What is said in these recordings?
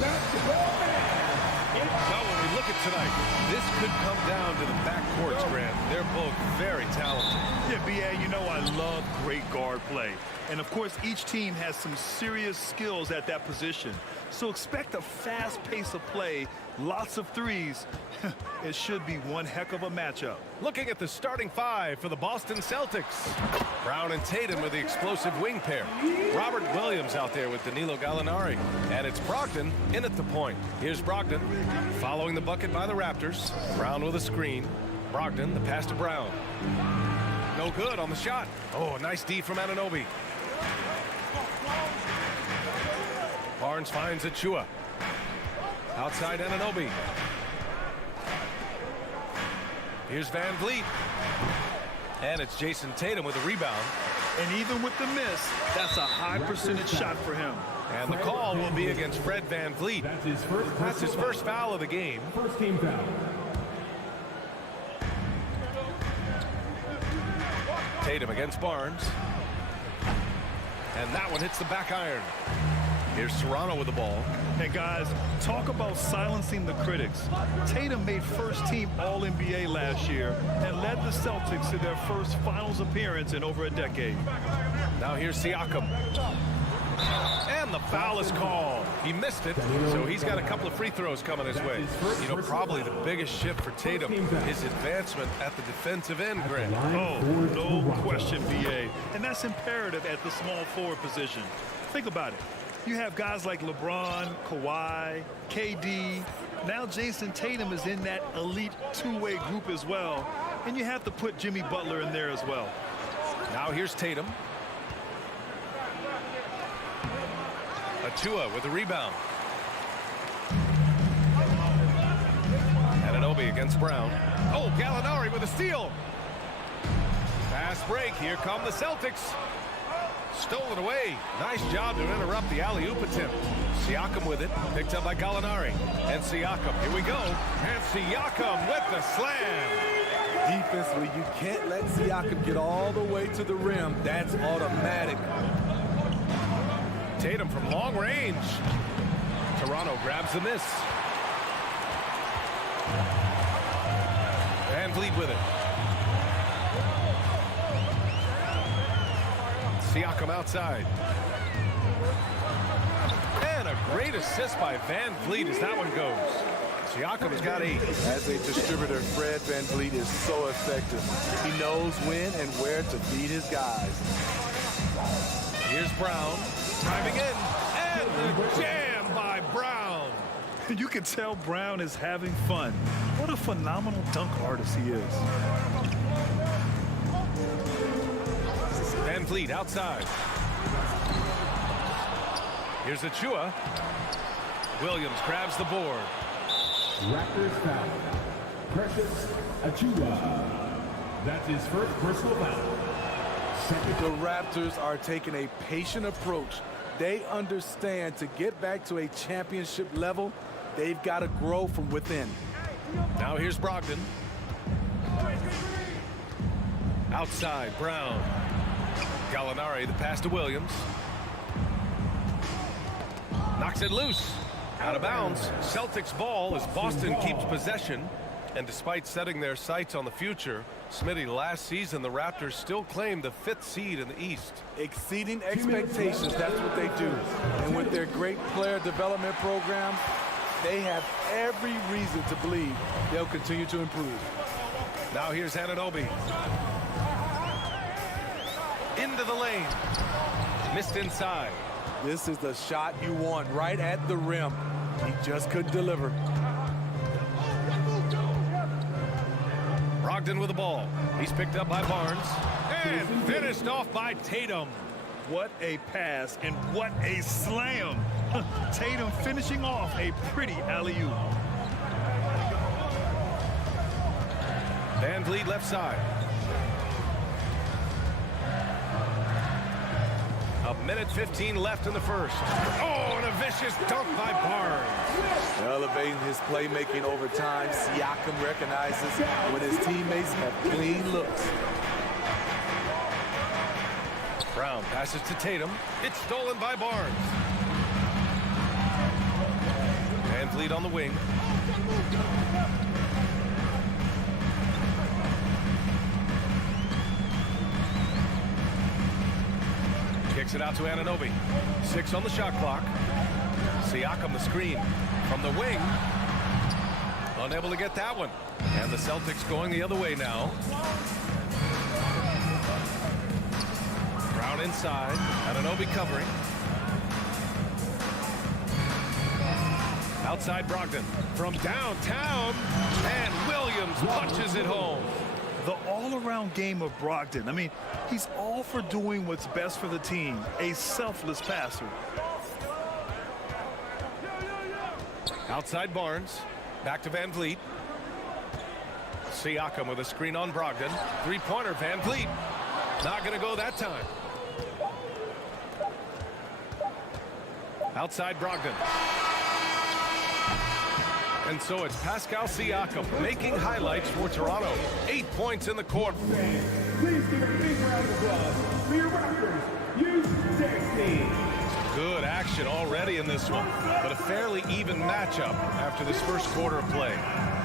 Well, when we look at tonight, this could come down to the backcourts, Grant. They're both very talented. Yeah, B.A., you know I love great guard play. And, of course, each team has some serious skills at that position. So expect a fast pace of play, lots of threes. It should be one heck of a matchup. Looking at the starting five for the Boston Celtics. Brown and Tatum with the explosive wing pair. Robert Williams out there with Danilo Gallinari. And it's Brogdon in at the point. Here's Brogdon following the bucket by the Raptors. Brown with a screen. Brogdon, the pass to Brown. No good on the shot. Oh, nice D from Anunoby. Barnes finds Achua. Outside Anunoby. Here's Van Vliet. And it's Jason Tatum with a rebound. And even with the miss, that's a high percentage shot for him. And the call will be against Fred Van Vliet. That's his first foul of the game. First team foul. Tatum against Barnes. And that one hits the back iron. Here's Serrano with the ball. Hey, guys, talk about silencing the critics. Tatum made first-team All-NBA last year and led the Celtics to their first finals appearance in over a decade. Now here's Siakam. And the foul is called. He missed it, so he's got a couple of free throws coming his way. You know, probably the biggest shift for Tatum is advancement at the defensive end, Grant. Oh, no question, B.A. And that's imperative at the small forward position. Think about it. You have guys like LeBron, Kawhi, KD. Now Jason Tatum is in that elite two-way group as well. And you have to put Jimmy Butler in there as well. Now here's Tatum. Achua with the rebound. Anunoby against Brown. Oh, Gallinari with a steal. Fast break. Here come the Celtics. Stolen away. Nice job to interrupt the alley-oop attempt. Siakam with it. Picked up by Gallinari. And Siakam. Here we go. And Siakam with the slam. Defensively, you can't let Siakam get all the way to the rim. That's automatic. Tatum from long range. Toronto grabs the miss. Van Vliet with it. Siakam outside. And a great assist by Van Vliet as that one goes. Siakam's got 8. As a distributor, Fred Van Vliet is so effective. He knows when and where to feed his guys. Here's Brown. Driving in. And the jam by Brown. You can tell Brown is having fun. What a phenomenal dunk artist he is. Van Vliet outside. Here's Achua. Williams grabs the board. Raptors foul. Precious Achua. That's his first personal foul. The Raptors are taking a patient approach. They understand to get back to a championship level, they've got to grow from within. Now here's Brogdon. Outside, Brown. Gallinari, the pass to Williams. Knocks it loose. Out of bounds. Celtics ball as Boston keeps possession. And despite setting their sights on the future, Smitty, last season the Raptors still claimed the 5th seed in the East. Exceeding expectations, that's what they do. And with their great player development program, they have every reason to believe they'll continue to improve. Now here's Anunoby. Into the lane. Missed inside. This is the shot you want right at the rim. He just couldn't deliver. Brogdon with the ball. He's picked up by Barnes. And finished off by Tatum. What a pass and what a slam. Tatum finishing off a pretty alley-oop. Van Vliet left side. A minute 15 left in the first. Oh, and a vicious dunk by Barnes. Elevating his playmaking over time, Siakam recognizes when his teammates have clean looks. Brown passes to Tatum. It's stolen by Barnes. VanVleet on the wing. Kicks it out to Anunoby. 6 on the shot clock. Siakam the screen from the wing. Unable to get that one. And the Celtics going the other way now. Brown inside. Anunoby covering. Outside Brogdon from downtown. And Williams punches it home. The all-around game of Brogdon. I mean, he's all for doing what's best for the team. A selfless passer. Outside Barnes. Back to VanVleet. Siakam with a screen on Brogdon. Three-pointer, VanVleet. Not going to go that time. Outside Brogdon. And so it's Pascal Siakam making highlights for Toronto. 8 points in the quarter. Please give a big round of applause for your Raptors. Use Shag team. Good action already in this one, but a fairly even matchup after this first quarter of play.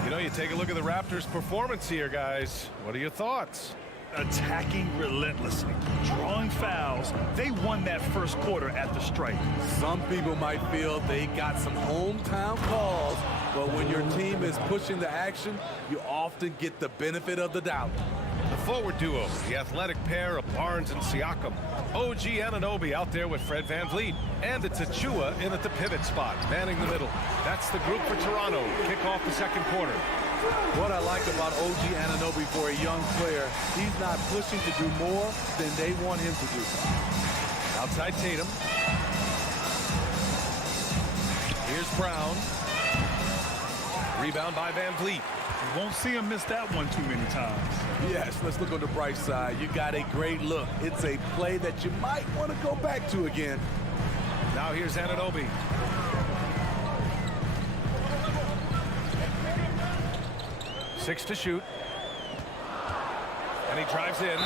You know, you take a look at the Raptors' performance here, guys. What are your thoughts? Attacking relentlessly, drawing fouls. They won that first quarter at the stripe. Some people might feel they got some hometown calls, but when your team is pushing the action, you often get the benefit of the doubt. The forward duo, the athletic pair of Barnes and Siakam. OG Anunoby out there with Fred VanVleet. And it's Achua in at the pivot spot, manning the middle. That's the group for Toronto. Kick off the second quarter. What I like about OG Anunoby for a young player, he's not pushing to do more than they want him to do. Outside Tatum. Here's Brown. Rebound by VanVleet. You won't see him miss that one too many times. Yes, let's look on the bright side. You got a great look. It's a play that you might want to go back to again. Now here's Anunoby. Six to shoot. And he drives in.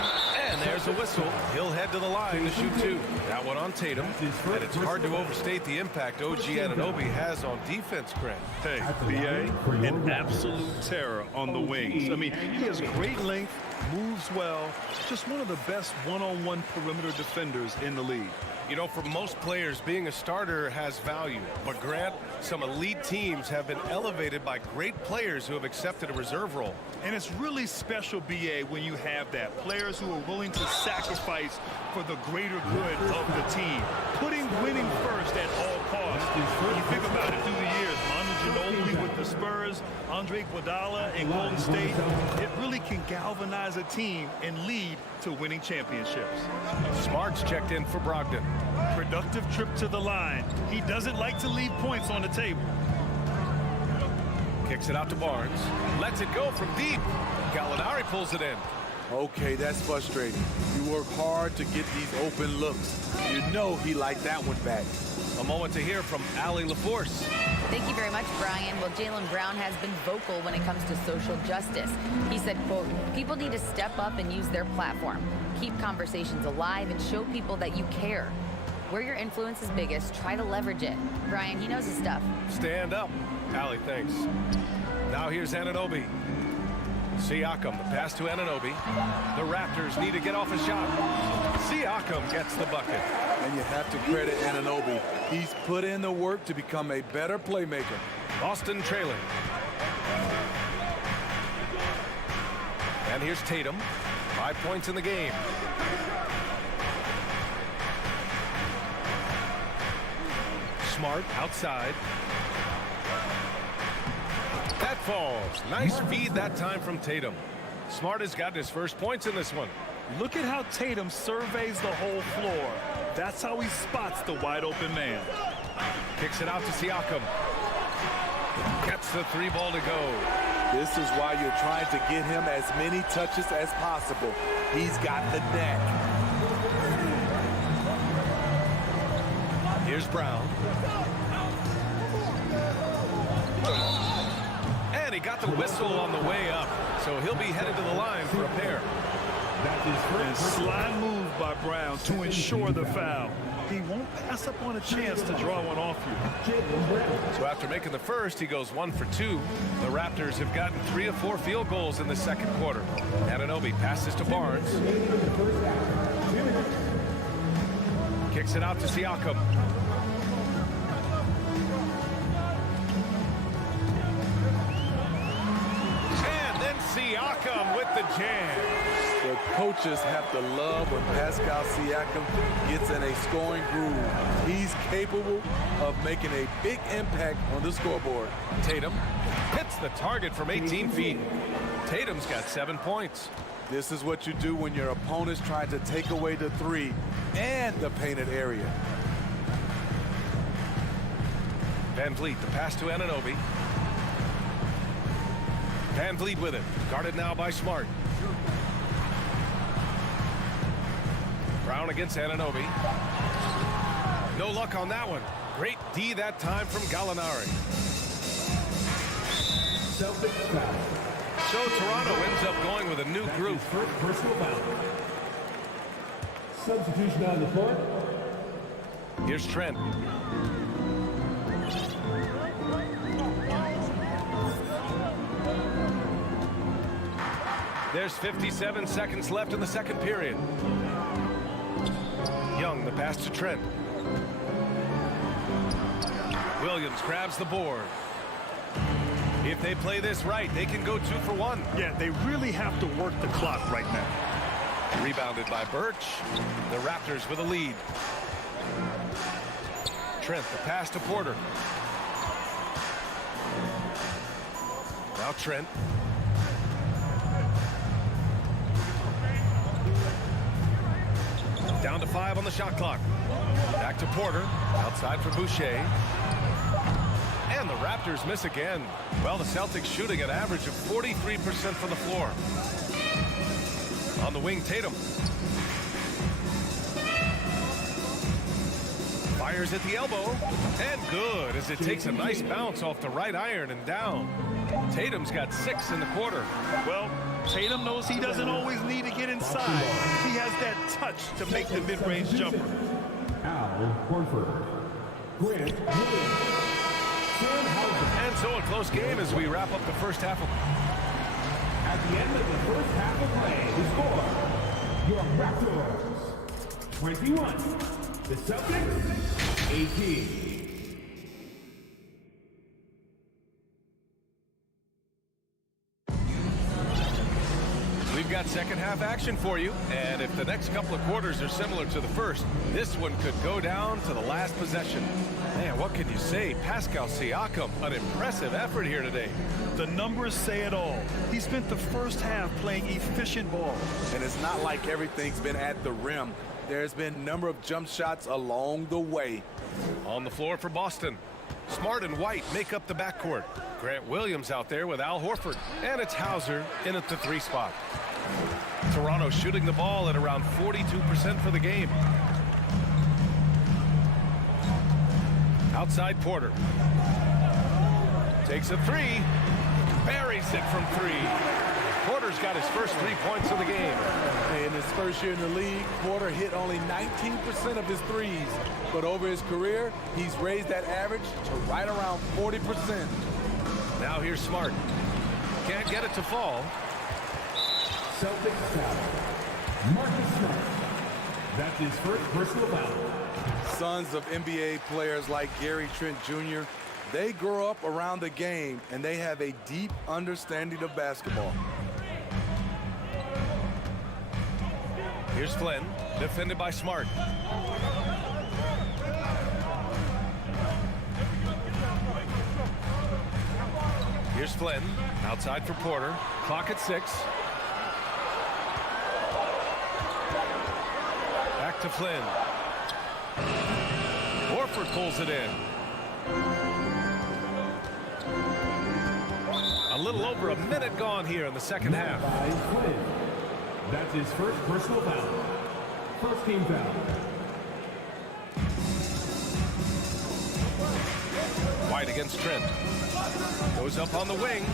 And there's a whistle. He'll head to the line to shoot 2. That one on Tatum. And it's hard to overstate the impact OG Anunoby has on defense, Grant. Hey, B.A., an absolute terror on the wings. I mean, he has great length, moves well, just one of the best one-on-one perimeter defenders in the league. You know, for most players, being a starter has value. But, Grant, some elite teams have been elevated by great players who have accepted a reserve role. And it's really special, B.A., when you have that. Players who are willing to sacrifice for the greater good of the team. Putting winning first at all costs. When you think about it through the years, Manu Ginobili with the Spurs, Andre Iguodala in Golden State, it really can galvanize a team and lead to winning championships. Smart's checked in for Brogdon. Productive trip to the line. He doesn't like to leave points on the table. Kicks it out to Barnes. Lets it go from deep. Gallinari pulls it in. Okay, that's frustrating. You work hard to get these open looks. You know he liked that one back. A moment to hear from Allie LaForce. Thank you very much, Brian. Well, Jaylen Brown has been vocal when it comes to social justice. He said, quote, people need to step up and use their platform. Keep conversations alive and show people that you care. Where your influence is biggest, try to leverage it. Brian, he knows his stuff. Stand up. Allie, thanks. Now here's Anunoby. Siakam, the pass to Anunoby. The Raptors need to get off a shot. Siakam gets the bucket. And you have to credit Anunoby. He's put in the work to become a better playmaker. Boston trailing. And here's Tatum. 5 points in the game. Smart outside. That falls. Nice feed that time from Tatum. Smart has gotten his first points in this one. Look at how Tatum surveys the whole floor. That's how he spots the wide open man. Kicks it out to Siakam. Gets the 3 ball to go. This is why you're trying to get him as many touches as possible. He's got the neck. Here's Brown. And he got the whistle on the way up. So he'll be headed to the line for a pair. And slide move by Brown to ensure the foul. He won't pass up on a chance to draw one off you. So after making the first, he goes 1 for 2. The Raptors have gotten 3 of 4 field goals in the second quarter. Anunoby passes to Barnes. Kicks it out to Siakam. And then Siakam with the jam. The coaches have to love when Pascal Siakam gets in a scoring groove. He's capable of making a big impact on the scoreboard. Tatum hits the target from 18 feet. Tatum's got 7 points. This is what you do when your opponent's trying to take away the three and the painted area. Van Vliet, the pass to Anunoby. Van Vliet with it. Guarded now by Smart. Brown against Anunoby. No luck on that one. Great D that time from Gallinari. Celtics foul. So Toronto ends up going with a new group. First personal foul. Substitution on the court. Here's Trent. There's 57 seconds left in the second period. Young, the pass to Trent. Williams grabs the board. If they play this right, they can go 2 for 1. Yeah, they really have to work the clock right now. Rebounded by Birch. The Raptors with a lead. Trent, the pass to Porter. Now Trent. Down to 5 on the shot clock. Back to Porter. Outside for Boucher. And the Raptors miss again. Well, the Celtics shooting an average of 43% from the floor. On the wing, Tatum. Fires at the elbow. And good, as it takes a nice bounce off the right iron and down. Tatum's got 6 in the quarter. Well, Tatum knows he doesn't always need to get inside. He has that touch to make the mid-range jumper. Al Horford. Grant Williams. And so a close game as we wrap up the first half of... At the end of the first half of play, the score, your Raptors, 21. The Celtics, 18. We've got second half action for you, and if the next couple of quarters are similar to the first, this one could go down to the last possession. Man, what can you say? Pascal Siakam, an impressive effort here today. The numbers say it all. He spent the first half playing efficient ball. And it's not like everything's been at the rim. There's been a number of jump shots along the way. On the floor for Boston, Smart and White make up the backcourt. Grant Williams out there with Al Horford, and it's Hauser in at the 3 spot. Toronto shooting the ball at around 42% for the game. Outside Porter. Takes a 3. Buries it from 3. Porter's got his first 3 points of the game. In his first year in the league, Porter hit only 19% of his threes. But over his career, he's raised that average to right around 40%. Now here's Smart. Can't get it to fall. Celtics foul. Marcus Smart. That's his first personal foul. Sons of NBA players like Gary Trent Jr., they grow up around the game, and they have a deep understanding of basketball. Here's Flynn, defended by Smart. Here's Flynn, outside for Porter. Clock at 6. Back to Flynn. Horford pulls it in. A little over a minute gone here in the second half. By Flynn. That's his first personal foul. First team foul. White against Trent. Goes up on the wing.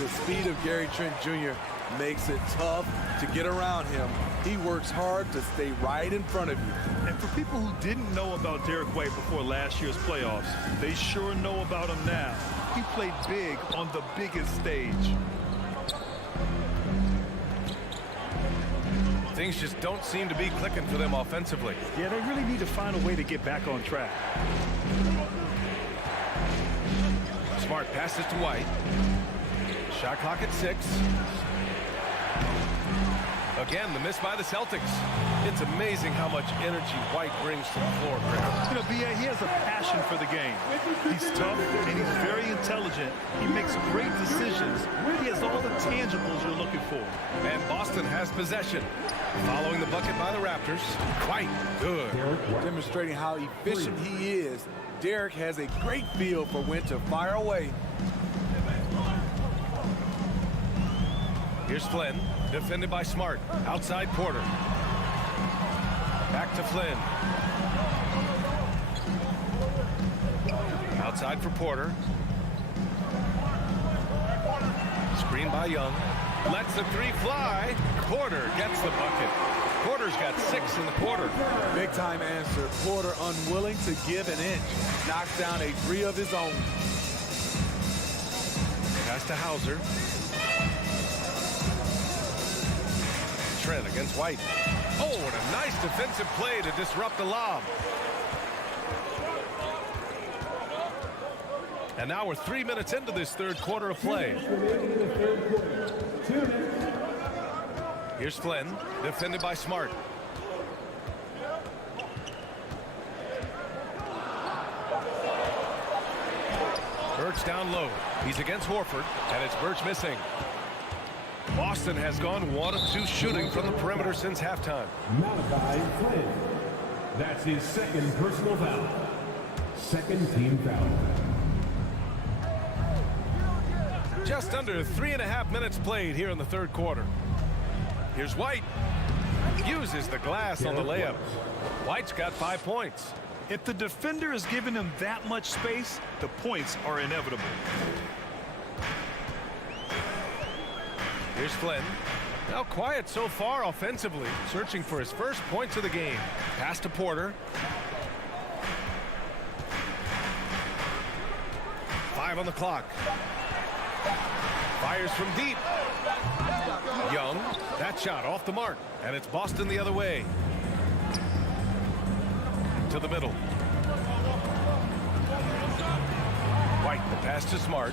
The speed of Gary Trent Jr. makes it tough to get around him. He works hard to stay right in front of you. And for people who didn't know about Derek White before last year's playoffs, they sure know about him now. He played big on the biggest stage. Things just don't seem to be clicking for them offensively. Yeah, they really need to find a way to get back on track. Smart passes to White. Shot clock at 6. Again, the miss by the Celtics. It's amazing how much energy White brings to the floor, Chris. You know, B.A., he has a passion for the game. He's tough and he's very intelligent. He makes great decisions. He has all the tangibles you're looking for. And Boston has possession. Following the bucket by the Raptors. White, good. Demonstrating how efficient he is, Derek has a great feel for when to fire away. Here's Flynn, defended by Smart. Outside Porter. Back to Flynn. Outside for Porter. Screen by Young. Lets the 3 fly. Porter gets the bucket. Porter's got 6 in the quarter. Big time answer. Porter unwilling to give an inch. Knocks down a 3 of his own. Pass to Hauser. Trent against White. Oh, and a nice defensive play to disrupt the lob. And now we're 3 minutes into this third quarter of play. Here's Flynn, defended by Smart. Birch down low. He's against Horford, and it's Birch missing. Boston has gone 1 of 2 shooting from the perimeter since halftime. Malachi Flynn. That's his second personal foul. Second team foul. Just under 3.5 minutes played here in the third quarter. Here's White. Uses the glass on the layup. White's got 5 points. If the defender is giving him that much space, the points are inevitable. Here's Flynn. Now quiet so far offensively, searching for his first points of the game. Pass to Porter. 5 on the clock. Fires from deep. Young. That shot off the mark. And it's Boston the other way. To the middle. White, the pass to Smart.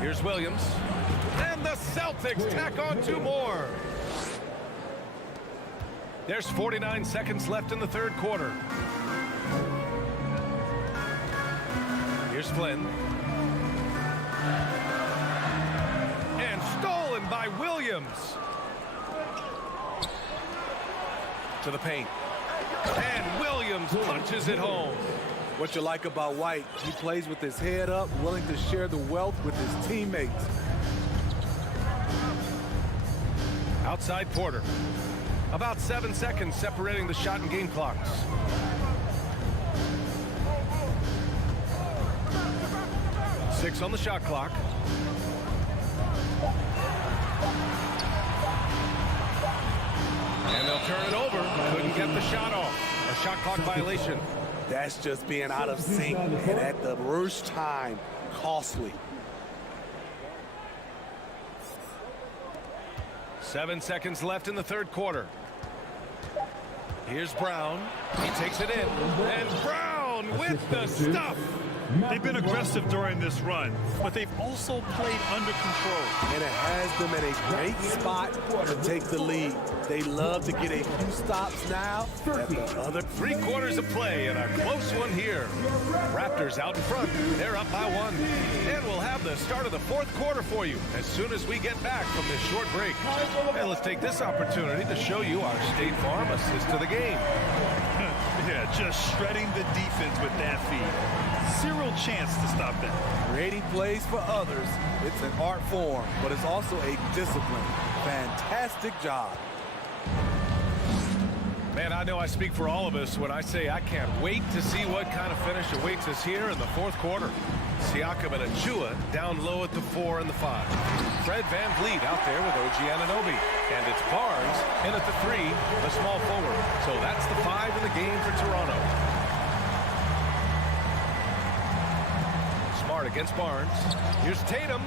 Here's Williams. And the Celtics tack on 2 more. There's 49 seconds left in the third quarter. Here's Flynn. And stolen by Williams. To the paint. And Williams punches it home. What you like about White, he plays with his head up, willing to share the wealth with his teammates. Outside Porter. About 7 seconds separating the shot and game clocks. Six on the shot clock. And they'll turn it over. Couldn't get the shot off. A shot clock violation. That's just being out of sync, and at the worst time, costly. 7 seconds left in the third quarter. Here's Brown. He takes it in. And Brown with the stuff. They've been aggressive during this run, but they've also played under control. And it has them in a great spot to take the lead. They love to get a few stops now at the other. 3 quarters of play and a close one here. Raptors out in front. They're up by 1. And we'll have the start of the fourth quarter for you as soon as we get back from this short break. And let's take this opportunity to show you our State Farm assist to the game. Yeah, just shredding the defense with that feed. Zero chance to stop that. Creating plays for others, it's an art form, but it's also a discipline. Fantastic job. Man, I know I speak for all of us when I say I can't wait to see what kind of finish awaits us here in the fourth quarter. Siakam and Achua down low at the 4 and the 5. Fred VanVleet out there with OG Anunoby. And it's Barnes in at the 3, the small forward. So that's the 5 in the game for Toronto. Smart against Barnes. Here's Tatum.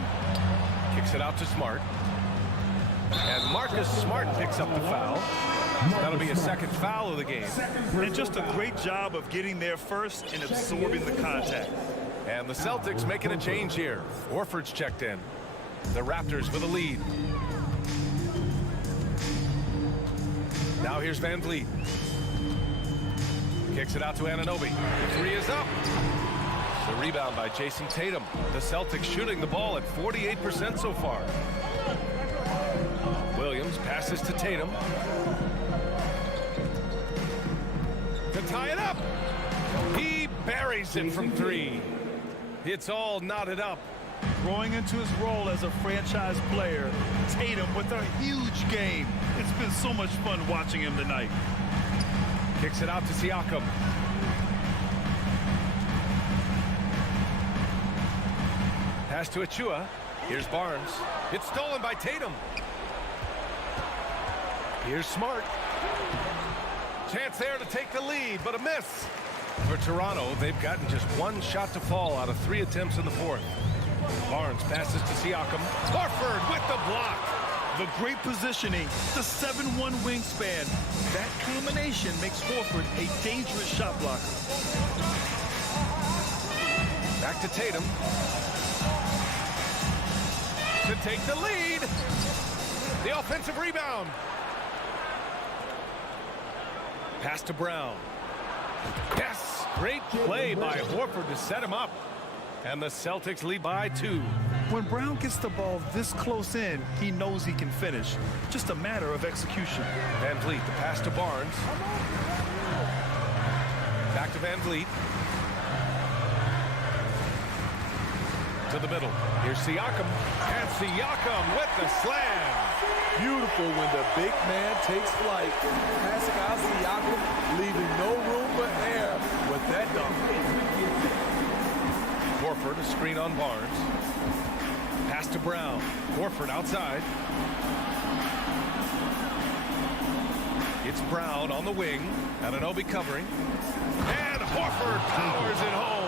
Kicks it out to Smart. And Marcus Smart picks up the foul. That'll be a second foul of the game. And just a great job of getting there first and absorbing the contact. And the Celtics making a change here. Horford's checked in. The Raptors with a lead. Now here's VanVleet. Kicks it out to Anunoby. The 3 is up. The rebound by Jason Tatum. The Celtics shooting the ball at 48% so far. Williams passes to Tatum. To tie it up. He buries it from 3. It's all knotted up. Growing into his role as a franchise player, Tatum with a huge game. It's been so much fun watching him tonight. Kicks it out to Siakam. Pass to Achua. Here's Barnes. It's stolen by Tatum. Here's Smart. Chance there to take the lead, but a miss. For Toronto, they've gotten just 1 shot to fall out of 3 attempts in the fourth. Barnes passes to Siakam. Horford with the block. The great positioning, the 7'1" wingspan. That combination makes Horford a dangerous shot blocker. Back to Tatum. To take the lead. The offensive rebound. Pass to Brown. Yes, great play by Horford to set him up. And the Celtics lead by 2. When Brown gets the ball this close in, he knows he can finish. Just a matter of execution. VanVleet, the pass to Barnes. Back to VanVleet. To the middle. Here's Siakam. And Siakam with the slam. Beautiful when the big man takes flight. Pascal Siakam leaving no room for error with that dunk. Horford, a screen on Barnes. Pass to Brown. Horford outside. It's Brown on the wing. Anunoby covering. And Horford powers it home.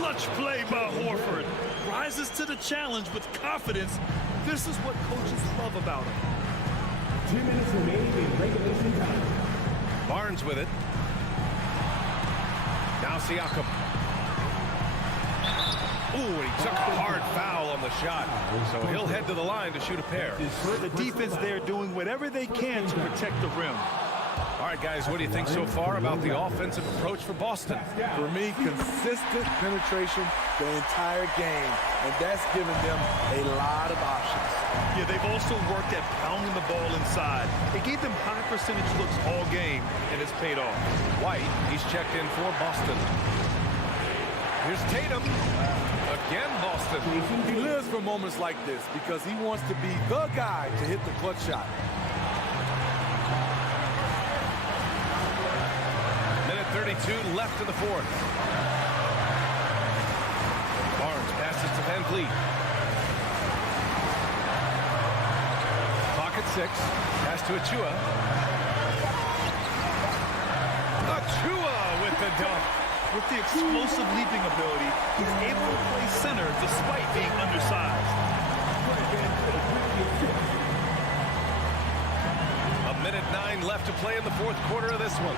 Clutch play by Horford. Rises to the challenge with confidence. This is what coaches love about him. 2 minutes remaining in regulation time. Barnes with it. Now Siakam. Ooh, he took a hard foul on the shot. So he'll head to the line to shoot a pair. The defense there doing whatever they can to protect the rim. All right, guys, what do you think so far about the offensive approach for Boston? For me, consistent penetration the entire game, and that's given them a lot of options. Yeah, they've also worked at pounding the ball inside. It gave them high percentage looks all game, and it's paid off. White, he's checked in for Boston. Here's Tatum. Again, Boston. He lives for moments like this because he wants to be the guy to hit the clutch shot. Minute 32 left in the fourth. Barnes passes to VanVleet. Clock at 6. Pass to Achua. Achua with the dunk. With the explosive leaping ability, he's able to play center despite being undersized. A minute 9 left to play in the fourth quarter of this one.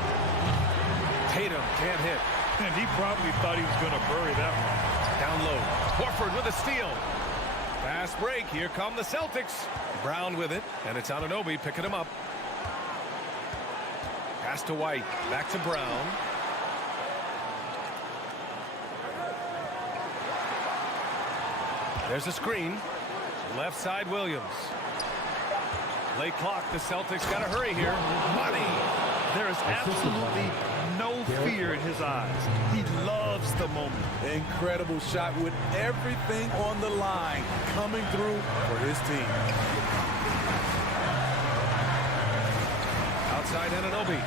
Tatum can't hit. And he probably thought he was going to bury that one. Down low. Horford with a steal. Fast break. Here come the Celtics. Brown with it, and it's Anunoby picking him up. Pass to White. Back to Brown. There's a screen. Left side, Williams. Late clock. The Celtics got to hurry here. Money. There is absolutely no fear in his eyes. He loves the moment. Incredible shot with everything on the line coming through for his team. Inside Anunoby.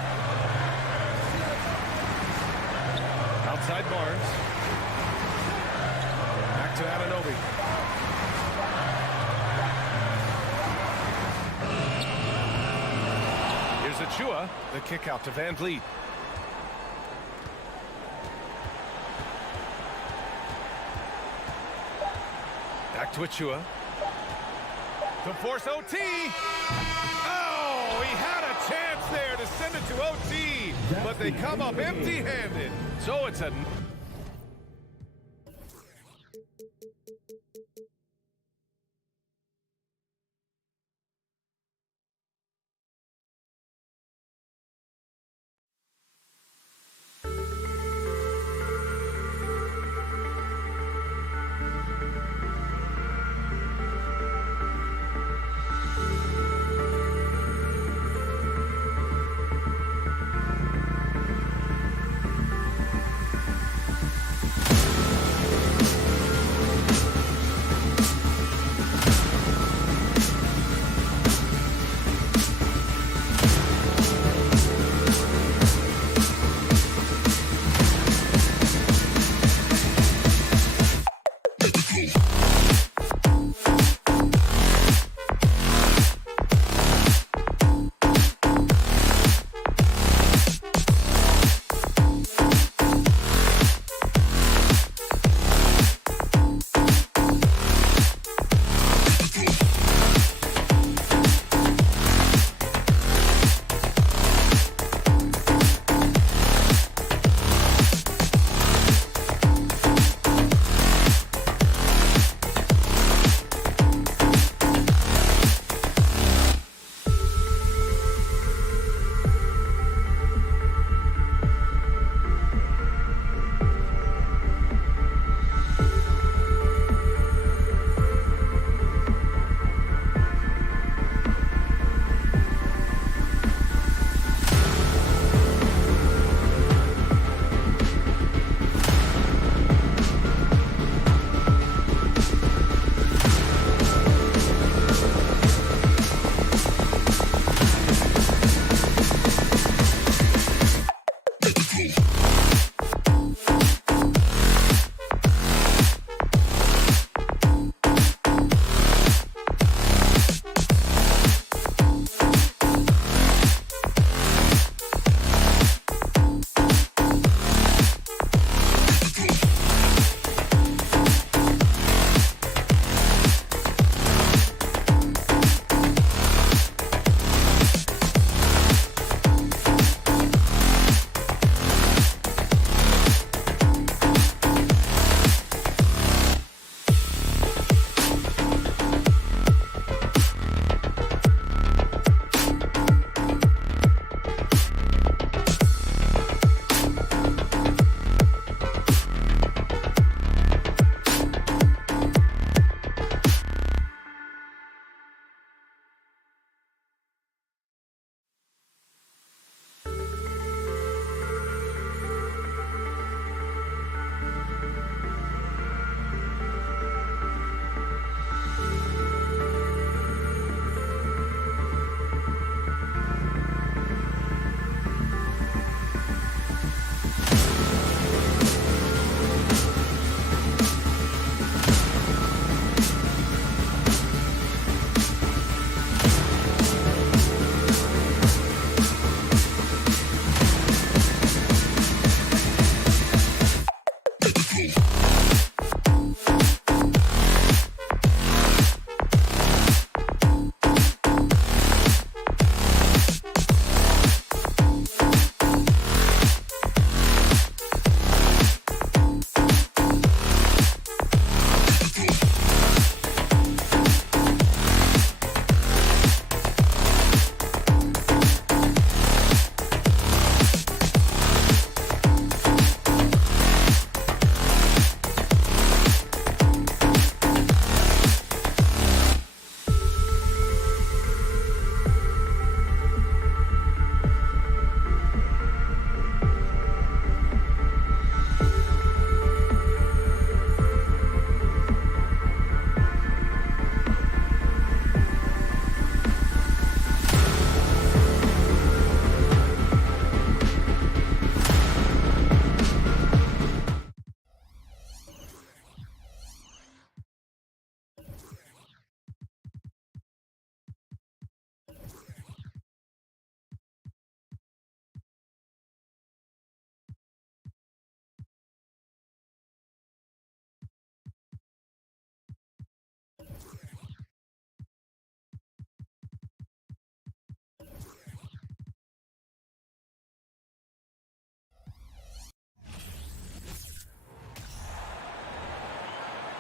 Outside Barnes. Back to Anunoby. Here's Achua. The kick out to Van Vliet. Back to Achua. To force OT. Oh, he had a chance there to send it to OT, but they come up empty-handed. So it's a...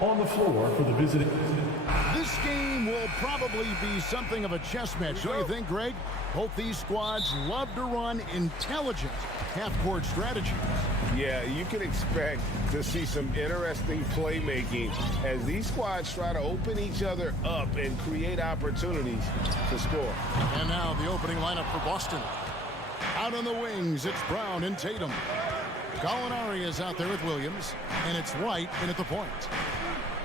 On the floor for the visiting. This game will probably be something of a chess match, don't you think, Greg? Both these squads love to run intelligent half-court strategies. Yeah, you can expect to see some interesting playmaking as these squads try to open each other up and create opportunities to score. And now the opening lineup for Boston. Out on the wings, it's Brown and Tatum. Gallinari is out there with Williams, and it's White in at the point.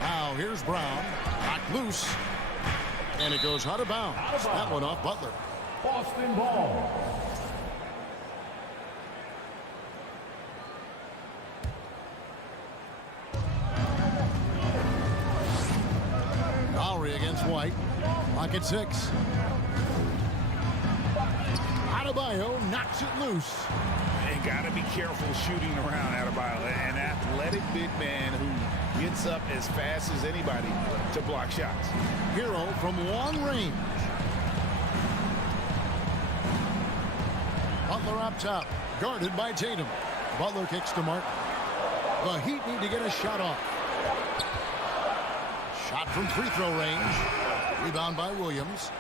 Now here's Brown, knocked loose, and it goes out of bounds. That one off Butler. Boston ball. Lowry against White. Lock at 6. Adebayo knocks it loose. And got to be careful shooting around Adebayo. An athletic big man who gets up as fast as anybody to block shots. Hero from long range. Butler up top, guarded by Tatum. Butler kicks to Mark. The Heat need to get a shot off. Shot from free throw range. Rebound by Williams.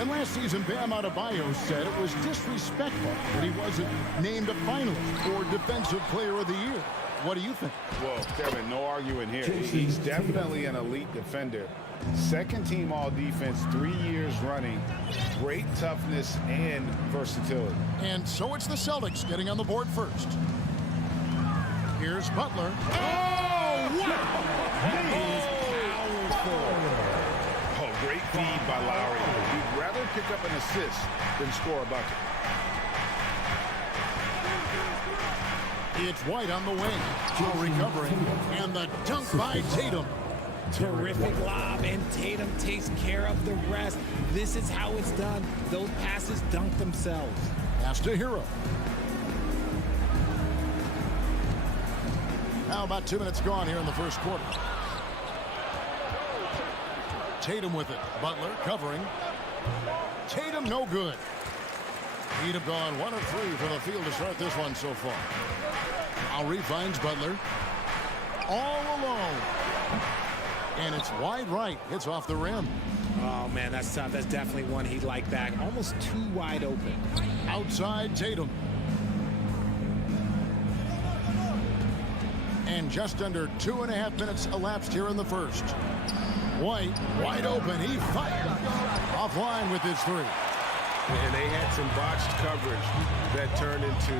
And last season, Bam Adebayo said it was disrespectful that he wasn't named a finalist for Defensive Player of the Year. What do you think? Well, Kevin, no arguing here. He's definitely an elite defender. Second team all defense 3 years running. Great toughness and versatility. And so it's the Celtics getting on the board first. Here's Butler. Oh, wow! Oh, great feed by Lowry. He'd rather pick up an assist than score a bucket. It's White on the wing. Joe recovering. And the dunk by Tatum. Terrific lob, and Tatum takes care of the rest. This is how it's done. Those passes dunk themselves. Pass to Hero. Now about 2 minutes gone here in the first quarter. Tatum with it. Butler covering. Tatum no good. He'd have gone 1 of 3 from the field to start this one so far. Lowry finds Butler. All alone. And it's wide right. It's off the rim. Oh, man, that's tough. That's definitely one he'd like back. Almost too wide open. Outside Tatum. And just under 2.5 minutes elapsed here in the first. White, wide open. He fired. Offline with his 3. And they had some botched coverage that turned into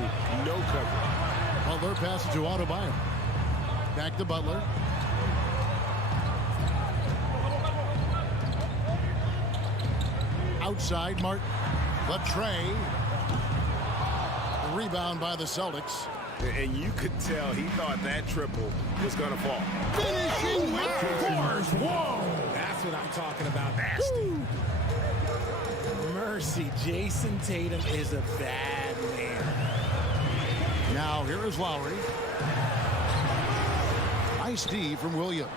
no coverage. Butler passes to Adebayo. Back to Butler. Outside, Martin. The tray. The rebound by the Celtics. And you could tell he thought that triple was going to fall. Finishing with force. Whoa! That's what I'm talking about. Nasty. Mercy. Jason Tatum is a bad man. Now here is Lowry. Nice D from Williams.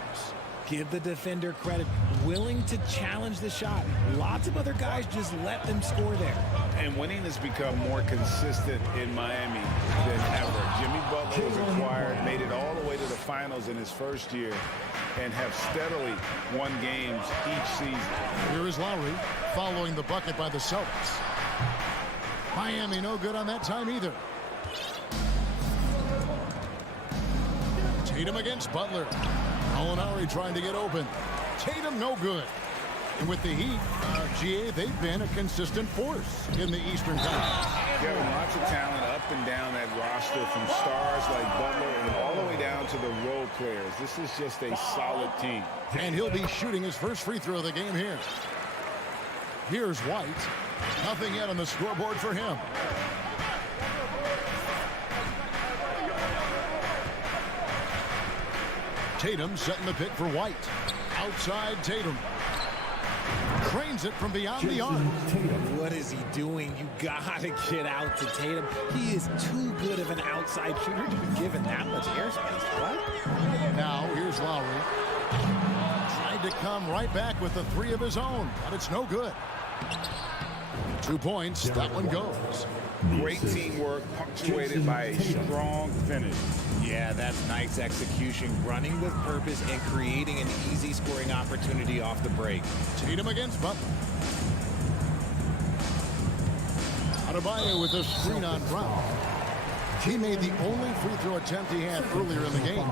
Give the defender credit. Willing to challenge the shot. Lots of other guys just let them score there. And winning has become more consistent in Miami than ever. Jimmy Butler was acquired, made it all the way to the finals in his first year, and have steadily won games each season. Here is Lowry following the bucket by the Celtics. Miami no good on that time either. Tatum against Butler. Gallinari trying to get open. Tatum no good. And with the Heat, GA, they've been a consistent force in the Eastern Conference. Kevin, lots of talent up and down that roster, from stars like Butler and all the way down to the role players. This is just a solid team. And he'll be shooting his first free throw of the game here. Here's White. Nothing yet on the scoreboard for him. Tatum setting the pick for White. Outside Tatum. Cranes it from beyond the arc. What is he doing? You gotta get out to Tatum. He is too good of an outside shooter to be given that much airspace. What? Now here's Lowry. Tried to come right back with the 3 of his own, but it's no good. 2 points. That one goes. Great teamwork, punctuated by a strong finish. Yeah, that's nice execution, running with purpose and creating an easy scoring opportunity off the break. Tatum against Butler. Adebayo with a screen on Brown. He made the only free throw attempt he had earlier in the game.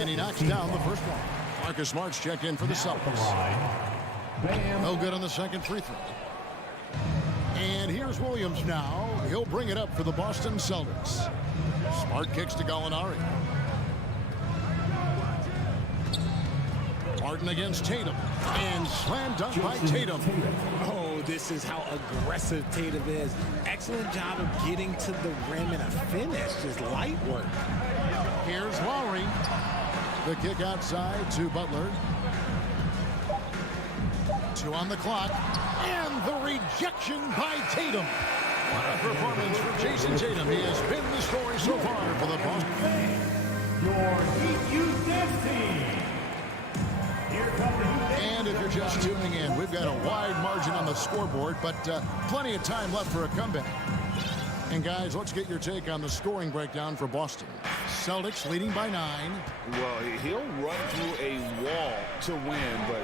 And he knocks down the first one. Marcus Smart's checked in for the Celtics. No good on the second free throw. And here's Williams now. He'll bring it up for the Boston Celtics. Smart kicks to Gallinari. Martin against Tatum. And slam dunk by Tatum. Oh, this is how aggressive Tatum is. Excellent job of getting to the rim and a finish. Just light work. Here's Lowry. The kick outside to Butler. 2 on the clock. And the rejection by Tatum. What a performance for Jason Tatum. He has been the story so far for the Boston. Your Heat Youth Dance Team. Here comes the Heat Dance. And if you're just tuning in, we've got a wide margin on the scoreboard, but plenty of time left for a comeback. And guys, let's get your take on the scoring breakdown for Boston. Celtics leading by 9. Well, he'll run through a wall to win, but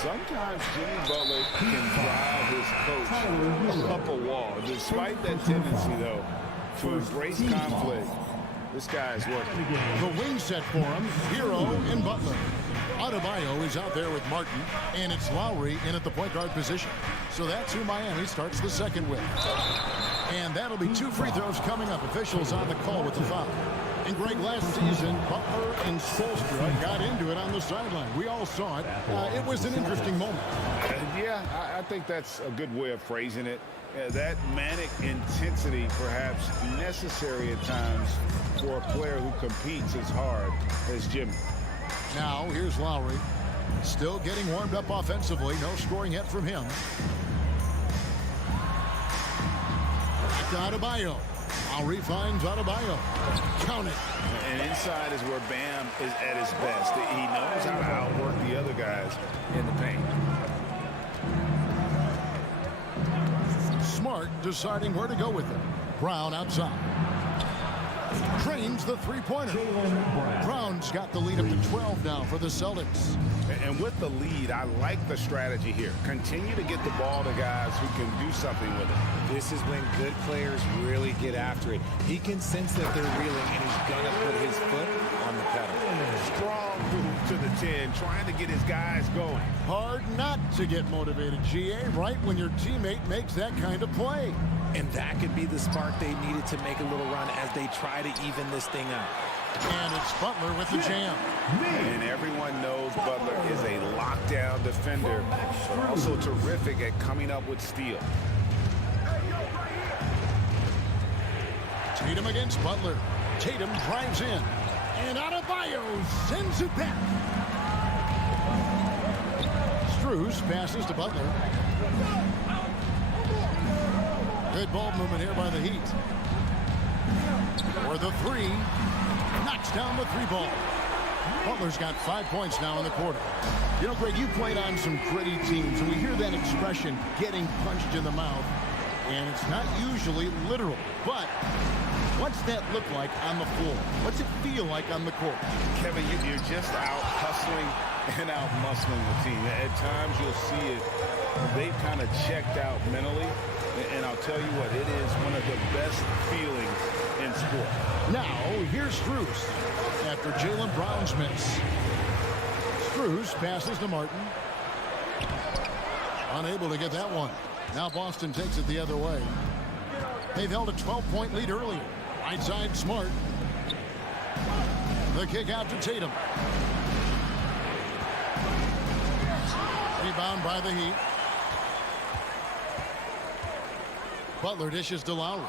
sometimes Jimmy Butler can drive his coach up a wall. Despite that tendency, though, to embrace conflict, this guy is working. The wing set for him, Hero and Butler. Adebayo is out there with Martin, and it's Lowry in at the point guard position. So that's who Miami starts the second with. And that'll be 2 free throws coming up. Officials on the call with the foul. And Greg, last season, Butler and Spoelstra got into it on the sideline. We all saw it. It was an interesting moment. Yeah, I think that's a good way of phrasing it. That manic intensity, perhaps necessary at times for a player who competes as hard as Jimmy. Now, here's Lowry. Still getting warmed up offensively. No scoring yet from him. Back to Adebayo. Lowry finds Adebayo. Count it. And inside is where Bam is at his best. He knows how to outwork the other guys in the paint. Smart deciding where to go with it. Brown outside. Trains the three-pointer. Brown's got the lead up to 12 now for the Celtics. And with the lead, I like the strategy here. Continue to get the ball to guys who can do something with it. This is when good players really get after it. He can sense that they're reeling, and he's going to put his foot on the pedal. Strong move to the 10, trying to get his guys going. Hard not to get motivated, GA, right when your teammate makes that kind of play. And that could be the spark they needed to make a little run as they try to even this thing out. And it's Butler with the jam. And everyone knows Butler is a lockdown defender, but also terrific at coming up with steal. Tatum against Butler. Tatum drives in. And Adebayo sends it back. Strus passes to Butler. Good ball movement here by the Heat. For the 3. Knocks down the 3 ball. Butler's got 5 points now in the quarter. You know, Greg, you played on some gritty teams, and we hear that expression, getting punched in the mouth. And it's not usually literal. But what's that look like on the floor? What's it feel like on the court? Kevin, you're just out hustling and out muscling the team. At times you'll see it. They've kind of checked out mentally. And I'll tell you what, it is one of the best feelings in sport. Now, here's Strus after Jaylen Brown's miss. Strus passes to Martin. Unable to get that one. Now Boston takes it the other way. They've held a 12-point lead earlier. Right side, Smart. The kick out to Tatum. Rebound by the Heat. Butler dishes to Lowry.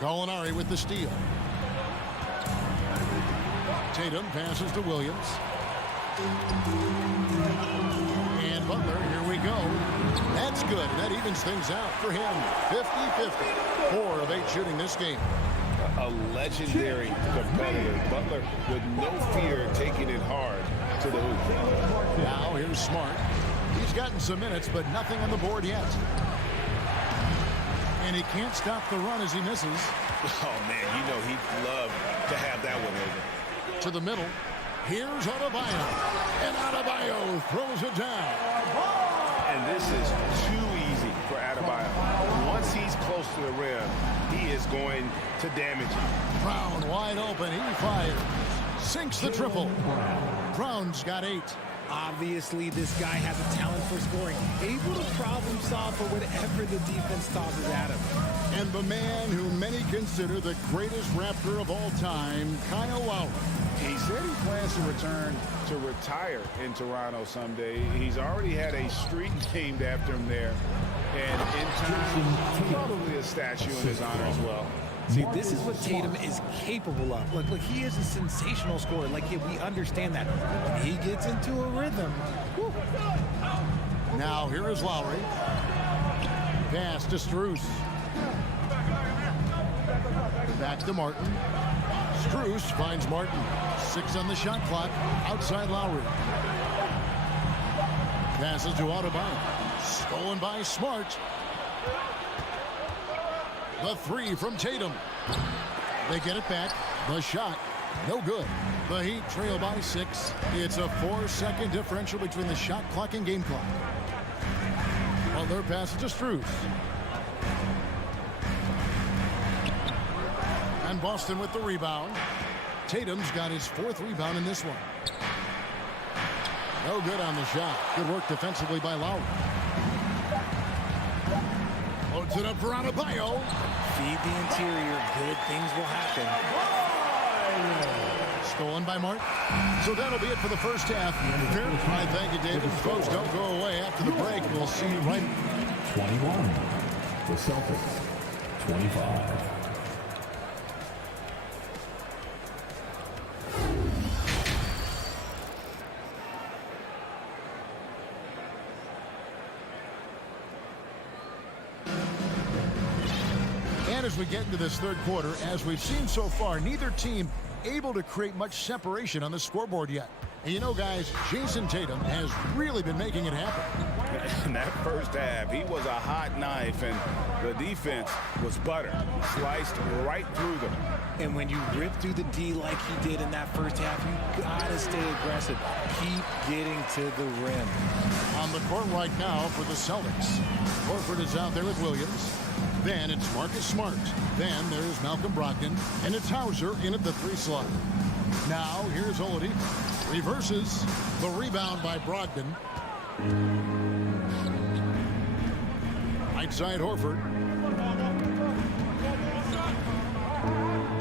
Gallinari with the steal. Tatum passes to Williams. And Butler, here we go. That's good. That evens things out for him. 50-50. 4 of 8 shooting this game. A legendary competitor. Butler with no fear taking it hard to the hoop. Now here's Smart. He's gotten some minutes, but nothing on the board yet. And he can't stop the run as he misses. Oh, man, you know he'd love to have that one over. To the middle. Here's Adebayo. And Adebayo throws it down. And this is too easy for Adebayo. Once he's close to the rim, he is going to damage him. Brown wide open. He fires. Sinks the triple. Brown's got 8. Obviously, this guy has a talent for scoring. Able to problem solve for whatever the defense tosses at him. And the man who many consider the greatest Raptor of all time, Kyle Lowry. He said he plans to return to retire in Toronto someday. He's already had a street named after him there. And in time, probably a statue in his honor as well. See, this is what Tatum is capable of. Look, he is a sensational scorer. Like, yeah, we understand that. When he gets into a rhythm. Whew. Now, here is Lowry. Pass to Strus. Back to Martin. Strus finds Martin. 6 on the shot clock. Outside Lowry. Passes to Adebayo. Stolen by Smart. The 3 from Tatum. They get it back. The shot, no good. The Heat trail by 6. It's a 4-second differential between the shot clock and game clock. Butler passes to Strus. And Boston with the rebound. Tatum's got his 4th rebound in this one. No good on the shot. Good work defensively by Lowry. Loads it up for Adebayo. Feed the interior. Good things will happen. Stolen by Martin. So that'll be it for the first half. Fair play. Thank you, David. Folks, don't go away after the break. We'll see you right. 21. The Celtics. 25. As we get into this third quarter, as we've seen so far, neither team able to create much separation on the scoreboard yet. And you know, guys, Jason Tatum has really been making it happen. In that first half, he was a hot knife, and the defense was butter. Sliced right through them. And when you rip through the D like he did in that first half, you gotta stay aggressive. Keep getting to the rim. On the court right now for the Celtics. Horford is out there with Williams. Then it's Marcus Smart. Then there's Malcolm Brogdon. And it's Hauser in at the 3 slot. Now here's Oladipo. Reverses the rebound by Brogdon. Right side Horford.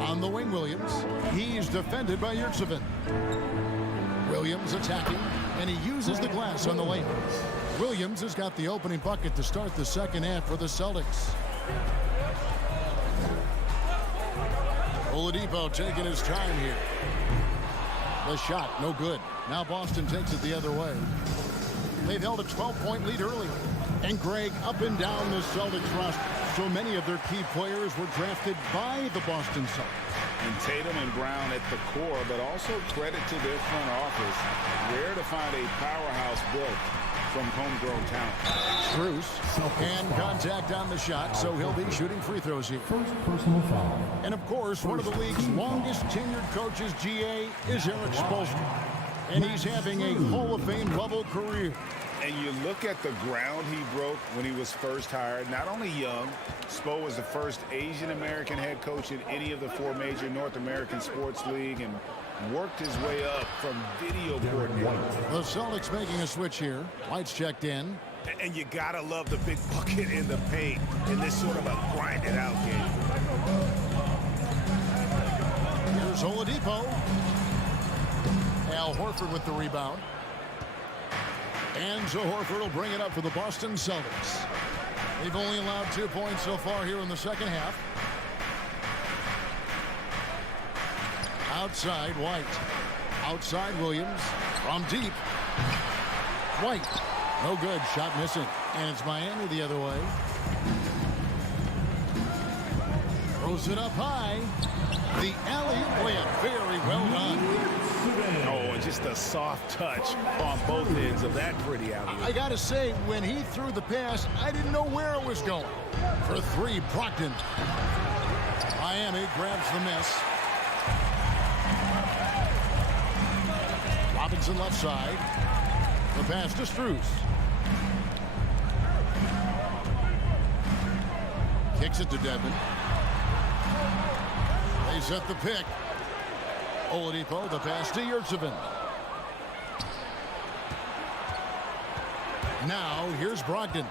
On the wing Williams. He's defended by Yurtseven. Williams attacking. And he uses the glass on the lane. Williams has got the opening bucket to start the second half for the Celtics. Oladipo taking his time here. The shot, no good. Now Boston takes it the other way. They've held a 12-point lead earlier. And Greg, up and down the Celtics roster, so many of their key players were drafted by the Boston Celtics. And Tatum and Brown at the core, but also credit to their front office. Rare to find a powerhouse built from homegrown talent. Strus, and contact on the shot, so he'll be shooting free throws here. First personal foul. And of course, one of the league's longest tenured coaches, GA, is Eric Spoelstra. And he's having a Hall of Fame level career. And you look at the ground he broke when he was first hired. Not only young, Spo was the first Asian-American head coach in any of the 4 major North American sports league and worked his way up from video coordinator. The Celtics making a switch here. White's checked in. And you gotta love the big bucket in the paint in this sort of a grinded out game. Here's Oladipo. Al Horford with the rebound. And so Horford will bring it up for the Boston Celtics. They've only allowed 2 points so far here in the second half. Outside White. Outside Williams. From deep. White. No good. Shot missing. And it's Miami the other way. Throws it up high. The alley-oop layup, very well done. Oh, and just a soft touch on both ends of that pretty alley-oop. I gotta say, when he threw the pass, I didn't know where it was going. For three, Brogdon. Miami grabs the miss. Robinson left side. The pass to Strus. Kicks it to Dedmon. They set the pick. Oladipo, the pass to Yurtseven. Now, here's Brogdon.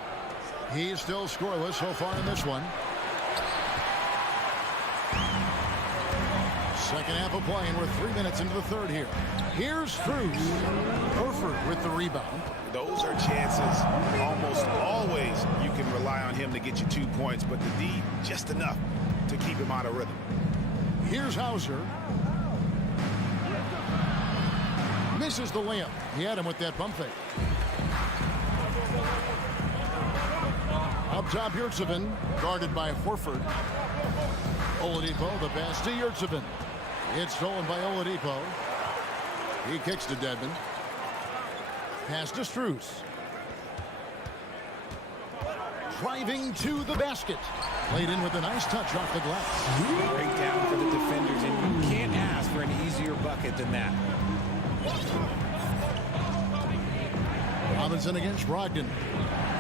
He is still scoreless so far in this one. Second half of play, and we're 3 minutes into the third here. Here's Strus. Horford with the rebound. Those are chances almost always you can rely on him to get you 2 points, but the D, just enough to keep him out of rhythm. Here's Hauser. Misses the layup. He had him with that bump fake. Up top, Yurtseven, guarded by Horford. Oladipo, the pass to Yurtseven. It's stolen by Oladipo. He kicks to Dedmon. Pass to Strus. Driving to the basket. Laid in with a nice touch off the glass. Break down for the defenders, and you can't ask for an easier bucket than that. Robinson against Brogdon.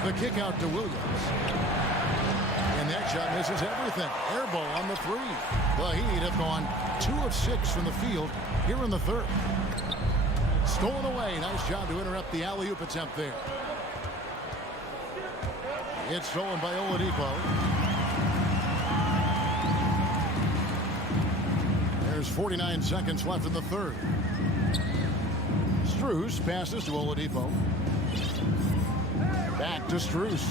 The kick out to Williams. And that shot misses everything. Air ball on the three. The Heat have gone 2 of 6 from the field here in the third. Stolen away. Nice job to interrupt the alley-oop attempt there. It's stolen by Oladipo. There's 49 seconds left in the third. Strus passes to Oladipo. Back to Strus.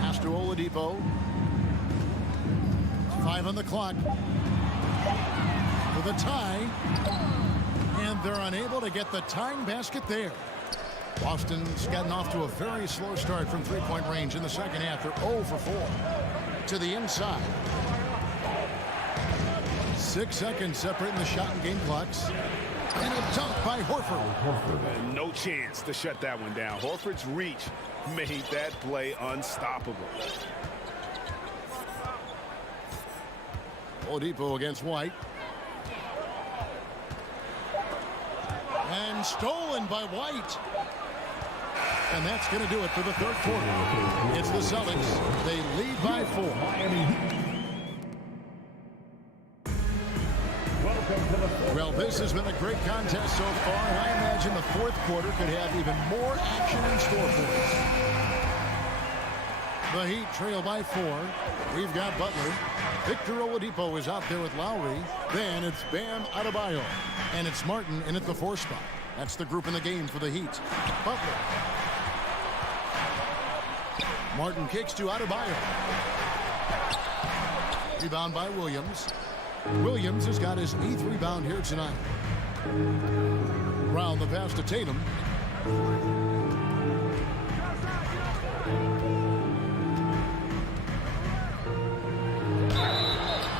Pass to Oladipo. 5 on the clock. For the tie. And they're unable to get the tying basket there. Boston's gotten off to a very slow start from three-point range in the second half. They're 0 for 4. To the inside. 6 seconds separating the shot and game clocks. And a dunk by Horford. No chance to shut that one down. Horford's reach made that play unstoppable. Oladipo against White. And stolen by White. And that's going to do it for the third quarter. It's the Celtics. They lead by 4. Well, this has been a great contest so far, and I imagine the fourth quarter could have even more action in store for us. The Heat trail by 4. We've got Butler. Victor Oladipo is out there with Lowry. Then it's Bam Adebayo. And it's Martin in at the 4 spot. That's the group in the game for the Heat. Butler. Martin kicks to Adebayo. Rebound by Williams. Williams has got his 8th rebound here tonight. Brown the pass to Tatum.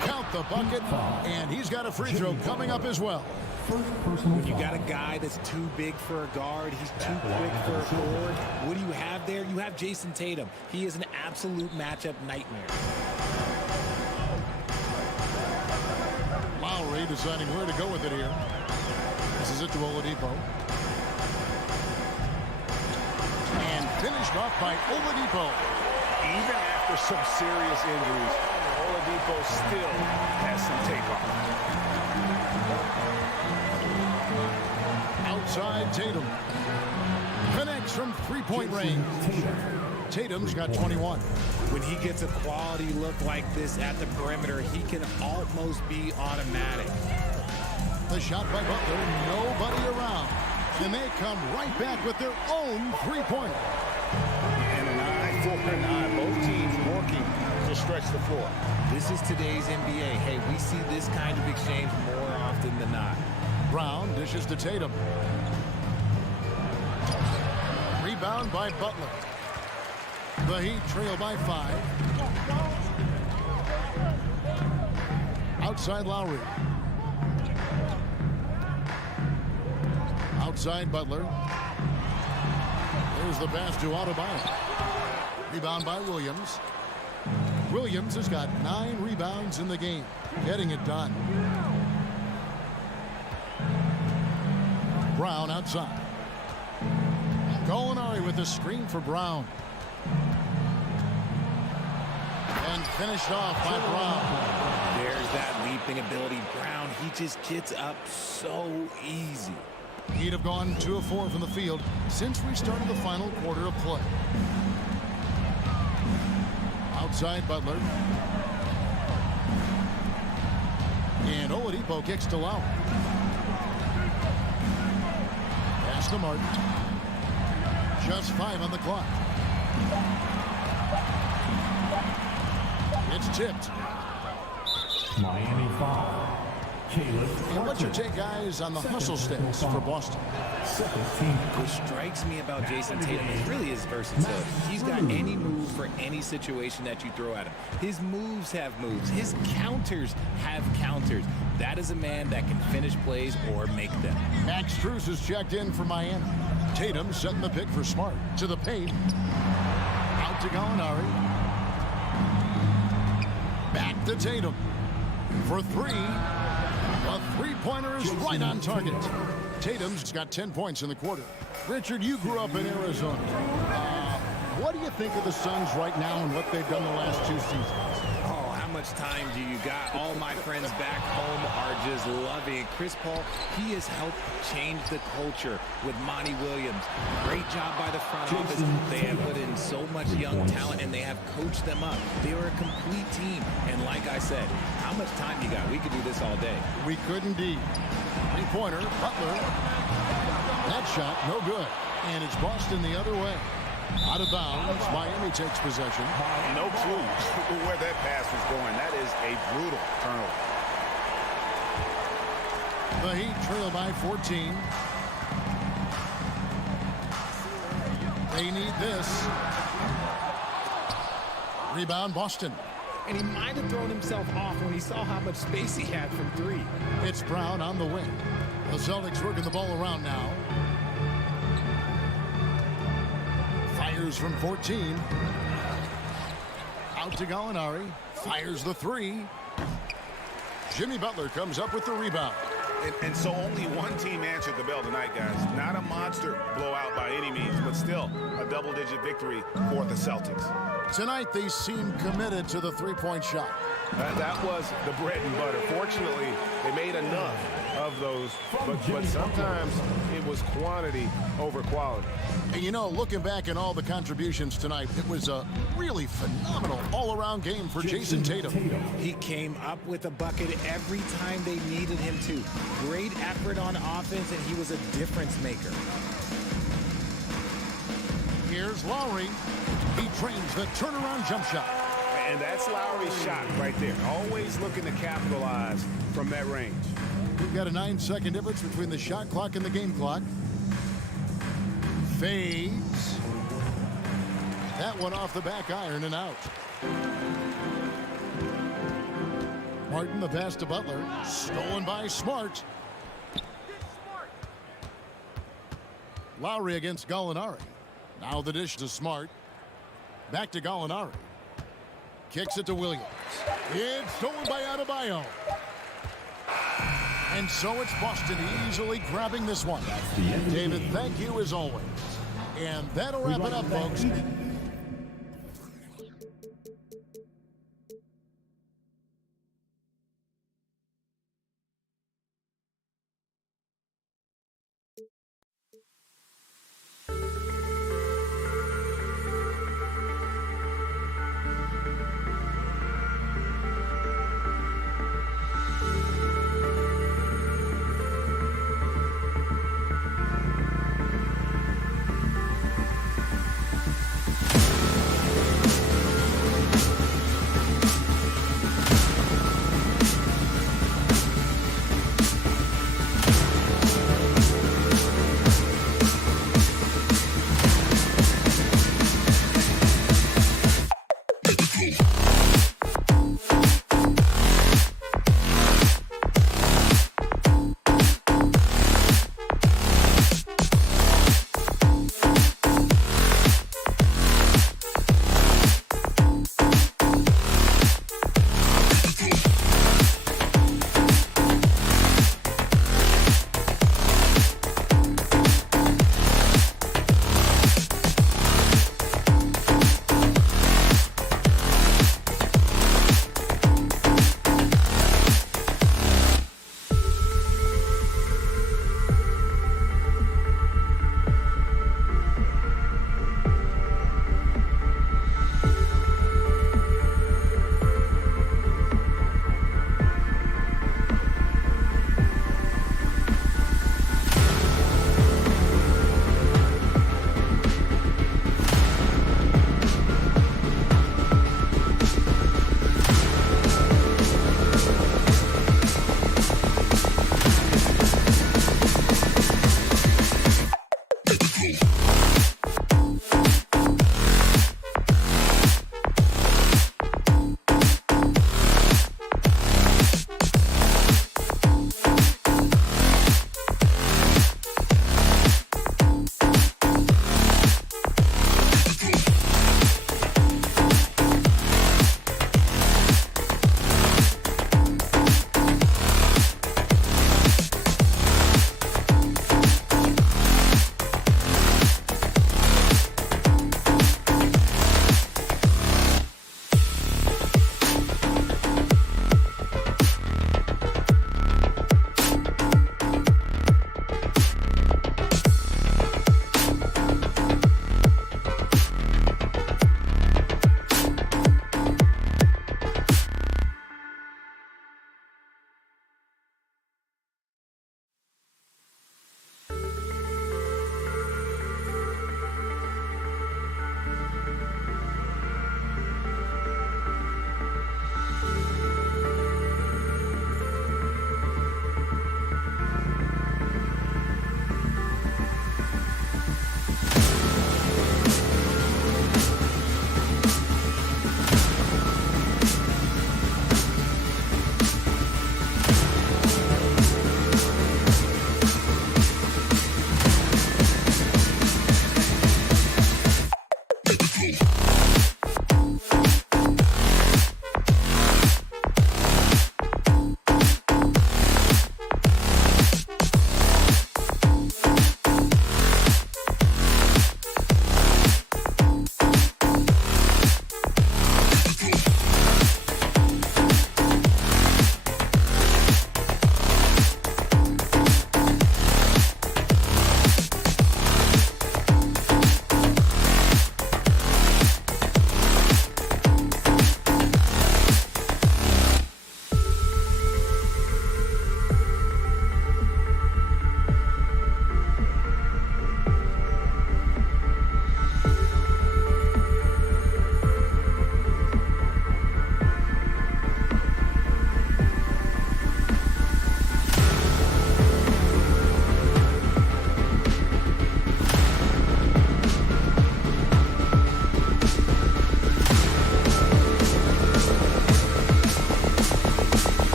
Count the bucket, and he's got a free throw coming up as well. When you got a guy that's too big for a guard, he's too quick for a forward, what do you have there? You have Jason Tatum. He is an absolute matchup nightmare. Lowry deciding where to go with it here. This is it to Oladipo. And finished off by Oladipo. Even after some serious injuries, Oladipo still has some takeoff. Outside Tatum. Connects from three-point range. Tatum's got 21. When he gets a quality look like this at the perimeter, he can almost be automatic. The shot by Butler, nobody around. And they come right back with their own three-pointer. And an eye for an eye. Both teams working to stretch the floor. This is today's NBA. Hey, we see this kind of exchange more often than not. Brown dishes to Tatum. Rebound by Butler. The Heat trail by 5. Outside Lowry. Outside Butler. There's the pass to Adebayo. Rebound by Williams. Williams has got 9 rebounds in the game, getting it done. Brown outside. Gallinari with the screen for Brown. And finished off by Brown. There's that leaping ability. Brown, he just gets up so easy. He'd have gone 2 of 4 from the field since we started the final quarter of play. Outside Butler. And Oladipo kicks to Lowry. Pass to Martin. Just 5 on the clock. It's tipped. Miami foul. And what's your take, guys, on the hustle stats for Boston? What strikes me about Jason Tatum is really his versatility. He's got any move for any situation that you throw at him. His moves have moves. His counters have counters. That is a man that can finish plays or make them. Max Strus is checked in for Miami. Tatum setting the pick for Smart. To the paint. Out to Gallinari. Back to Tatum. For 3. A three-pointer is right on target. Tatum's got 10 points in the quarter. Richard, you grew up in Arizona. What do you think of the Suns right now and what they've done the last 2 seasons? Oh, how much time do you got? All my friends back home are just loving it. Chris Paul, he has helped change the culture with Monty Williams. Great job by the front office. They have put in so much young talent, and they have coached them up. They are a complete team. And like I said, how much time you got? We could do this all day. We could indeed. Three-pointer, Butler. That shot, no good. And it's Boston the other way. Out of bounds, Miami takes possession. No clue where that pass was going. That is a brutal turnover. The Heat trail by 14. They need this. Rebound, Boston. And he might have thrown himself off when he saw how much space he had from 3. It's Brown on the wing. The Celtics working the ball around now. Fires from 14. Out to Gallinari. Fires the 3. Jimmy Butler comes up with the rebound. And so only one team answered the bell tonight, guys. Not a monster blowout by any means, but still a double-digit victory for the Celtics. Tonight, they seem committed to the three-point shot. That was the bread and butter. Fortunately, they made enough of those, but sometimes it was quantity over quality. And you know, looking back at all the contributions tonight, it was a really phenomenal all-around game for Jason Tatum. He came up with a bucket every time they needed him to. Great effort on offense, and he was a difference maker. Here's Lowry. He trains the turnaround jump shot. And that's Lowry's shot right there. Always looking to capitalize from that range. We've got a 9-second difference between the shot clock and the game clock. Fades. That one off the back iron and out. Martin, the pass to Butler. Stolen by Smart. Lowry against Gallinari. Now the dish to Smart. Back to Gallinari. Kicks it to Williams. It's stolen by Adebayo. And so it's Boston easily grabbing this one. David, thank you as always. And that'll wrap it up, folks.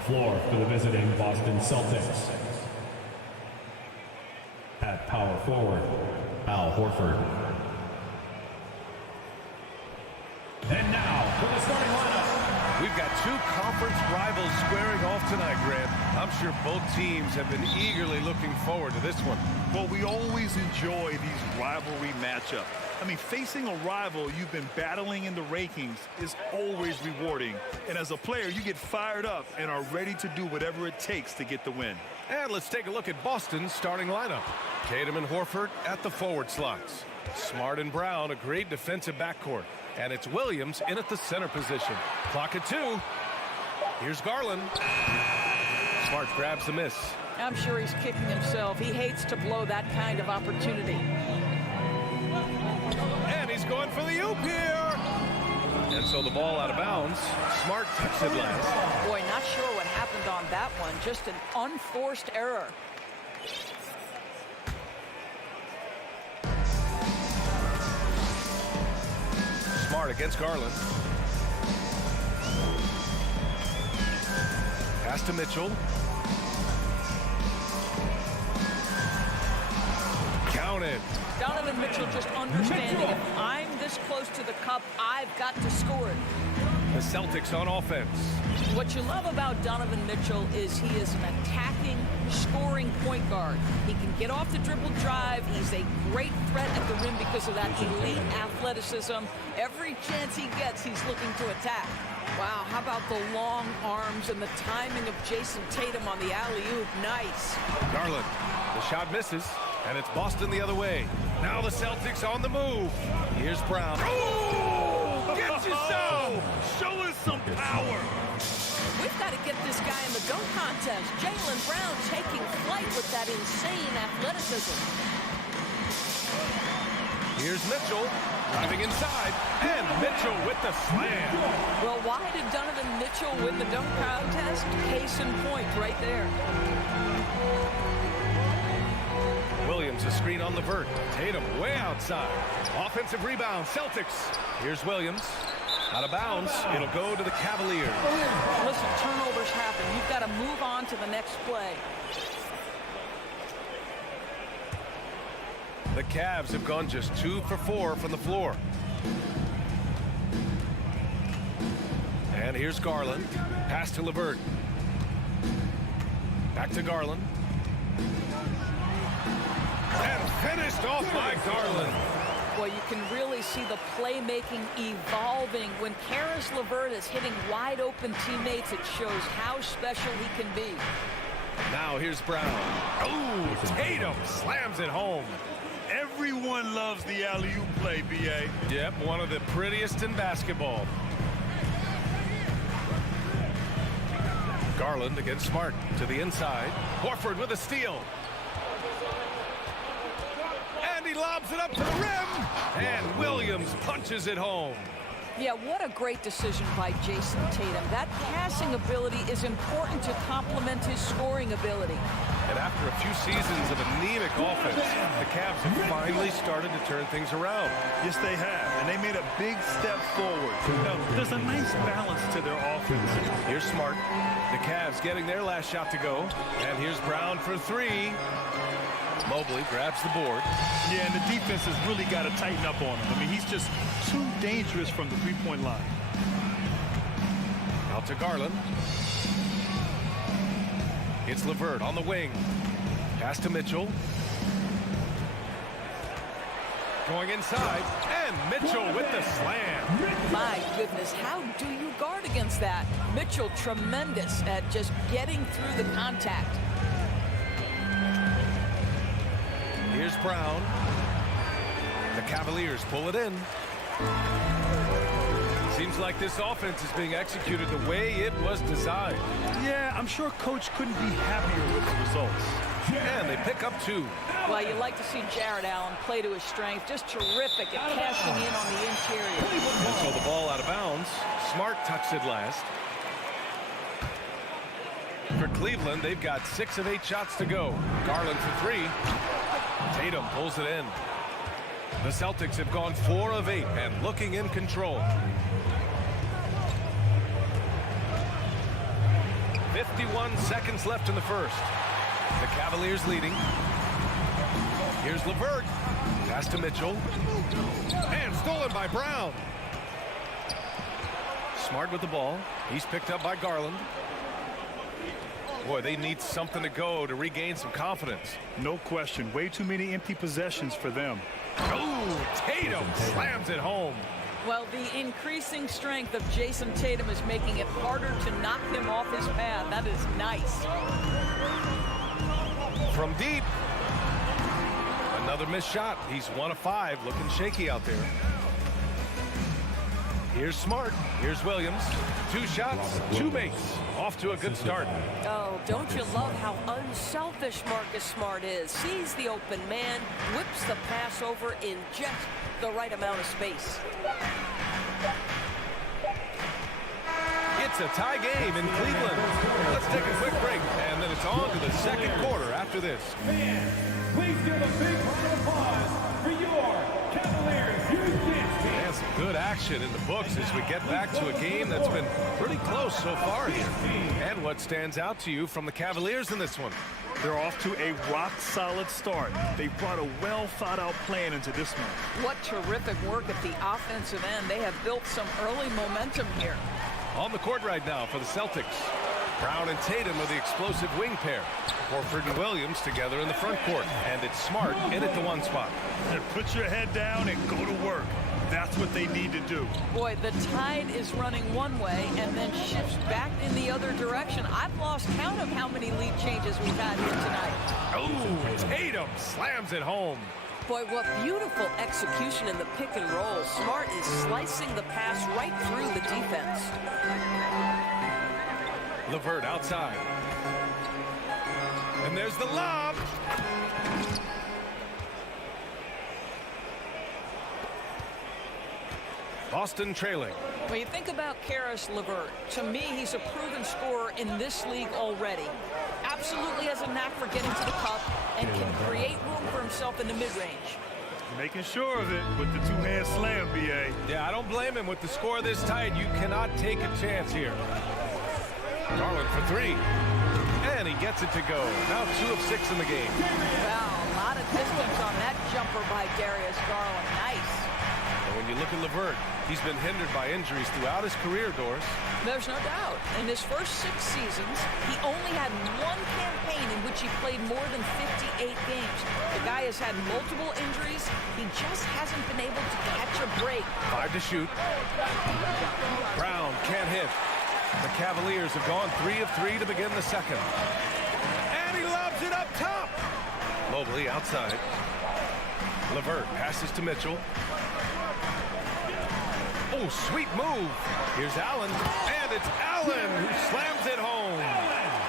the floor for the visiting Boston Celtics. At power forward, Al Horford. And now, for the starting lineup. We've got two conference rivals squaring off tonight, Grant. I'm sure both teams have been eagerly looking forward to this one. Well, we always enjoy these rivalry matchups. I mean, facing a rival you've been battling in the rankings is always rewarding. And as a player, you get fired up and are ready to do whatever it takes to get the win. And let's take a look at Boston's starting lineup. Tatum and Horford at the forward slots. Smart and Brown, a great defensive backcourt. And it's Williams in at the center position. Clock at 2. Here's Garland. Smart grabs the miss. I'm sure he's kicking himself. He hates to blow that kind of opportunity. And he's going for the oop here. And so the ball out of bounds. Smart tucks it last. Boy, not sure what happened on that one. Just an unforced error. Smart against Garland. Pass to Mitchell. Counted. Donovan Mitchell just understanding if I'm this close to the cup, I've got to score it. The Celtics on offense. What you love about Donovan Mitchell is he is an attacking, scoring point guard. He can get off the dribble drive. He's a great threat at the rim because of that elite athleticism. Every chance he gets, he's looking to attack. Wow, how about the long arms and the timing of Jason Tatum on the alley-oop? Nice. Garland. The shot misses, and it's Boston the other way. Now the Celtics on the move. Here's Brown. Oh! Get you so! Show us some power. We've got to get this guy in the dunk contest. Jaylen Brown taking flight with that insane athleticism. Here's Mitchell driving inside, and Mitchell with the slam. Well, why did Donovan Mitchell win the dunk contest? Case in point right there. Williams a screen on the vert. Tatum way outside. Offensive rebound, Celtics. Here's Williams. Out of bounds. It'll go to the Cavaliers. Listen, turnovers happen. You've got to move on to the next play. The Cavs have gone just 2 for 4 from the floor. And here's Garland. Pass to LeVert. Back to Garland. And finished off by Garland. Well, you can really see the playmaking evolving. When Karis LeVert is hitting wide open teammates, it shows how special he can be. Now here's Brown. Oh, Tatum slams it home. Everyone loves the alley-oop play, B.A. Yep, one of the prettiest in basketball. Garland against Smart to the inside. Horford with a steal. And he lobs it up to the rim. And Williams punches it home. Yeah, what a great decision by Jason Tatum. That passing ability is important to complement his scoring ability. And after a few seasons of anemic offense, the Cavs have finally started to turn things around. Yes, they have, and they made a big step forward. Now, there's a nice balance to their offense. Here's Smart. The Cavs getting their last shot to go. And here's Brown for 3. Mobley grabs the board. Yeah, and the defense has really got to tighten up on him. I mean, he's just too dangerous from the three-point line. Out to Garland. It's LeVert on the wing. Pass to Mitchell. Going inside, and Mitchell with the slam. My goodness, how do you guard against that? Mitchell tremendous at just getting through the contact. Here's Brown. The Cavaliers pull it in. Seems like this offense is being executed the way it was designed. Yeah, I'm sure Coach couldn't be happier with the results. And they pick up 2. Well, you like to see Jared Allen play to his strength. Just terrific at cashing in on the interior. And so the ball out of bounds. Smart tucks it last. For Cleveland, they've got 6 of 8 shots to go. Garland for 3. Tatum pulls it in. The Celtics have gone 4 of 8 and looking in control. 51 seconds left in the first. The Cavaliers leading. Here's LeVert. Pass to Mitchell. And stolen by Brown. Smart with the ball. He's picked up by Garland. Boy, they need something to go to regain some confidence. No question. Way too many empty possessions for them. Oh, Tatum slams it home. Well, the increasing strength of Jason Tatum is making it harder to knock him off his path. That is nice. From deep. Another missed shot. He's 1 of 5, looking shaky out there. Here's Smart. Here's Williams. 2 shots, 2 makes. Off to a good start. Oh, don't you love how unselfish Marcus Smart is? Sees the open man, whips the pass over in just the right amount of space. It's a tie game in Cleveland. Let's take a quick break, and then it's on to the second quarter after this. Fans, please give a big round of applause for your Cavaliers Houston. And some good action in the books as we get back to a game that's been pretty close so far here. And what stands out to you from the Cavaliers in this one? They're off to a rock-solid start. They brought a well-thought-out plan into this one. What terrific work at the offensive end. They have built some early momentum here. On the court right now for the Celtics. Brown and Tatum are the explosive wing pair. Horford and Williams together in the front court. And it's Smart in at the 1 spot. And put your head down and go to work. That's what they need to do. Boy, the tide is running one way and then shifts back in the other direction. I've lost count of how many lead changes we've had here tonight. Oh, Tatum slams it home. Boy, what beautiful execution in the pick and roll. Smart is slicing the pass right through the defense. LeVert outside. And there's the lob. Boston trailing. When you think about Karis LeVert, to me, he's a proven scorer in this league already. Absolutely has a knack for getting to the cup and can create room for himself in the mid-range. Making sure of it with the 2-hand slam, B.A. Yeah, I don't blame him. With the score this tight, you cannot take a chance here. Garland for 3. And he gets it to go. Now 2 of 6 in the game. Wow, a lot of distance on that jumper by Darius Garland. Nice. And when you look at LeVert, he's been hindered by injuries throughout his career, Doris. There's no doubt. In his first 6 seasons, he only had 1 campaign in which he played more than 58 games. The guy has had multiple injuries. He just hasn't been able to catch a break. 5 to shoot. Brown can't hit. The Cavaliers have gone 3 of 3 to begin the second. And he lobs it up top. Mobley outside. LeVert passes to Mitchell. Oh, sweet move. Here's Allen. And it's Allen who slams it home.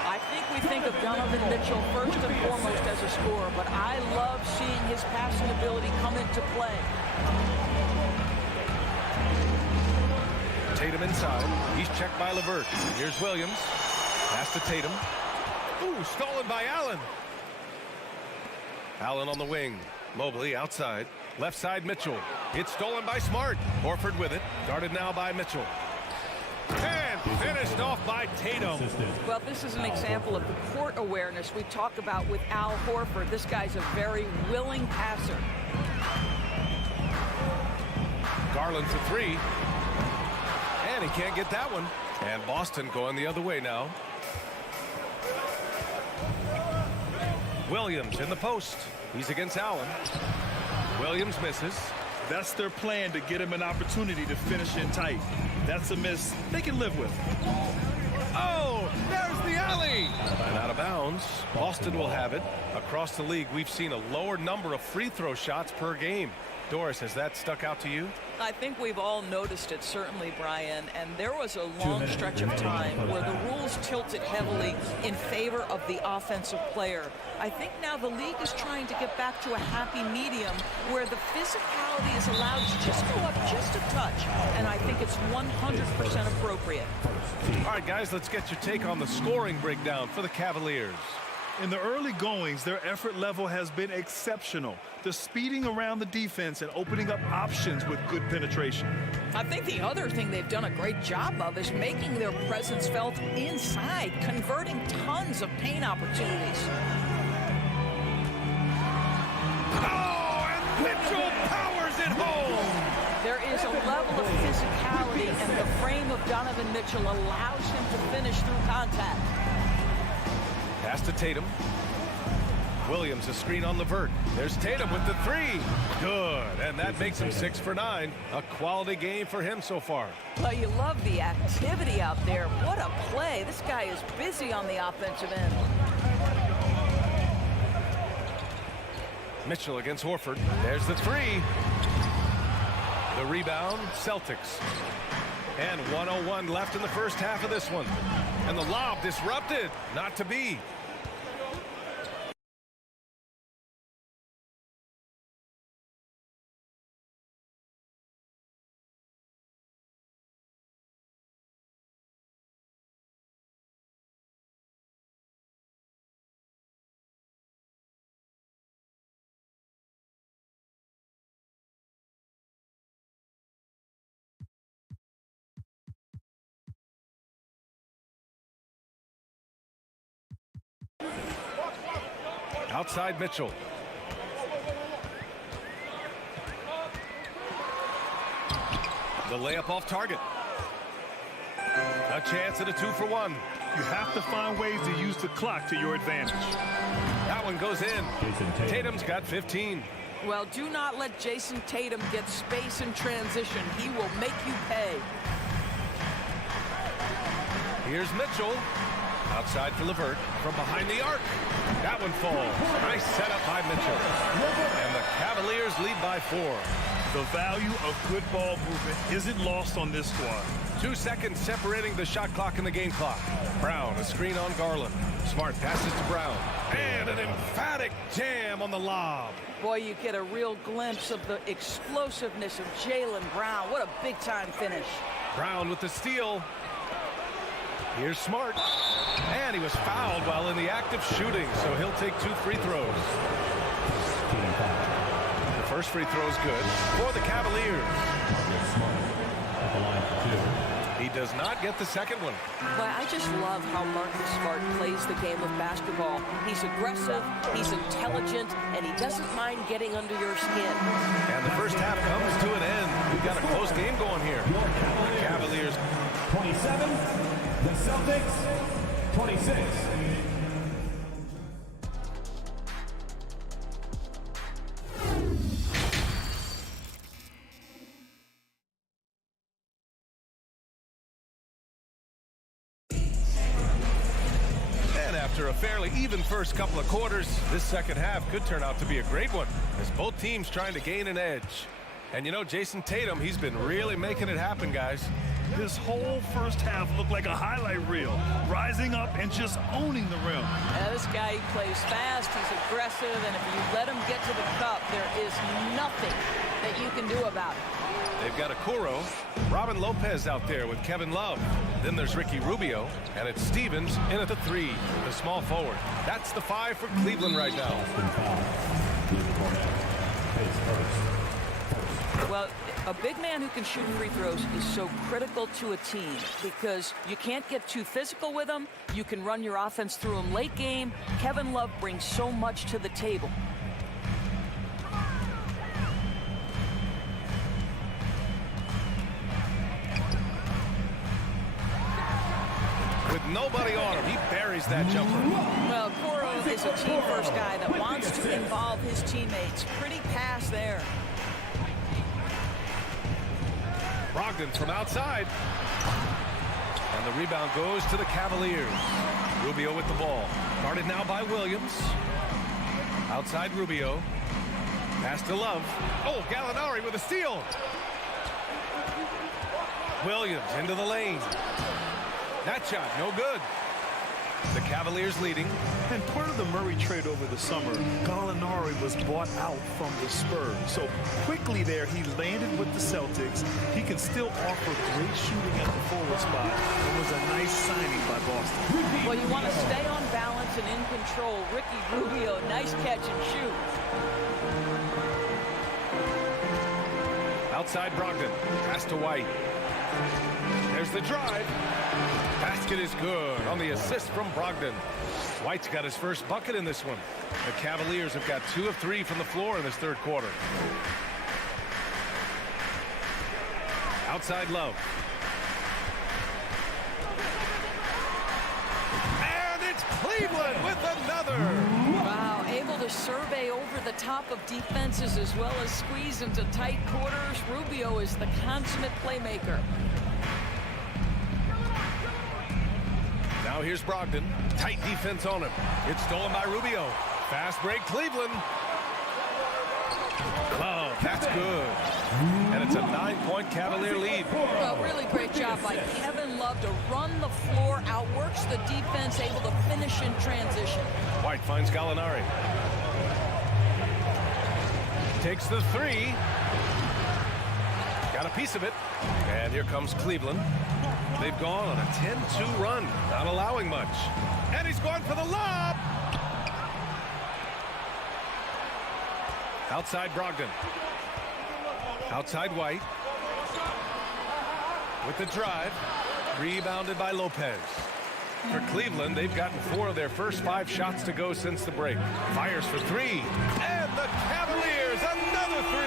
I think we think of Donovan Mitchell first and foremost as a scorer, but I love seeing his passing ability come into play. Tatum inside. He's checked by LeVert. Here's Williams. Pass to Tatum. Ooh, stolen by Allen. Allen on the wing. Mobley outside. Left side Mitchell. It's stolen by Smart. Horford with it. Guarded now by Mitchell. And finished off by Tatum. Well, this is an example of the court awareness we talk about with Al Horford. This guy's a very willing passer. Garland for 3. And he can't get that one. And Boston going the other way now. Williams in the post. He's against Allen. Williams misses. That's their plan, to get him an opportunity to finish in tight. That's a miss they can live with. Oh, there's the alley. And out of bounds. Boston will have it. Across the league, we've seen a lower number of free throw shots per game. Doris, has that stuck out to you? I think we've all noticed it, certainly, Brian. And there was a long stretch of time where the rules tilted heavily in favor of the offensive player. I think now the league is trying to get back to a happy medium where the physicality is allowed to just go up just a touch. And I think it's 100% appropriate. All right, guys, let's get your take on the scoring breakdown for the Cavaliers. In the early goings, their effort level has been exceptional. They're speeding around the defense and opening up options with good penetration. I think the other thing they've done a great job of is making their presence felt inside, converting tons of paint opportunities. Oh, and Mitchell powers it home. There is a level of physicality, and the frame of Donovan Mitchell allows him to finish through contact. Pass to Tatum. Williams, a screen on LeVert. There's Tatum with the three. Good, and that makes him 6 for 9. A quality game for him so far. Well, you love the activity out there. What a play. This guy is busy on the offensive end. Mitchell against Horford. There's the three. The rebound, Celtics. And 1:01 left in the first half of this one. And the lob disrupted. Not to be. Outside Mitchell. The layup off target. A chance at a 2 for 1. You have to find ways to use the clock to your advantage. That one goes in. Tatum's got 15. Well, do not let Jason Tatum get space in transition. He will make you pay. Here's Mitchell. Outside for LeVert from behind the arc. That one falls. Nice setup by Mitchell. And the Cavaliers lead by 4. The value of good ball movement isn't lost on this squad. 2 seconds separating the shot clock and the game clock. Brown, a screen on Garland. Smart passes to Brown. And an emphatic jam on the lob. Boy, you get a real glimpse of the explosiveness of Jaylen Brown. What a big-time finish. Brown with the steal. Here's Smart. And he was fouled while in the act of shooting, so he'll take 2 free throws. The first free throw is good for the Cavaliers. He does not get the second one. Boy, I just love how Marcus Smart plays the game of basketball. He's aggressive, he's intelligent, and he doesn't mind getting under your skin. And the first half comes to an end. We've got a close game going here. The Cavaliers 27, the Celtics 26. After a fairly even first couple of quarters, this second half could turn out to be a great one as both teams trying to gain an edge. And you know, Jason Tatum, he's been really making it happen, guys. This whole first half looked like a highlight reel, rising up and just owning the rim. Yeah, this guy plays fast, he's aggressive, and if you let him get to the cup, there is nothing that you can do about it. They've got a Kuro, Robin Lopez out there with Kevin Love. Then there's Ricky Rubio, and it's Stevens in at the 3, the small forward. That's the 5 for Cleveland right now. Well, a big man who can shoot free throws is so critical to a team because you can't get too physical with him. You can run your offense through him late game. Kevin Love brings so much to the table. With nobody on him, he buries that jumper. Well, Koro is a team-first guy that wants to involve his teammates. Pretty pass there. Brogdon from outside. And the rebound goes to the Cavaliers. Rubio with the ball. Guarded now by Williams. Outside Rubio. Pass to Love. Oh, Gallinari with a steal. Williams into the lane. That shot, no good. The Cavaliers leading. And part of the Murray trade over the summer, Gallinari was bought out from the Spurs. So quickly there, he landed with the Celtics. He can still offer great shooting at the forward spot. It was a nice signing by Boston. Well, you want to stay on balance. nice and in control. Ricky Rubio, nice catch and shoot. Outside Brogdon. Pass to White. There's the drive. Basket is good on the assist from Brogdon. White's got his first bucket in this one. The Cavaliers have got 2 of 3 from the floor in this third quarter. Outside Love. And it's Cleveland with another. Wow, able to survey over the top of defenses as well as squeeze into tight quarters. Rubio is the consummate playmaker. Now here's Brogdon. Tight defense on him. It's stolen by Rubio. Fast break, Cleveland. Oh, that's good. And it's a 9-point Cavalier lead. Well, really great job by Kevin Love to run the floor, outworks the defense, able to finish in transition. White finds Gallinari. Takes the 3. Got a piece of it. And here comes Cleveland. They've gone on a 10-2 run, not allowing much. And he's going for the lob. Outside Brogdon. Outside White. With the drive. Rebounded by Lopez. For Cleveland, they've gotten 4 of their first 5 shots to go since the break. Fires for 3. And the Cavaliers, another 3.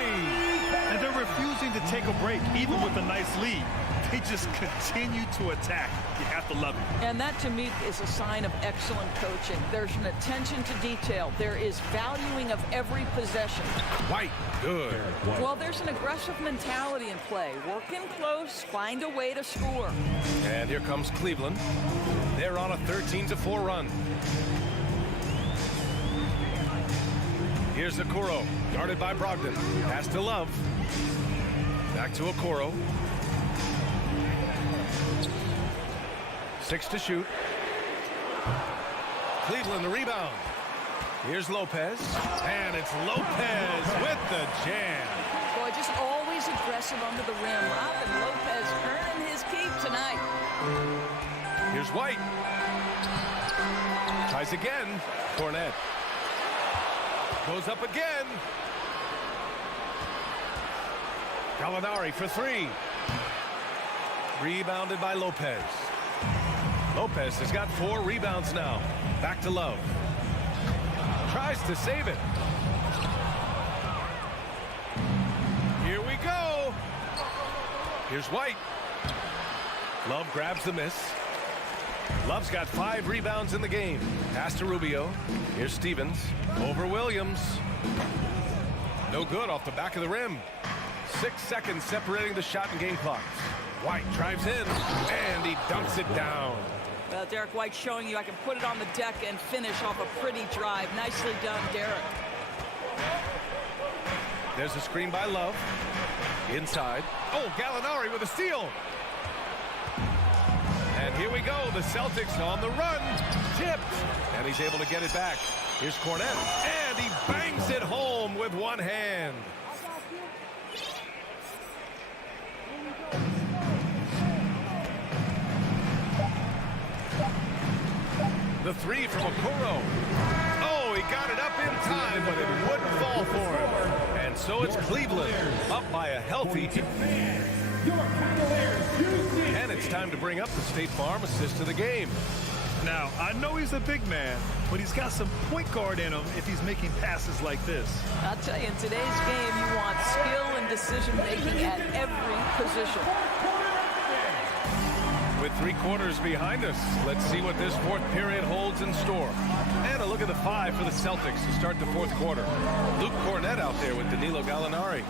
And they're refusing to take a break, even with a nice lead. They just continue to attack. You have to love it. And that, to me, is a sign of excellent coaching. There's an attention to detail. There is valuing of every possession. White, good. Well, there's an aggressive mentality in play. Work in close, find a way to score. And here comes Cleveland. They're on a 13-4 run. Here's Okoro, guarded by Brogdon. Pass to Love. Back to Okoro. 6 to shoot. Cleveland the rebound. Here's Lopez. And it's Lopez with the jam. Boy, just always aggressive under the rim. Robin Lopez earning his keep tonight. Here's White. Tries again. Cornet. Goes up again. Gallinari for 3. Rebounded by Lopez. Lopez has got 4 rebounds now. Back to Love. Tries to save it. Here we go. Here's White. Love grabs the miss. Love's got 5 rebounds in the game. Pass to Rubio. Here's Stevens. Over Williams. No good off the back of the rim. 6 seconds separating the shot and game clocks. White drives in, and he dumps it down. Well, Derek White showing you I can put it on the deck and finish off a pretty drive. Nicely done, Derek. There's a screen by Love. Inside. Oh, Gallinari with a steal. And here we go. The Celtics on the run. Tipped. And he's able to get it back. Here's Cornet. And he bangs it home with one hand. The 3 from Okoro. Oh, he got it up in time, but it wouldn't fall for him. And so it's Cleveland up by a healthy. And it's time to bring up the State Farm assist of the game. Now, I know he's a big man, but he's got some point guard in him if he's making passes like this. I'll tell you, in today's game, you want skill and decision-making at every position. With 3 quarters behind us, let's see what this 4th period holds in store. And a look at the 5 for the Celtics to start the 4th quarter. Luke Cornet out there with Danilo Gallinari.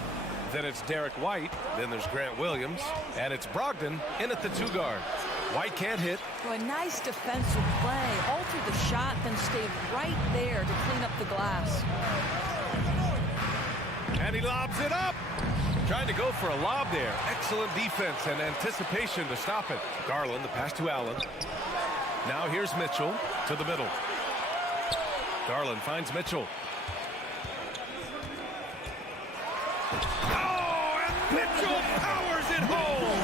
Then it's Derek White. Then there's Grant Williams. And it's Brogdon in at the 2 guard. White can't hit. Boy, nice defensive play. Altered the shot, then stayed right there to clean up the glass. And he lobs it up. Trying to go for a lob there. Excellent defense and anticipation to stop it. Garland, the pass to Allen. Now here's Mitchell to the middle. Garland finds Mitchell. Oh, and Mitchell powers it home.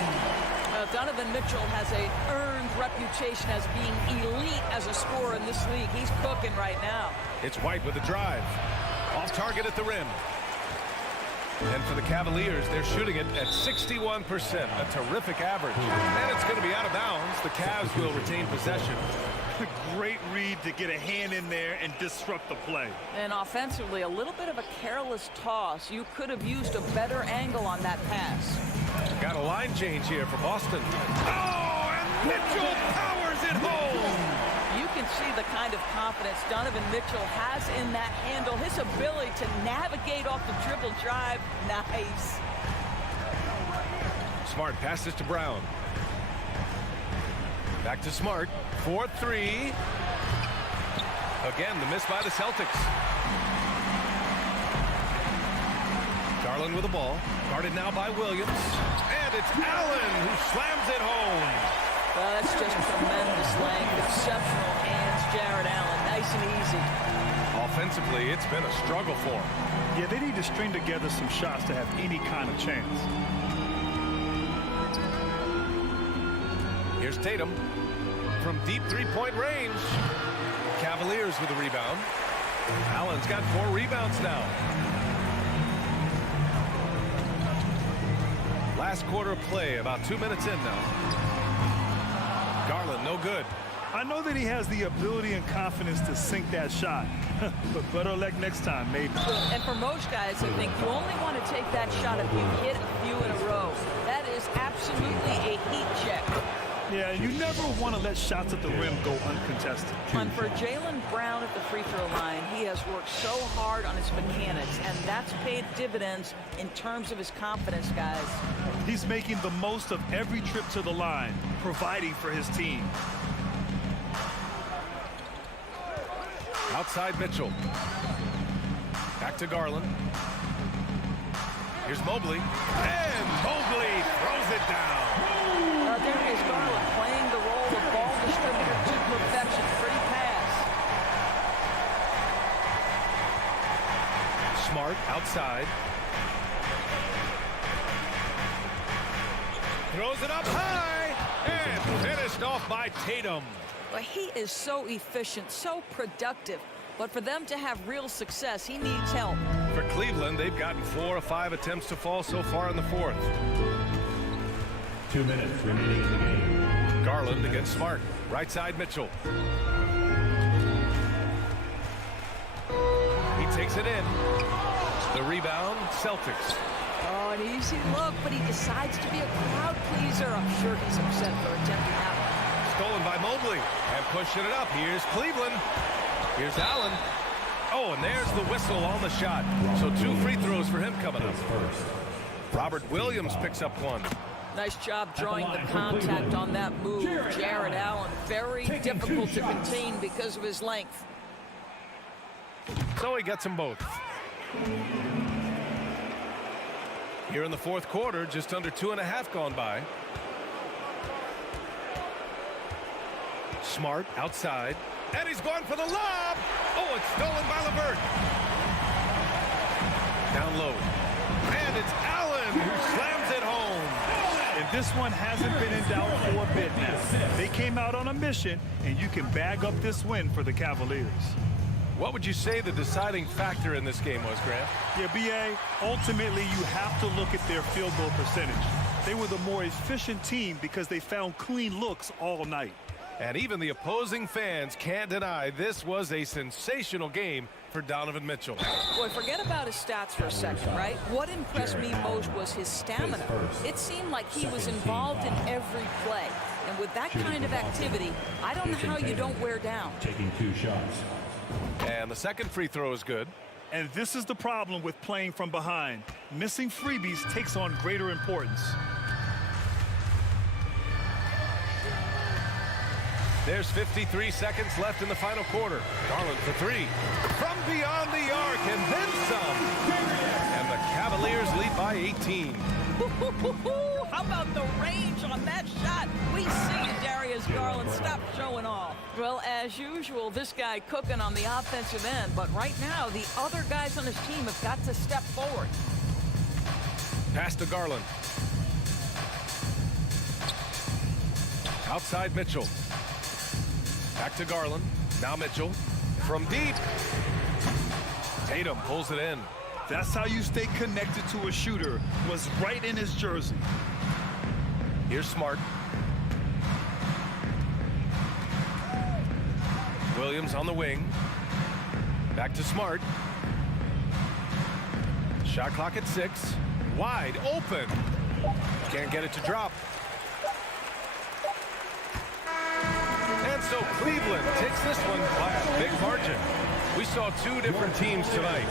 Donovan Mitchell has an earned reputation as being elite as a scorer in this league. He's cooking right now. It's White with the drive. Off target at the rim. And for the Cavaliers, they're shooting it at 61%, a terrific average. And it's going to be out of bounds. The Cavs will retain possession. Great read to get a hand in there and disrupt the play. And offensively, a little bit of a careless toss. You could have used a better angle on that pass. Got a line change here for Boston. Oh, and Mitchell powers it home. You can see the kind of confidence Donovan Mitchell has in that handle. His ability to navigate off the dribble drive. Nice. Smart passes to Brown. Back to Smart. 4-3. Again, the miss by the Celtics. Garland with the ball. Guarded now by Williams. And it's Allen who slams it home. That's just tremendous length. Exceptional hands, Jared Allen. Nice and easy. Offensively, it's been a struggle for him. Yeah, they need to string together some shots to have any kind of chance. Here's Tatum from deep three-point range. Cavaliers with the rebound. Allen's got 4 rebounds now. Last quarter of play, about 2 minutes in now. Garland, no good. I know that he has the ability and confidence to sink that shot, but better luck next time, maybe. And for most guys, I think you only want to take that shot if you hit a few in a row. That is absolutely a heat check. Yeah, you never want to let shots at the rim go uncontested. And for Jaylen Brown at the free throw line, he has worked so hard on his mechanics, and that's paid dividends in terms of his confidence, guys. He's making the most of every trip to the line, providing for his team. Outside Mitchell. Back to Garland. Here's Mobley. And Mobley throws it down. There is Garland playing the role of ball distributor to perfection. Pretty pass. Smart outside. Throws it up high. And finished off by Tatum. Well, he is so efficient, so productive. But for them to have real success, he needs help. For Cleveland, they've gotten 4 of 5 attempts to fall so far in the 4th. 2 minutes remaining in the game. Garland against Smart. Right side Mitchell. He takes it in. The rebound, Celtics. Oh, an easy look, but he decides to be a crowd pleaser. I'm sure he's upset for attempting that one. Stolen by Mobley. And pushing it up. Here's Cleveland. Here's Allen. Oh, and there's the whistle on the shot. So 2 free throws for him coming up. Robert Williams picks up 1. Nice job drawing the contact on that move. Jared Allen, very difficult to contain because of his length. So he gets them both. Here in the 4th quarter, just under 2.5 gone by. Smart outside. And he's going for the lob. Oh, it's stolen by LeVert. Down low. And it's Allen who slams it home. And this one hasn't been in doubt for a bit now. They came out on a mission, and you can bag up this win for the Cavaliers. What would you say the deciding factor in this game was, Grant? Yeah, B.A., ultimately you have to look at their field goal percentage. They were the more efficient team because they found clean looks all night. And even the opposing fans can't deny this was a sensational game for Donovan Mitchell. Boy, forget about his stats for a second, right? What impressed me most was his stamina. It seemed like he was involved in every play. And with that kind of activity, I don't know how you don't wear down. Taking 2 shots. And the second free throw is good. And this is the problem with playing from behind. Missing freebies takes on greater importance. There's 53 seconds left in the final quarter. Garland for 3. From beyond the arc and then some. And the Cavaliers lead by 18. How about the range on that shot? We see you, Darius Garland. Stop showing off. Well, as usual, this guy cooking on the offensive end. But right now, the other guys on his team have got to step forward. Pass to Garland. Outside Mitchell. Back to Garland. Now Mitchell. From deep. Tatum pulls it in. That's how you stay connected to a shooter, was right in his jersey. Here's Smart. Williams on the wing. Back to Smart. Shot clock at 6. Wide open. Can't get it to drop. And so Cleveland takes this one by a big margin. We saw two different teams tonight.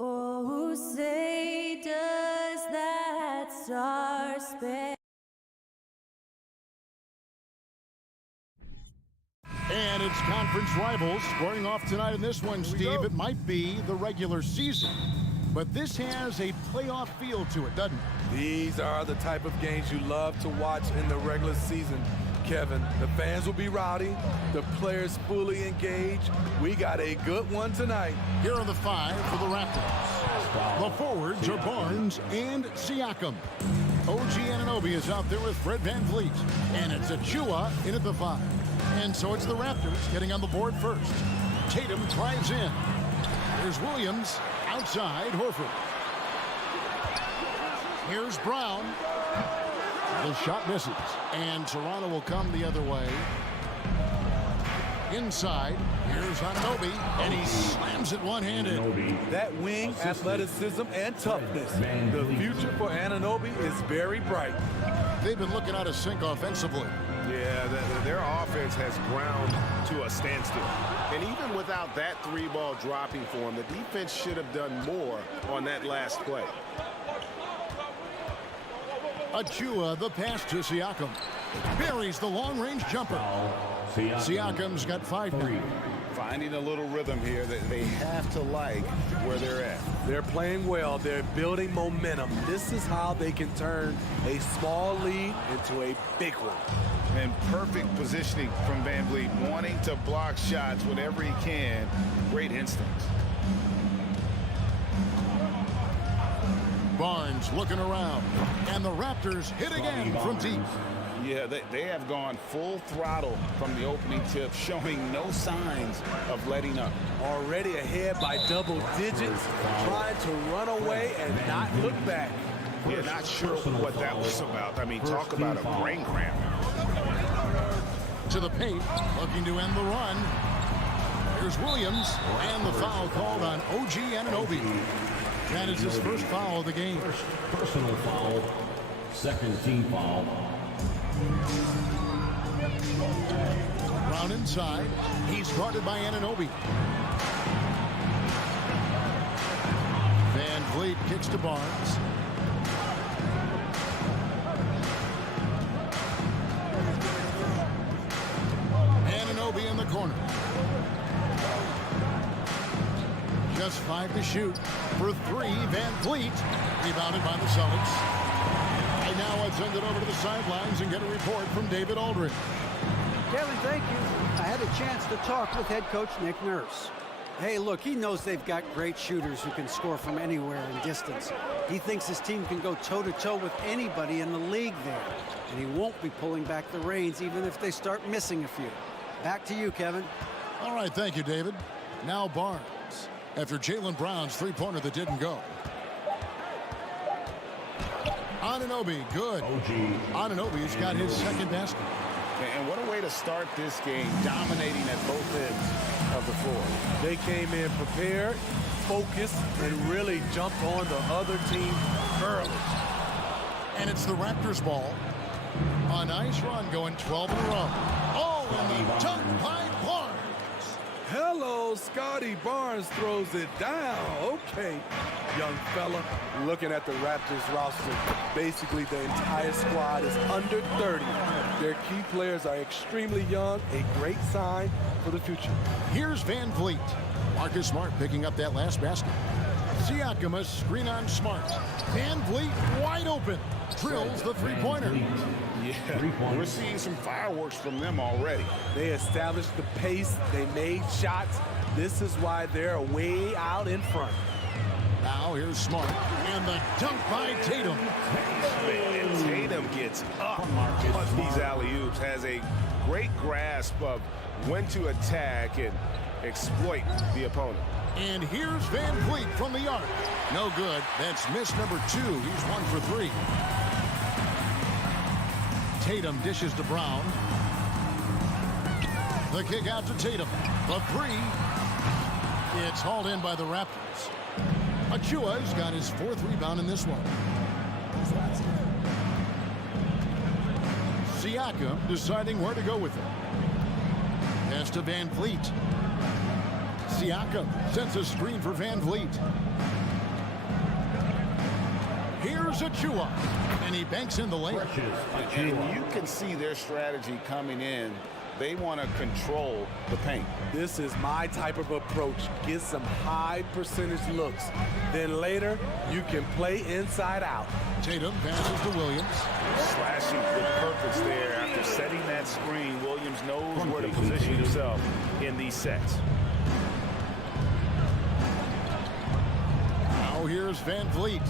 Oh, say does that star-spangled And it's conference rivals squaring off tonight in this one, Steve. It might be the regular season, but this has a playoff feel to it, doesn't it? These are the type of games you love to watch in the regular season, Kevin. The fans will be rowdy, the players fully engaged. We got a good one tonight. Here are the five for the Raptors. The forwards are Barnes and Siakam. OG Anunoby is out there with Fred VanVleet, and it's Achua in at the five. And so it's the Raptors getting on the board first. Tatum drives in. Here's Williams outside Horford. Here's Brown. The shot misses. And Toronto will come the other way. Inside, here's Anunoby, and he slams it one-handed. That wing athleticism and toughness. The future for Anunoby is very bright. They've been looking out of sync offensively. Yeah, their offense has ground to a standstill. And even without that three-ball dropping for him, the defense should have done more on that last play. Achua, the pass to Siakam. Buries the long-range jumper. Siakam's got 5 now. Finding a little rhythm here that they have to like where they're at. They're playing well. They're building momentum. This is how they can turn a small lead into a big one. And perfect positioning from VanVleet, wanting to block shots whenever he can. Great instincts. Barnes looking around, and the Raptors hit again from deep. Yeah, they have gone full throttle from the opening tip, showing no signs of letting up. Already ahead by double digits, trying to run away and not look back. Yeah, not sure what that was about. I mean, talk about a brain cramp. To the paint, looking to end the run. Here's Williams, and the foul called on OG Anunoby. That is his first foul of the game. First personal foul, second team foul. Brown inside. He's guarded by Anunoby. VanVleet kicks to Barnes. Anunoby in the corner. Just 5 to shoot. For 3, VanVleet. Rebounded by the Celtics. And now let's send it over to the sidelines and get a report from David Aldridge. Kevin, thank you. I had a chance to talk with head coach Nick Nurse. Hey, look, he knows they've got great shooters who can score from anywhere in distance. He thinks his team can go toe-to-toe with anybody in the league there. And he won't be pulling back the reins even if they start missing a few. Back to you, Kevin. All right, thank you, David. Now Barnes. After Jaylen Brown's three-pointer that didn't go. Anunoby, good. Anunoby's got his second basket. And what a way to start this game, dominating at both ends of the floor. They came in prepared, focused, and really jumped on the other team early. And it's the Raptors ball. A nice run going 12 in a row. Oh, and the dunk by Barnes. Hello, Scotty Barnes throws it down. Okay, young fella. Looking at the Raptors roster, basically the entire squad is under 30. Their key players are extremely young, a great sign for the future. Here's VanVleet. Marcus Smart picking up that last basket. Siakam, a screen on Smart. VanVleet wide open. Drills the three-pointer. Yeah, we're seeing some fireworks from them already. They established the pace. They made shots. This is why they're way out in front. Now here's Smart. And the dunk by Tatum. And Tatum gets up on these alley-oops, has a great grasp of when to attack and exploit the opponent. And here's VanVleet from the arc. No good. That's miss number 2. He's 1 for 3. Tatum dishes to Brown. The kick out to Tatum. The 3. It's hauled in by the Raptors. Achua's got his 4th rebound in this one. Siakam deciding where to go with it. Pass to VanVleet. Siakam sets a screen for VanVleet. Here's Achua, and he banks in the lane. And you can see their strategy coming in. They want to control the paint. This is my type of approach. Get some high percentage looks. Then later, you can play inside out. Tatum passes to Williams. Slashing with purpose there. After setting that screen, Williams knows where to position himself in these sets. Now here's Van Vliet.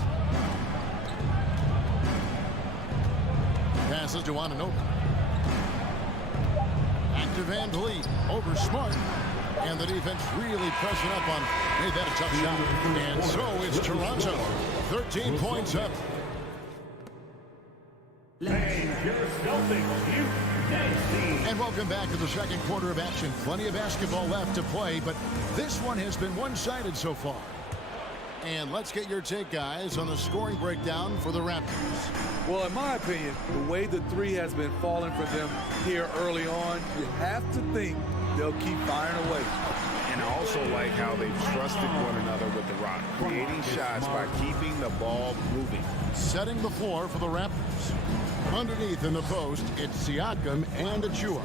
Passes to Anunoby. Back to Van Vliet. Over Smart. And the defense really pressing up on. Made that a tough shot. And so it's Toronto. 13 points up. And welcome back to the second quarter of action. Plenty of basketball left to play, but this one has been one-sided so far. And let's get your take, guys, on the scoring breakdown for the Raptors. Well, in my opinion, the way the three has been falling for them here early on, you have to think they'll keep firing away. And I also like how they've trusted one another with the rock, creating shots by keeping the ball moving. Setting the floor for the Raptors. Underneath in the post, it's Siakam and Achua.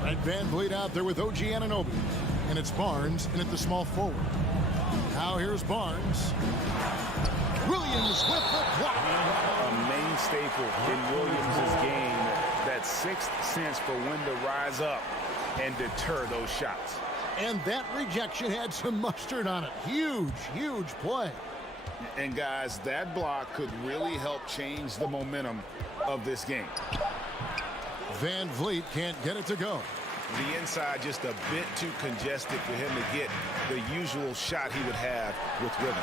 Fred Van Vliet out there with OG Anunoby. And it's Barnes in at the small forward. Now here's Barnes. Williams with the block. A main staple in Williams' game, that sixth sense for when to rise up and deter those shots. And that rejection had some mustard on it. Huge, huge play. And guys, that block could really help change the momentum of this game. Van Vliet can't get it to go. The inside just a bit too congested for him to get the usual shot he would have with rhythm.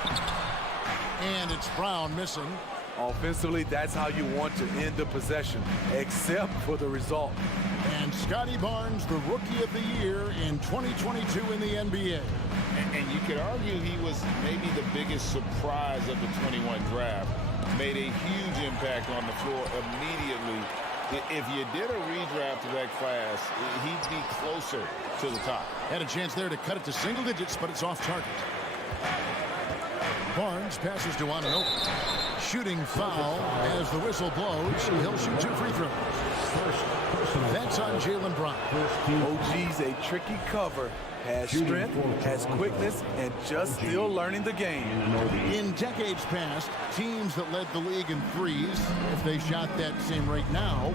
And it's Brown missing. Offensively, that's how you want to end the possession, except for the result. And Scotty Barnes, the Rookie of the Year in 2022 in the NBA. And you could argue he was maybe the biggest surprise of the 21 draft. Made a huge impact on the floor immediately. If you did a redraft of that class, he'd be closer to the top. Had a chance there to cut it to single digits, but it's off target. Barnes passes to Anunoby. Shooting foul as the whistle blows. He'll shoot 2 free throws. That's on Jaylen Brown. OG's a tricky cover. Has strength, has quickness, and just still learning the game. In decades past, teams that led the league in threes, if they shot that same rate now,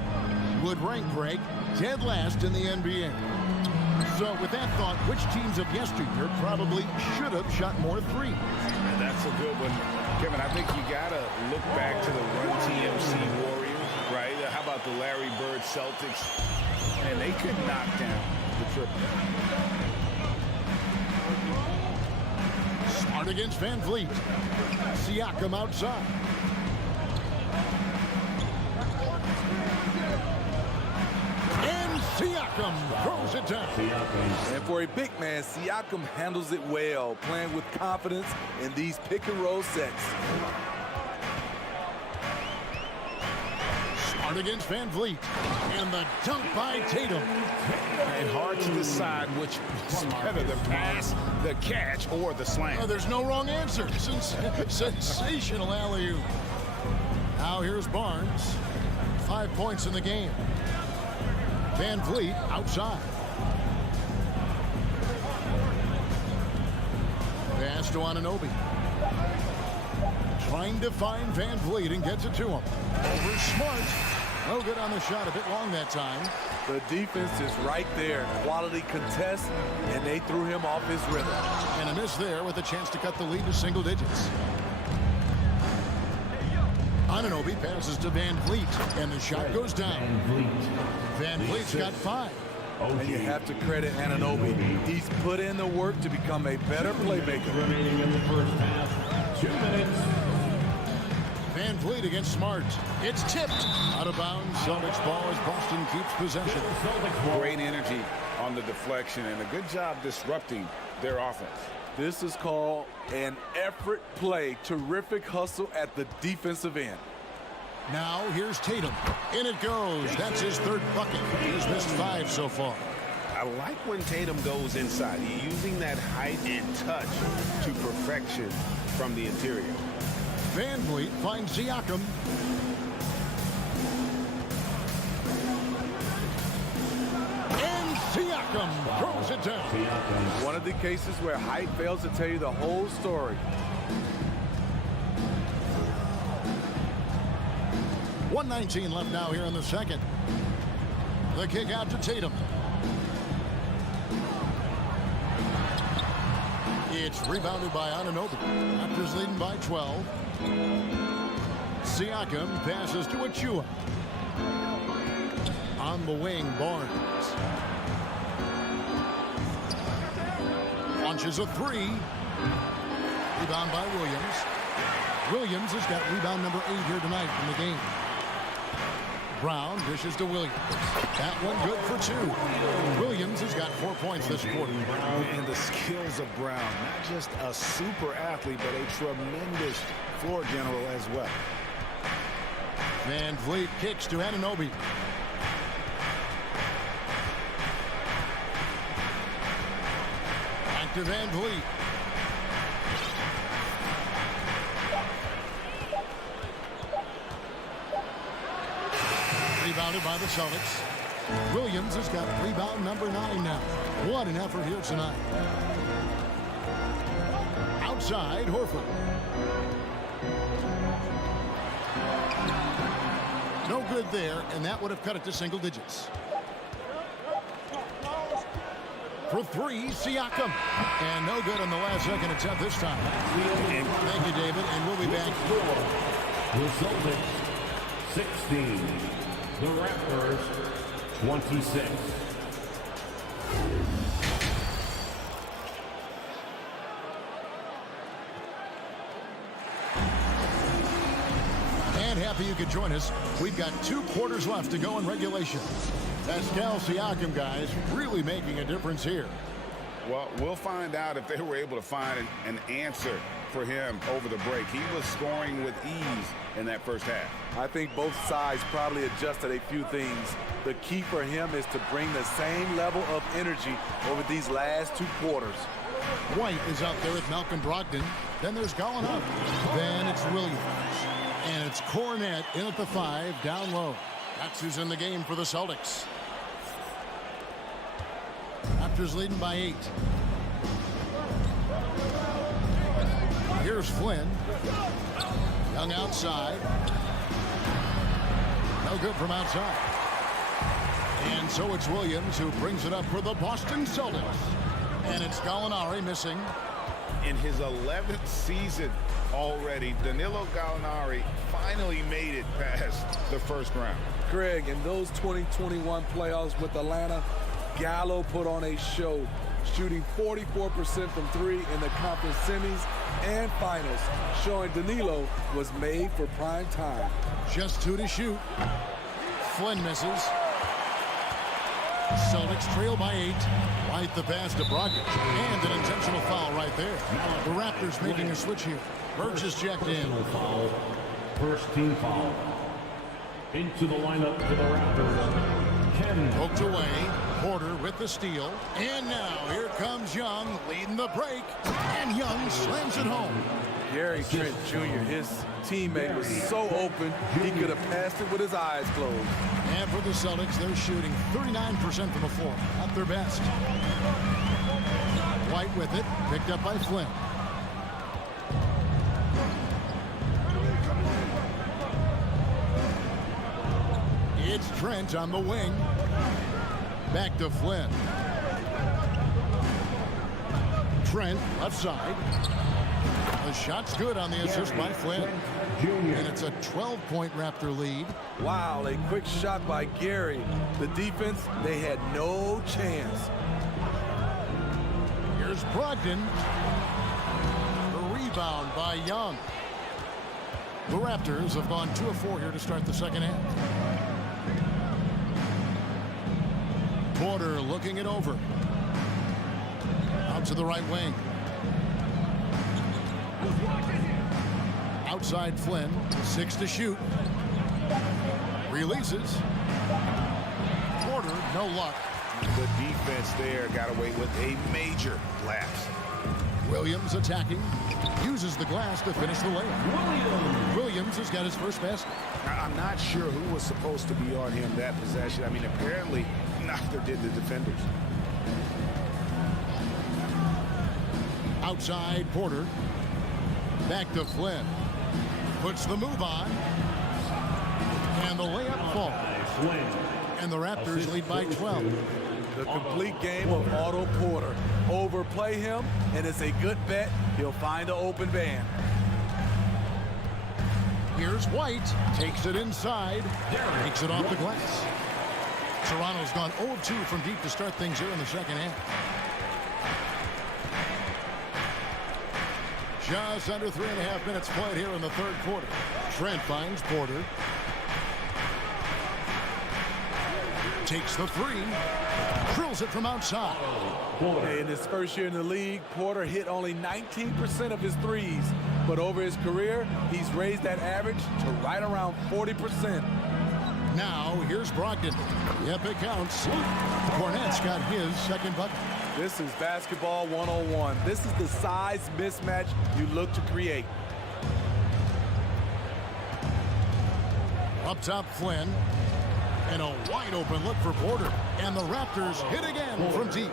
would rank break dead last in the NBA. So with that thought, which teams of yesteryear probably should have shot more threes? And that's a good one. Kevin, I think you got to look back to the Run TMC Warriors, right? How about the Larry Bird Celtics? And they could knock down the triple. Smart against Van Vliet. Siakam outside. And Siakam throws it down. And for a big man, Siakam handles it well, playing with confidence in these pick-and-roll sets. Smart against Van Vliet. And the dunk by Tatum. And hard to decide which is better, the pass, the catch, or the slam. Oh, there's no wrong answer. Sensational alley-oop. Now here's Barnes. 5 points in the game. Van Vliet outside. Pass to Anunoby. Trying to find Van Vliet and gets it to him. Over Smart. No good on the shot. A bit long that time. The defense is right there. Quality contest, and they threw him off his rhythm. And a miss there with a chance to cut the lead to single digits. Anunoby passes to Van Vliet, and the shot goes down. Van Vliet's got 5. And you have to credit Anunoby. He's put in the work to become a better playmaker. Remaining in the first half, 2 minutes. Van Vliet against Smart. It's tipped out of bounds. Celtics ball as Boston keeps possession. Great energy on the deflection and a good job disrupting their offense. This is called an effort play. Terrific hustle at the defensive end. Now here's Tatum. In it goes. That's his 3rd bucket. He's missed 5 so far. I like when Tatum goes inside. He's using that height and touch to perfection from the interior. Van Vliet finds Siakam. And Siakam throws it down. One of the cases where height fails to tell you the whole story. 1:19 left now here in the second. The kick out to Tatum. It's rebounded by Anunoby. Raptors leading by 12. Siakam passes to Achua. On the wing, Barnes. Launches a three. Rebound by Williams. Williams has got rebound number 8 here tonight in the game. Brown dishes to Williams. That one good for 2. Williams has got 4 points this quarter. And the skills of Brown, not just a super athlete, but a tremendous floor general as well. Van Vliet kicks to Anunoby. Back to Van Vliet. Rebounded by the Celtics. Williams has got rebound number 9 now. What an effort here tonight. Outside, Horford. No good there, and that would have cut it to single digits. For 3, Siakam. And no good on the last second attempt this time. Thank you, David, and we'll be back. The Celtics 16. The Raptors 26. And happy you could join us. We've got 2 quarters left to go in regulation. Pascal Siakam, guys, really making a difference here. Well, we'll find out if they were able to find an answer for him over the break. He was scoring with ease in that first half. I think both sides probably adjusted a few things. The key for him is to bring the same level of energy over these last 2 quarters. White is out there with Malcolm Brogdon. Then there's Gallinari. Then it's Williams. And it's Cornette in at the 5, down low. That's who's in the game for the Celtics. Raptors leading by 8. Here's Flynn. Young outside. No good from outside. And so it's Williams who brings it up for the Boston Celtics. And it's Gallinari missing. In his 11th season already, Danilo Gallinari finally made it past the first round. Craig, in those 2021 playoffs with Atlanta, Gallo put on a show, shooting 44% from 3 in the conference semis and finals, showing Danilo was made for prime time. Just 2 to shoot. Flynn misses. Celtics trail by 8. White the pass to Brogdon. And an intentional foul right there. The Raptors making a switch here. Burgess checked in. Foul. First team foul. Into the lineup for the Raptors. Ken. Poked away. Porter with the steal. And now here comes Young leading the break. And Young slams it home. Gary Trent Jr., his teammate, was so open, he could have passed it with his eyes closed. And for the Celtics, they're shooting 39% from the floor. At their best. White with it. Picked up by Flynn. It's Trent on the wing. Back to Flynn. Trent, left side. The shot's good on the assist by Flynn. And it's a 12-point Raptor lead. Wow, a quick shot by Gary. The defense, they had no chance. Here's Brogdon. The rebound by Young. The Raptors have gone 2 of 4 here to start the second half. Porter looking it over. Out to the right wing. Outside Flynn. 6 to shoot. Releases. Porter, no luck. The defense there got away with a major lapse. Williams attacking. Uses the glass to finish the layup. Williams has got his first basket. I'm not sure who was supposed to be on him that possession. I mean, apparently neither did the defenders. Outside Porter. Back to Flynn. Puts the move on. And the layup falls. And the Raptors lead by 12. The complete game of Otto Porter. Overplay him, and it's a good bet he'll find an open man. Here's White. Takes it inside. Takes it off the glass. Toronto's gone 0 of 2 from deep to start things here in the second half. Just under 3.5 minutes played here in the third quarter. Trent finds Porter. Takes the three. Drills it from outside. In his first year in the league, Porter hit only 19% of his threes. But over his career, he's raised that average to right around 40%. Now, here's Brogdon. Yep, it counts. Cornette's got his second bucket. This is basketball 101. This is the size mismatch you look to create. Up top, Flynn. And a wide open look for Porter. And the Raptors hit again from deep.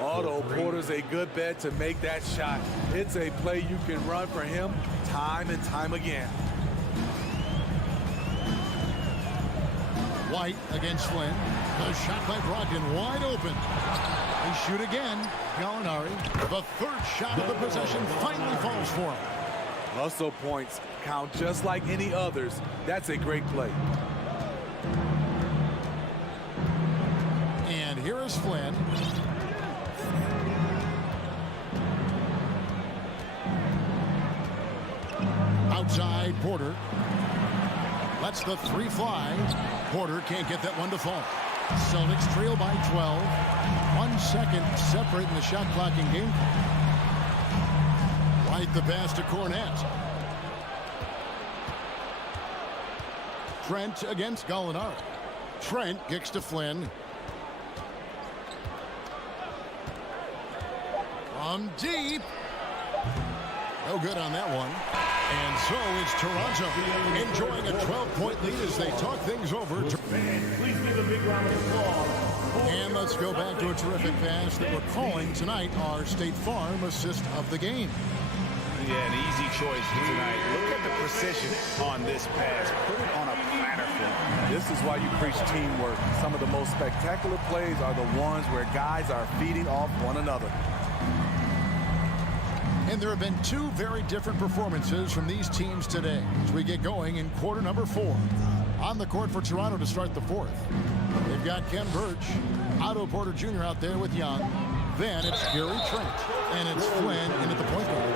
Otto Porter's a good bet to make that shot. It's a play you can run for him time and time again. White against Flynn. A shot by Brogdon wide open. They shoot again. Gallinari. The third shot of the possession finally falls for him. Hustle points count just like any others. That's a great play. And here is Flynn. Outside Porter. Lets the three fly. Porter can't get that one to fall. Celtics trail by 12. 1 second separating the shot clock in game. White the pass to Cornette. Trent against Gallinari. Trent kicks to Flynn. From deep. No good on that one. And so it's Toronto enjoying a 12-point lead as they talk things over. Please give a big round of applause. And let's go back to a terrific pass that we're calling tonight our State Farm assist of the game. Yeah, an easy choice tonight. Look at the precision on this pass. Put it on a platter for him. This is why you preach teamwork. Some of the most spectacular plays are the ones where guys are feeding off one another. And there have been two very different performances from these teams today as we get going in quarter number 4. On the court for Toronto to start the fourth. They've got Ken Birch, Otto Porter Jr. out there with Young. Then it's Gary Trent, and it's Flynn in at the point guard.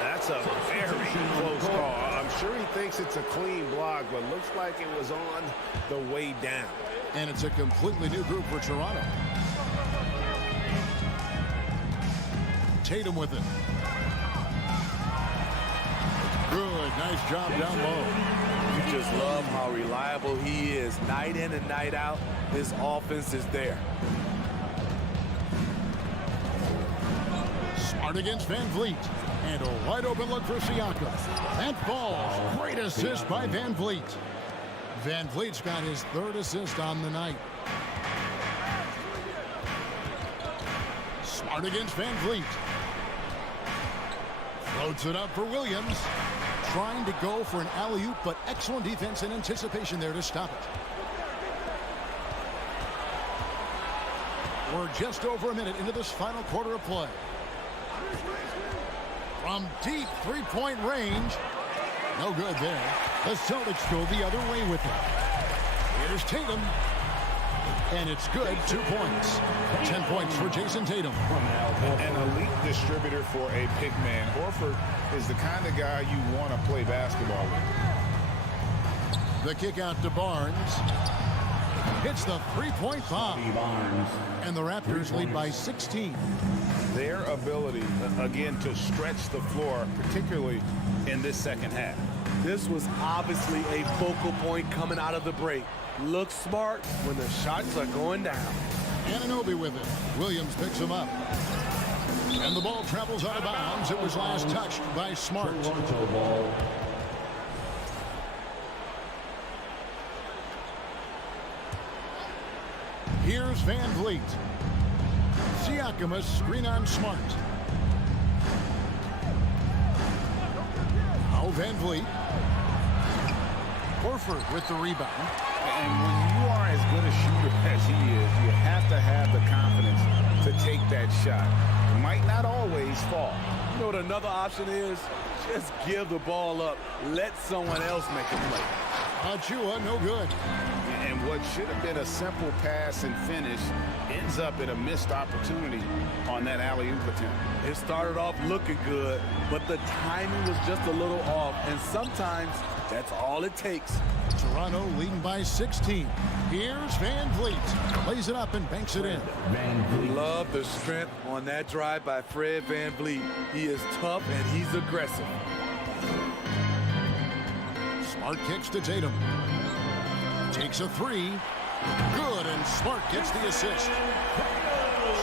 That's a very close call. I'm sure he thinks it's a clean block, but looks like it was on the way down. And it's a completely new group for Toronto. Tatum with it. Good, nice job down low. You just love how reliable he is. Night in and night out, his offense is there. Smart against Van Vliet. And a wide open look for Siakam. That falls. Great assist by Van Vliet. Van Vliet's got his third assist on the night. Smart against Van Vliet. Floats it up for Williams. Trying to go for an alley-oop, but excellent defense and anticipation there to stop it. We're just over a minute into this final quarter of play. From deep three-point range. No good there. The Celtics go the other way with it. Here's Tatum. And it's good. 2 points. 10 points for Jason Tatum. An elite distributor for a pick man. Horford is the kind of guy you want to play basketball with. The kick out to Barnes. Hits the three-point bomb. And the Raptors lead by 16. Their ability, again, to stretch the floor, particularly in this second half. This was obviously a focal point coming out of the break. Look smart when the shots are going down. Anunoby with it. Williams picks him up. And the ball travels out of bounds. It was last touched by Smart. Here's Van Vliet. Siakam, screen on Smart. Now Van Vliet. Horford with the rebound. And when you are as good a shooter as he is, you have to have the confidence to take that shot. It might not always fall. You know what another option is? Just give the ball up. Let someone else make a play. Achua, no good. And what should have been a simple pass and finish ends up in a missed opportunity on that alley-oop attempt. It started off looking good, but the timing was just a little off, and sometimes that's all it takes. Toronto leading by 16. Here's Van Vliet. Lays it up and banks it in. Love the strength on that drive by Fred Van Vliet. He is tough and he's aggressive. Smart kicks to Tatum. Takes a three. Good, and Smart gets the assist.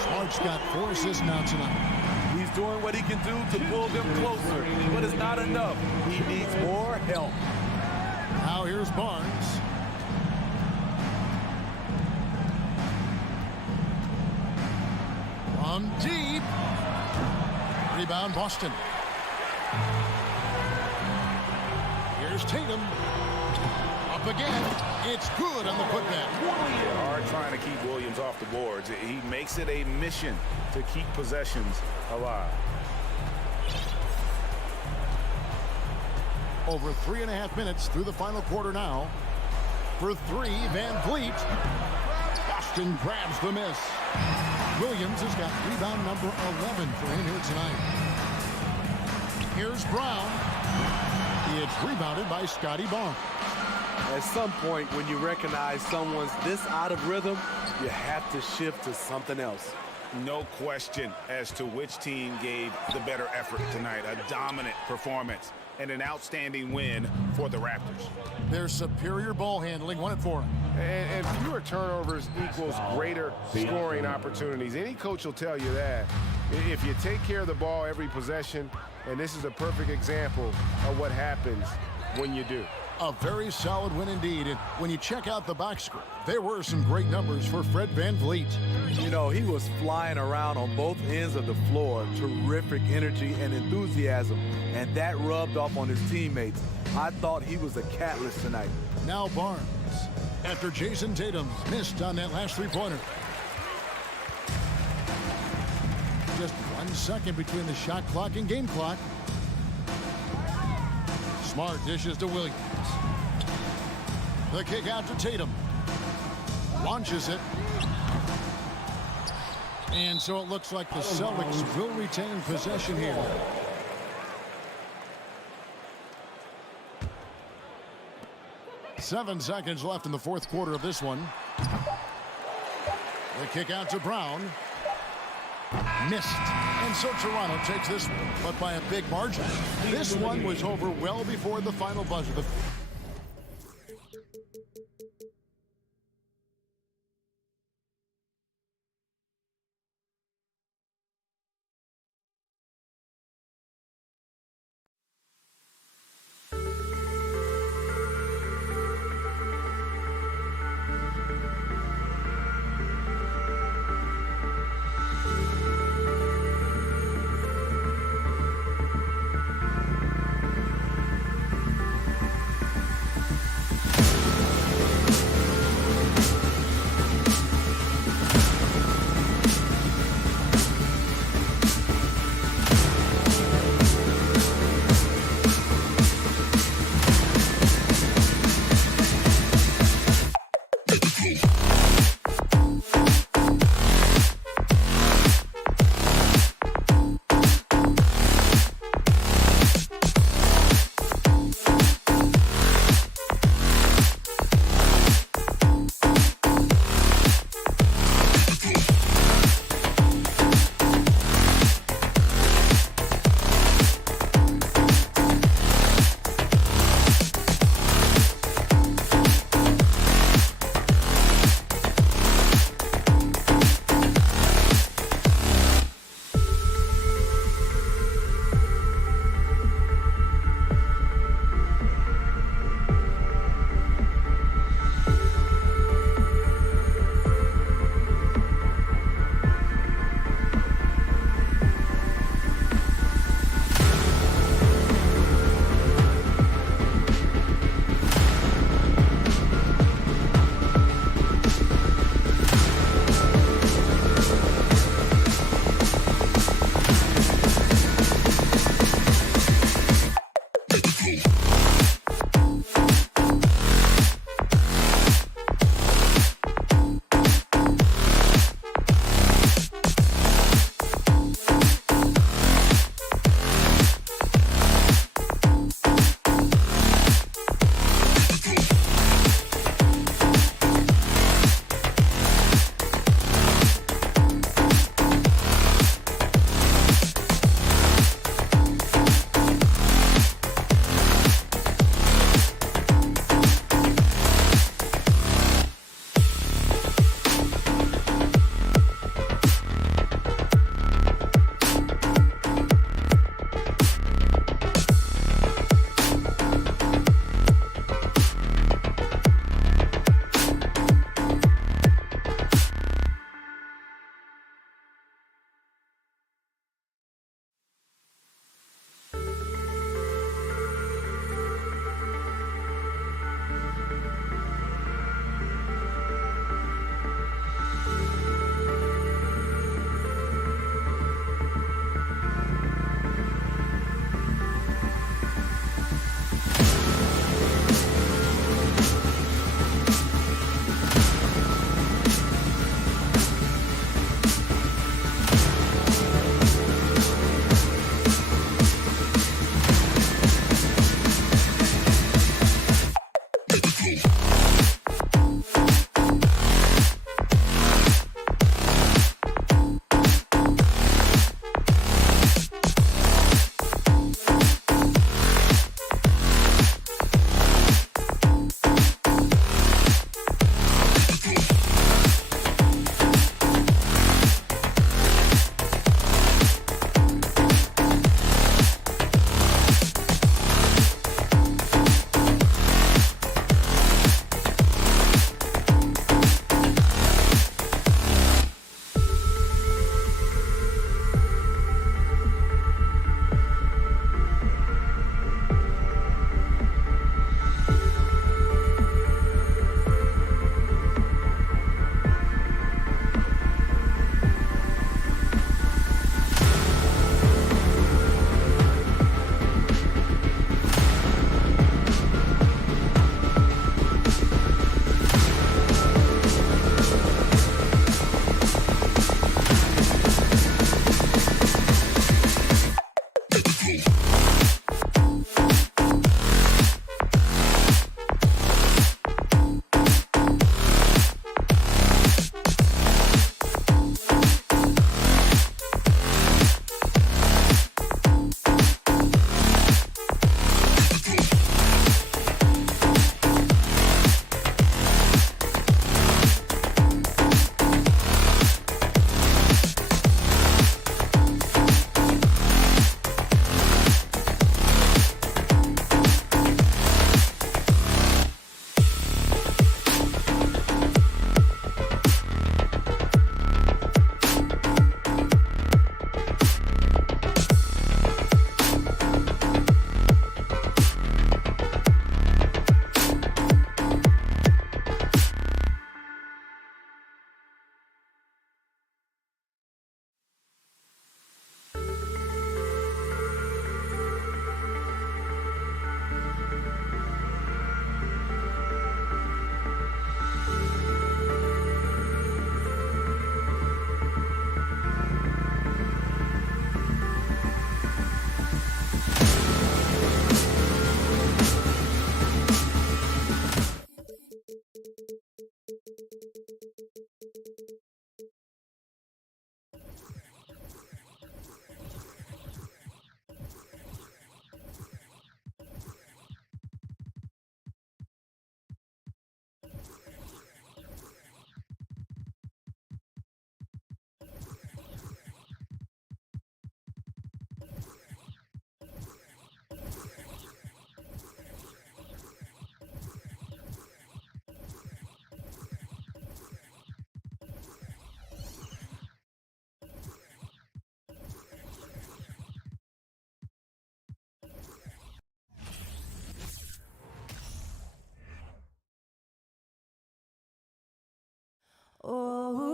Smart's got 4 assists now tonight. He's doing what he can do to pull them closer, but it's not enough. He needs more help. Now here's Barnes. On deep. Rebound Boston. Here's Tatum. Up again. It's good on the putback. Hard trying to keep Williams off the boards. He makes it a mission to keep possessions alive. Over 3.5 minutes through the final quarter now. For 3, Van Vliet. Boston grabs the miss. Williams has got rebound number 11 for him here tonight. Here's Brown. It's rebounded by Scotty Barnes. At some point, when you recognize someone's this out of rhythm, you have to shift to something else. No question as to which team gave the better effort tonight. A dominant performance and an outstanding win for the Raptors. Their superior ball handling won it for them. And fewer turnovers equals greater scoring opportunities. Any coach will tell you that. If you take care of the ball every possession, and this is a perfect example of what happens when you do. A very solid win indeed. And when you check out the box score, there were some great numbers for Fred Van Vliet. You know, he was flying around on both ends of the floor. Terrific energy and enthusiasm. And that rubbed off on his teammates. I thought he was a catalyst tonight. Now Barnes, after Jason Tatum missed on that last three-pointer. Just 1 second between the shot clock and game clock. Smart dishes to Williams. The kick out to Tatum. Launches it. And so it looks like the Celtics will retain possession here. Seven seconds left in the fourth quarter of this one. The kick out to Brown. Missed. And so Toronto takes this one, but by a big margin. This one was over well before the final buzzer.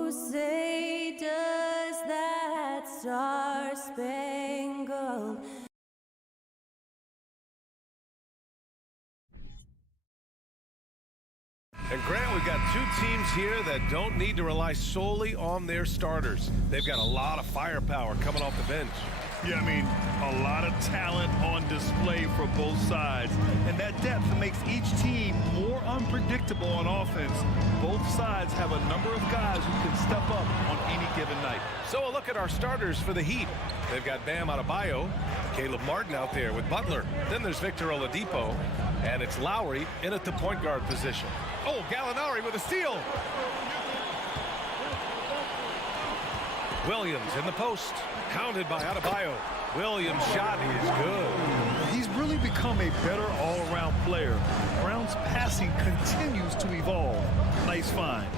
Who say does that star-spangled And Grant, we've got two teams here that don't need to rely solely on their starters. They've got a lot of firepower coming off the bench. Yeah, I mean, a lot of talent on display for both sides. And that depth makes each team more unpredictable on offense. Both sides have a number of guys who can step up on any given night. So a look at our starters for the Heat. They've got Bam Adebayo, Caleb Martin out there with Butler. Then there's Victor Oladipo, and it's Lowry in at the point guard position. Oh, Gallinari with a steal. Williams in the post, counted by Adebayo. Williams' shot is good. He's really become a better all-around player. Brown's passing continues to evolve. Nice find.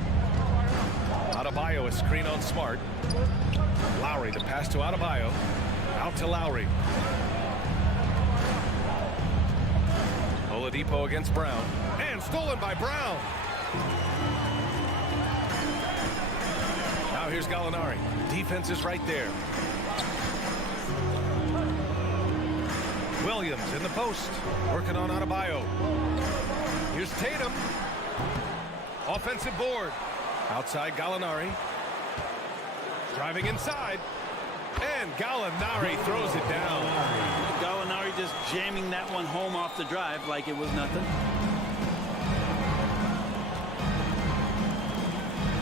Adebayo, a screen on Smart. Lowry, the pass to Adebayo. Out to Lowry. Oladipo against Brown. And stolen by Brown. Now here's Gallinari. Defense is right there. Williams in the post. Working on Adebayo. Here's Tatum. Offensive board. Outside Gallinari. Driving inside. And Gallinari throws it down. Gallinari just jamming that one home off the drive like it was nothing.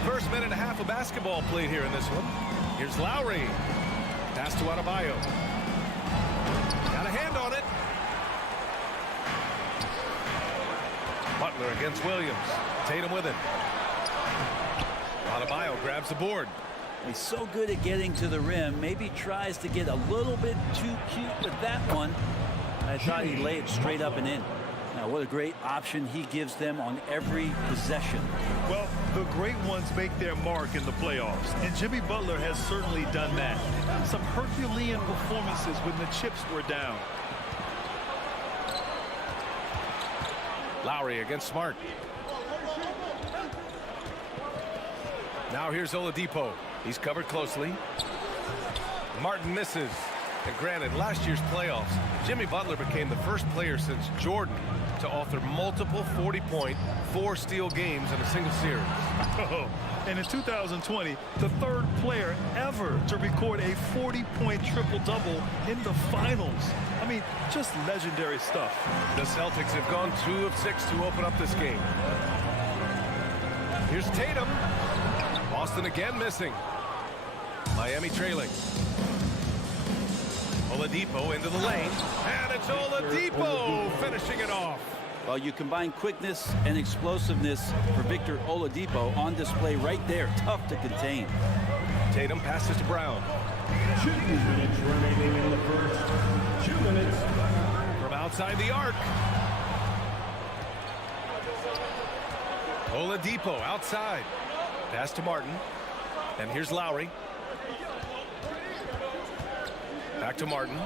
First minute and a half of basketball played here in this one. Here's Lowry. Pass to Adebayo. Got a hand on it. Butler against Williams. Tatum with it. Adebayo grabs the board. He's so good at getting to the rim. Maybe tries to get a little bit too cute with that one. I thought he'd lay it straight up and in. Now, what a great option he gives them on every possession. Well, the great ones make their mark in the playoffs, and Jimmy Butler has certainly done that. Some Herculean performances when the chips were down. Lowry against Smart. Now here's Oladipo. He's covered closely. Martin misses. And granted, last year's playoffs, Jimmy Butler became the first player since Jordan to author multiple 40-point, 4-steal games in a single series. And in 2020, the third player ever to record a 40-point triple-double in the finals. I mean, just legendary stuff. The Celtics have gone 2 of 6 to open up this game. Here's Tatum. Boston again missing. Miami trailing. Oladipo into the lane. And it's Oladipo finishing it off. Well, you combine quickness and explosiveness for Victor Oladipo on display right there. Tough to contain. Tatum passes to Brown. 2 minutes remaining in the first. 2 minutes. From outside the arc. Oladipo outside. Pass to Martin. And here's Lowry. Back to Martin.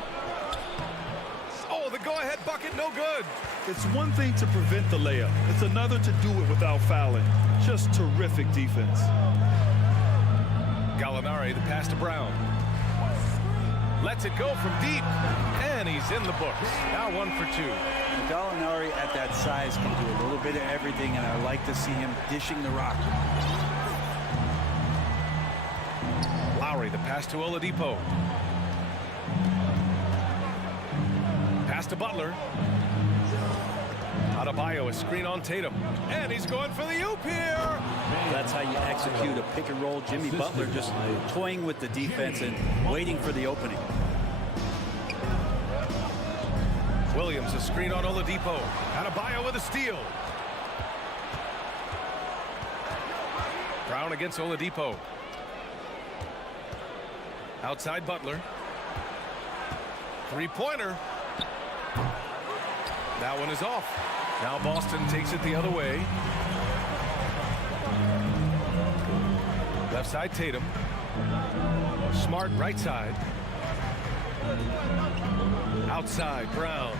Oh, the go-ahead bucket, no good. It's one thing to prevent the layup. It's another to do it without fouling. Just terrific defense. Gallinari, the pass to Brown. Lets it go from deep. And he's in the books. Now 1 for 2. Gallinari at that size can do a little bit of everything, and I like to see him dishing the rock. Lowry, the pass to Oladipo. Pass to Butler. Adebayo, a screen on Tatum. And he's going for the oop here. That's how you execute a pick and roll. Jimmy Butler just toying with the defense and waiting for the opening. Williams, a screen on Oladipo. Adebayo with a steal. Brown against Oladipo. Outside Butler. Three-pointer. That one is off. Now Boston takes it the other way. Left side Tatum. Smart right side. Outside Brown.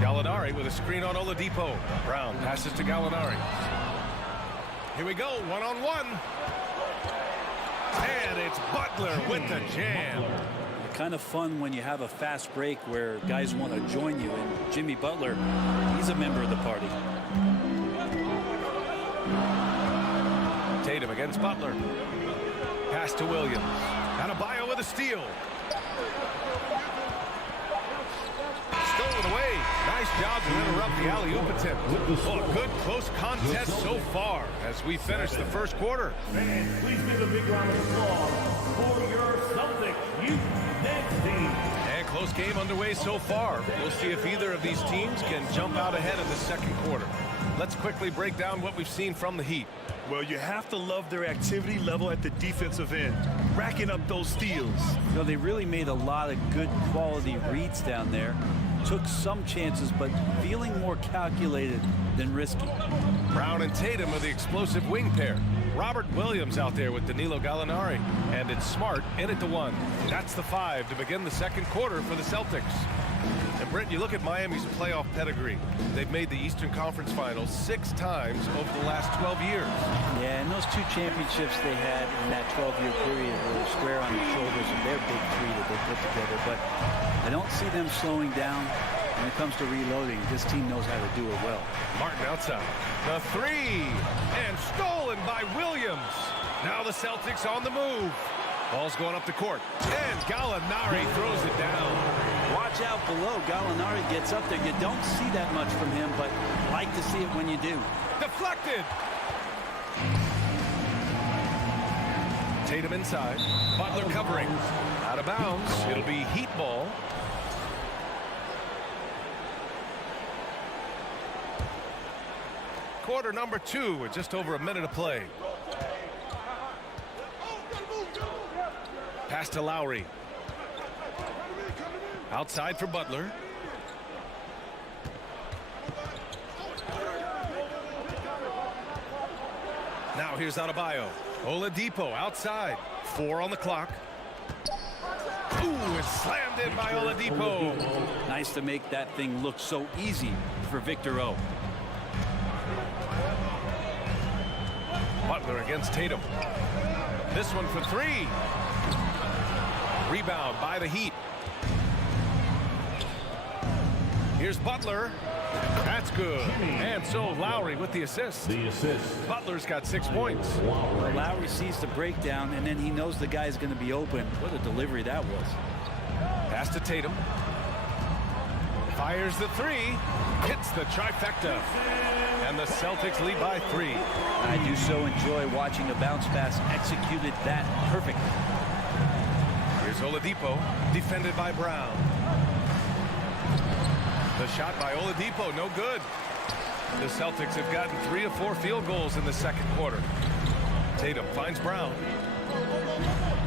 Gallinari with a screen on Oladipo. Brown passes to Gallinari. Here we go, one-on-one. And it's Butler with the jam. Kind of fun when you have a fast break where guys want to join you, and Jimmy Butler, he's a member of the party. Tatum against Butler. Pass to Williams. Adebayo with a steal. Stolen away. Nice job to interrupt the alley-oop attempt. Oh, good close contest so far as we finish the first quarter. Fans, please give a big round of applause for your Celtics youth dance team. And close game underway so far. We'll see if either of these teams can jump out ahead in the second quarter. Let's quickly break down what we've seen from the Heat. Well, you have to love their activity level at the defensive end, racking up those steals. You know, they really made a lot of good quality reads down there. Took some chances, but feeling more calculated than risky. Brown and Tatum are the explosive wing pair. Robert Williams out there with Danilo Gallinari. And it's Smart in at the 1. That's the 5 to begin the second quarter for the Celtics. And Brent, you look at Miami's playoff pedigree. They've made the Eastern Conference Finals 6 times over the last 12 years. Yeah, and those 2 championships they had in that 12-year period were square on the shoulders of their big 3 that they put together. But I don't see them slowing down when it comes to reloading. This team knows how to do it well. Martin outside. The 3. And stolen by Williams. Now the Celtics on the move. Ball's going up the court. And Gallinari throws it down. Watch out below. Gallinari gets up there. You don't see that much from him, but like to see it when you do. Deflected. Tatum inside. Butler covering. Out of bounds. It'll be Heat ball. Quarter number 2 with just over a minute of play. Pass to Lowry. Outside for Butler. Now here's Adebayo. Oladipo outside. 4 on the clock. Ooh, it's slammed in by Oladipo. Nice to make that thing look so easy for Victor O. Butler against Tatum. This one for 3. Rebound by the Heat. Here's Butler. That's good. And so Lowry with the assist. Butler's got 6 points. Well, Lowry sees the breakdown, and then he knows the guy's going to be open. What a delivery that was. Pass to Tatum. Fires the 3. Hits the trifecta. And the Celtics lead by 3. I do so enjoy watching a bounce pass executed that perfectly. Here's Oladipo, defended by Brown. The shot by Oladipo, no good. The Celtics have gotten 3 of 4 field goals in the second quarter. Tatum finds Brown.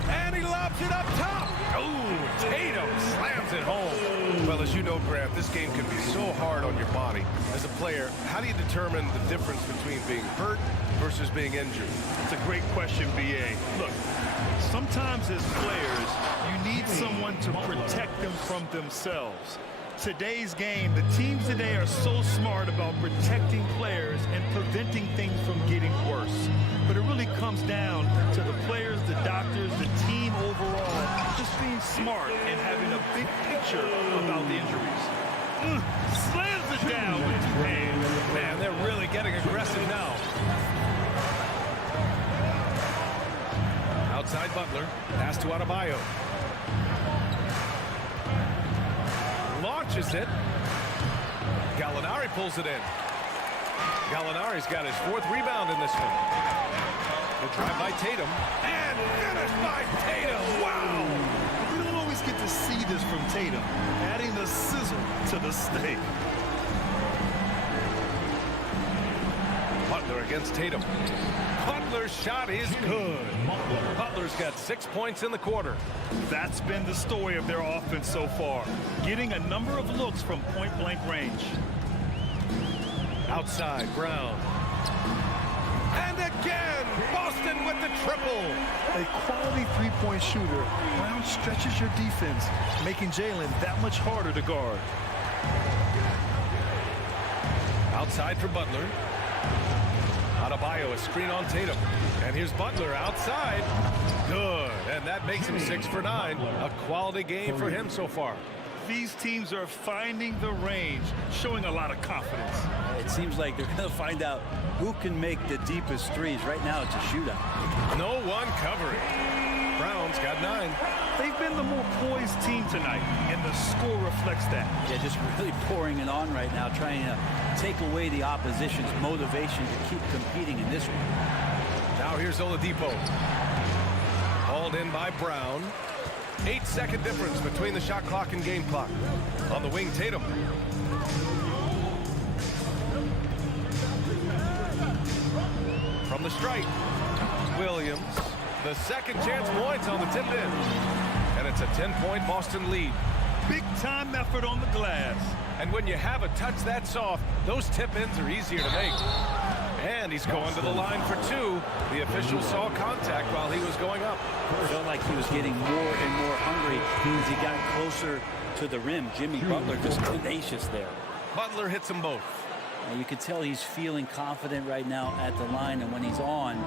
And he lobs it up top. Oh, Tatum slams it home. Well, as you know, Grant, this game can be so hard on your body. As a player, how do you determine the difference between being hurt versus being injured? It's a great question, B.A. Look, sometimes as players, you need someone to protect them from themselves. Today's game, the teams today are so smart about protecting players and preventing things from getting worse. But it really comes down to the players, the doctors, the team overall, just being smart and having a big picture about the injuries. Slams it down with 2 hands. Man, they're really getting aggressive now. Outside Butler. Pass to Adebayo. Launches it. Gallinari pulls it in. Gallinari's got his 4th rebound in this one. The drive by Tatum. And finished by Tatum. Wow! We don't always get to see this from Tatum, adding the sizzle to the steak. Butler against Tatum. Butler's shot is good. Butler's got 6 points in the quarter. That's been the story of their offense so far, getting a number of looks from point-blank range. Outside, Brown. And again, Boston with the triple. A quality three-point shooter, Brown stretches your defense, making Jalen that much harder to guard. Outside for Butler. Adebayo, a screen on Tatum. And here's Butler outside. Good. And that makes him 6 for 9. A quality game for him so far. These teams are finding the range, showing a lot of confidence. It seems like they're going to find out who can make the deepest threes. Right now, it's a shootout. No one covering. Brown's got 9. They've been the more poised team tonight, and the score reflects that. Yeah, just really pouring it on right now, trying to take away the opposition's motivation to keep competing in this one. Now here's Oladipo. Hauled in by Brown. 8-second difference between the shot clock and game clock. On the wing, Tatum. From the strike, Williams. The second chance points on the tip in. And it's a 10-point Boston lead. Big time effort on the glass. And when you have a touch that soft, those tip-ins are easier to make. And he's going to the line for 2. The official saw contact while he was going up. It felt like he was getting more and more hungry as he got closer to the rim. Jimmy Butler just tenacious there. Butler hits them both. And you can tell he's feeling confident right now at the line, and when he's on,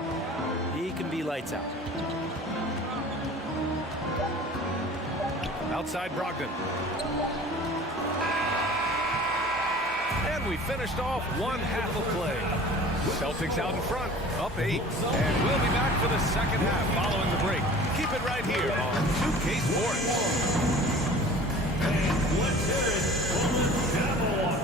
he can be lights out. Outside Brogdon. And we finished off one half of play. Celtics out in front, up 8. And we'll be back for the second half following the break. Keep it right here on 2K Sports. And let's hear it from the Cavaliers.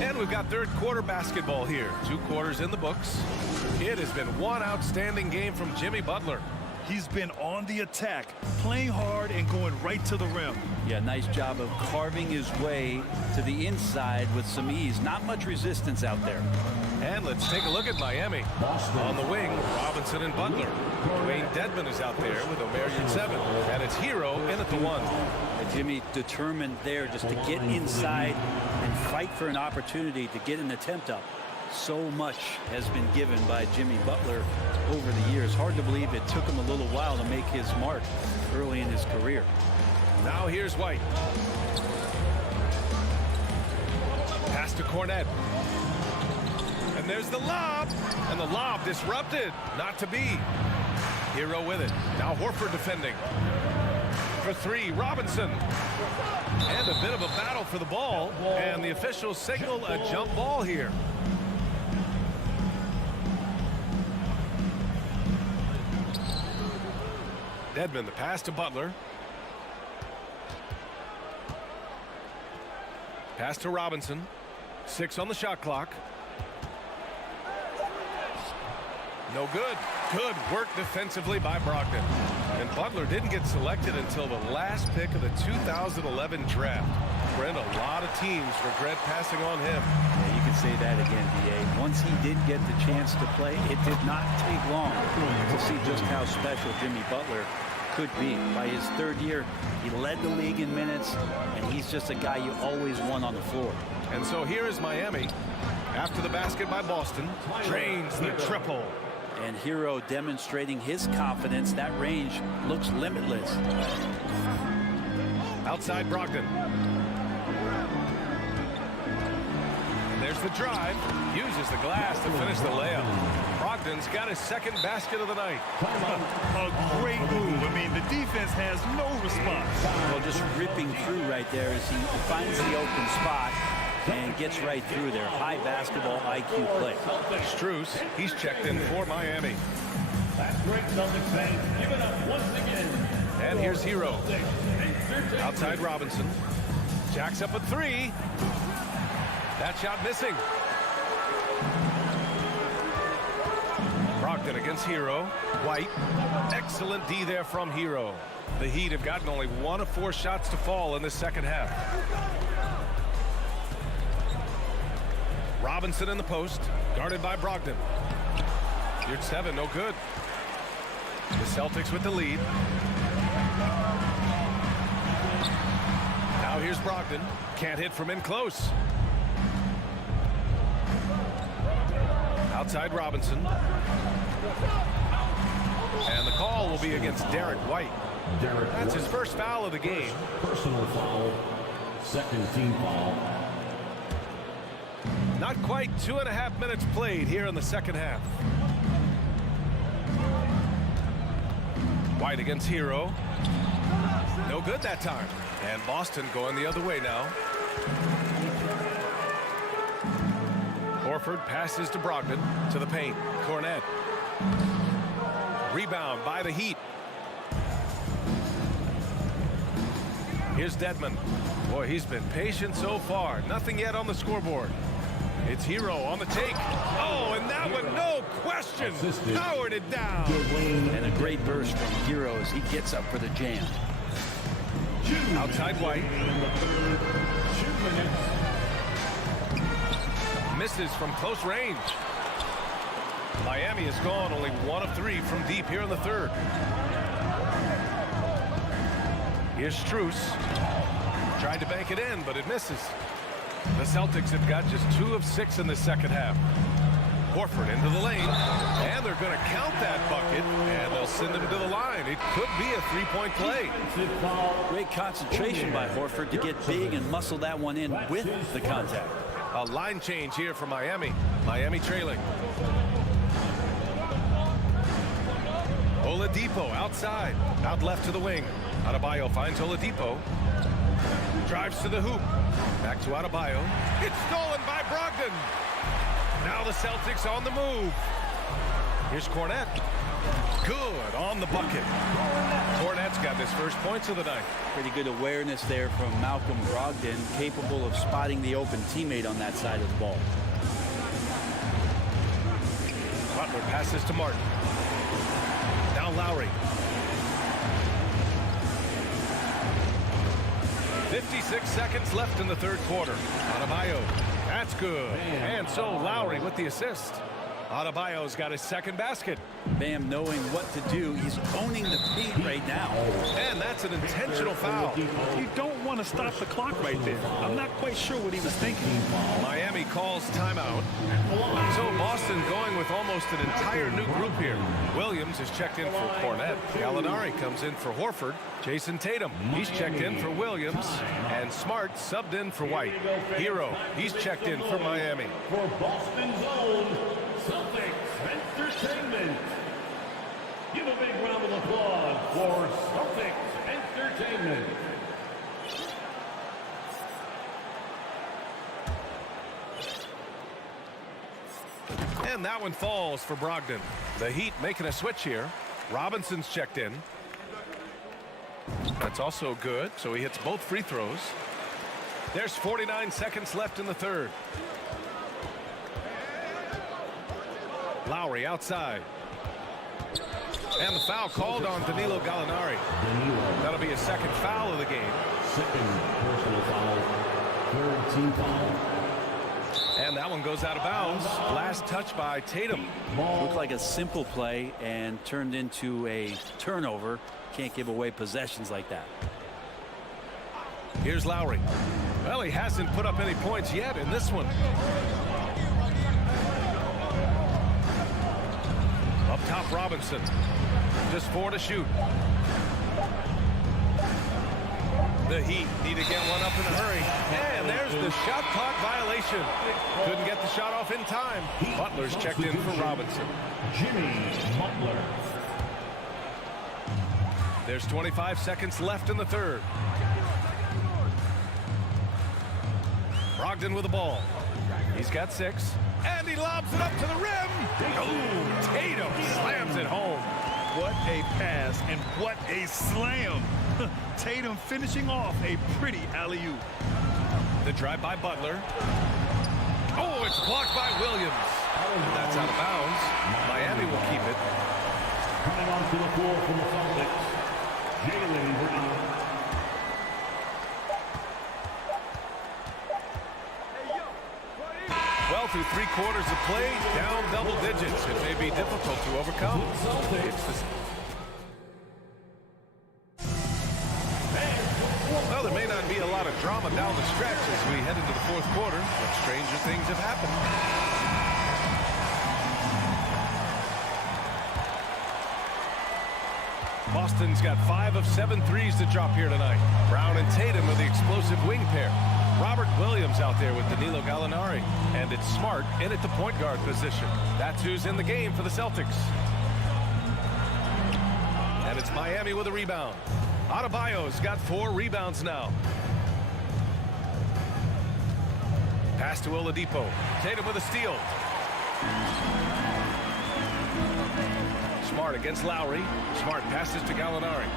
And we've got third quarter basketball here. 2 quarters in the books. It has been one outstanding game from Jimmy Butler. He's been on the attack, playing hard and going right to the rim. Yeah, nice job of carving his way to the inside with some ease. Not much resistance out there. And let's take a look at Miami. On the wing, Robinson and Butler. Dwayne Dedmon is out there with Omer at 7. And it's Hero in at the 1. And Jimmy determined there just to get inside and fight for an opportunity to get an attempt up. So much has been given by Jimmy Butler over the years. Hard to believe it took him a little while to make his mark early in his career. Now here's White. Pass to Cornette. And there's the lob. And the lob disrupted. Not to be. Hero with it. Now Horford defending. For 3, Robinson. And a bit of a battle for the ball. And the officials signal a jump ball here. Dedmon, the pass to Butler. Pass to Robinson. 6 on the shot clock. No good. Good work defensively by Brogdon. And Butler didn't get selected until the last pick of the 2011 draft. Brent, a lot of teams regret passing on him. Yeah, you can say that again, D.A. Once he did get the chance to play, it did not take long to see just how special Jimmy Butler could be. By his 3rd year, he led the league in minutes, and he's just a guy you always want on the floor. And so here is Miami. After the basket by Boston, drains the triple. And Hero demonstrating his confidence. That range looks limitless. Outside Brogdon. And there's the drive. Uses the glass to finish the layup. Brogdon's got his 2nd basket of the night. A great move. I mean, the defense has no response. Well, just ripping through right there as he finds the open spot and gets right through there. High basketball IQ play. Strus, he's checked in for Miami. That's great, Celtics fans. Give it up once again. And here's Hero. Outside Robinson. Jacks up a 3. That shot missing. Brogdon against Hero. White. Excellent D there from Hero. The Heat have gotten only 1 of 4 shots to fall in the second half. Robinson in the post, guarded by Brogdon. You're at 7, no good. The Celtics with the lead. Now here's Brogdon. Can't hit from in close. Outside Robinson. And the call will be against Derek White. That's his first foul of the game. Personal foul. Second team foul. Not quite 2.5 minutes played here in the second half. White against Hero. No good that time. And Boston going the other way now. Horford passes to Brogdon. To the paint. Cornet. Rebound by the Heat. Here's Dedmon. Boy, he's been patient so far. Nothing yet on the scoreboard. It's Hero on the take. Oh, and that one, no question, powered it down. And a great burst from Hero as he gets up for the jam. Outside White. Misses from close range. Miami has gone only 1 of 3 from deep here in the third. Here's Strus. Tried to bank it in, but it misses. The Celtics have got just 2 of 6 in the second half. Horford into the lane, and they're going to count that bucket, and they'll send him to the line. It could be a 3-point play. Great concentration by Horford to get big and muscle that one in with the contact. A line change here for Miami. Miami trailing. Oladipo outside. Out left to the wing. Adebayo finds Oladipo. Drives to the hoop. Back to Adebayo. It's stolen by Brogdon. Now the Celtics on the move. Here's Cornet. Good on the bucket. Cornet's got his first points of the night. Pretty good awareness there from Malcolm Brogdon, capable of spotting the open teammate on that side of the ball. Butler passes to Martin. Now Lowry. 56 seconds left in the third quarter. Adebayo. That's good. And so Lowry with the assist. Adebayo's got his second basket. Bam knowing what to do. He's owning the paint right now. And that's an intentional foul. You don't want to stop the clock right there. I'm not quite sure what he was thinking. Miami calls timeout. So Boston going with almost an entire new group here. Williams is checked in for Cornet. Gallinari comes in for Horford. Jason Tatum, he's checked in for Williams. And Smart subbed in for White. Hero, he's checked in for Miami. For Boston's own Celtics Entertainment. Give a big round of applause for Celtics Entertainment. And that one falls for Brogdon. The Heat making a switch here. Robinson's checked in. That's also good, so he hits both free throws. There's 49 seconds left in the third. Lowry outside. And the foul called on Danilo Gallinari. That'll be a second foul of the game. Second personal foul. Third team foul. And that one goes out of bounds. Last touch by Tatum. Looked like a simple play and turned into a turnover. Can't give away possessions like that. Here's Lowry. Well, he hasn't put up any points yet in this one. Up top, Robinson. Just 4 to shoot. The Heat need to get one up in a hurry. And there's the shot clock violation. Couldn't get the shot off in time. Butler's checked in for Robinson. Jimmy Butler. There's 25 seconds left in the third. Brogdon with the ball. He's got 6. And he lobs it up to the rim. Oh, Tatum slams it home. What a pass and what a slam. Tatum finishing off a pretty alley-oop. The drive by Butler. Oh, it's blocked by Williams. That's out of bounds. Miami will keep it. Coming onto the floor from the Celtics, Jaylen Brown. Well, through 3 quarters of play, down double digits. It may be difficult to overcome. Well, there may not be a lot of drama down the stretch as we head into the fourth quarter, but stranger things have happened. Boston's got 5 of 7 threes to drop here tonight. Brown and Tatum are the explosive wing pair. Robert Williams out there with Danilo Gallinari. And it's Smart in at the point guard position. That's who's in the game for the Celtics. And it's Miami with a rebound. Adebayo's got 4 rebounds now. Pass to Oladipo. Tatum with a steal. Smart against Lowry. Smart passes to Gallinari.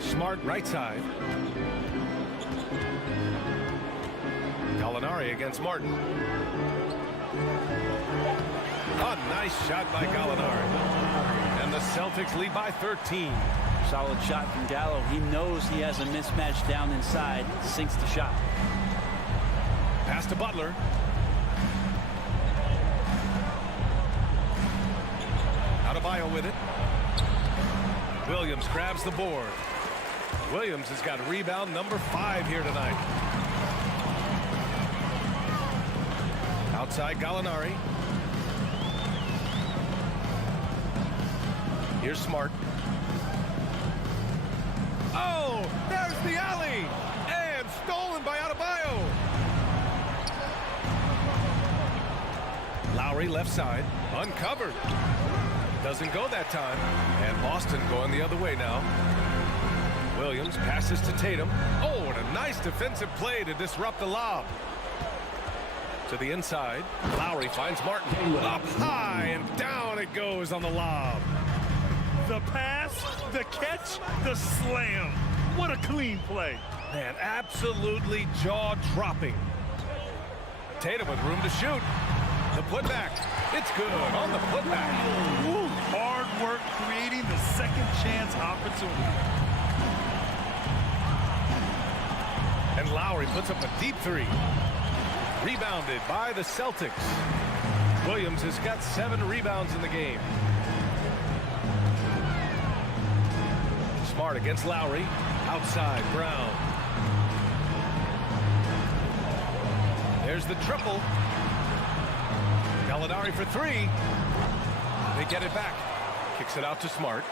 Smart right side. Gallinari against Martin. A nice shot by Gallinari. And the Celtics lead by 13. Solid shot from Gallo. He knows he has a mismatch down inside. Sinks the shot. Pass to Butler. Adebayo with it. Williams grabs the board. Williams has got rebound number 5 here tonight. Outside Gallinari. Here's Smart. Oh, there's the alley. And stolen by Adebayo. Lowry left side. Uncovered. Doesn't go that time. And Boston going the other way now. Williams passes to Tatum. Oh, and a nice defensive play to disrupt the lob. To the inside. Lowry finds Martin. Up high and down it goes on the lob. The pass, the catch, the slam. What a clean play. Man, absolutely jaw-dropping. Tatum with room to shoot. The putback. It's good on the putback. Ooh, hard work creating the second chance opportunity. And Lowry puts up a deep 3. Rebounded by the Celtics. Williams has got 7 rebounds in the game. Smart against Lowry. Outside, Brown. There's the triple. Gallinari for 3. They get it back. Kicks it out to Smart.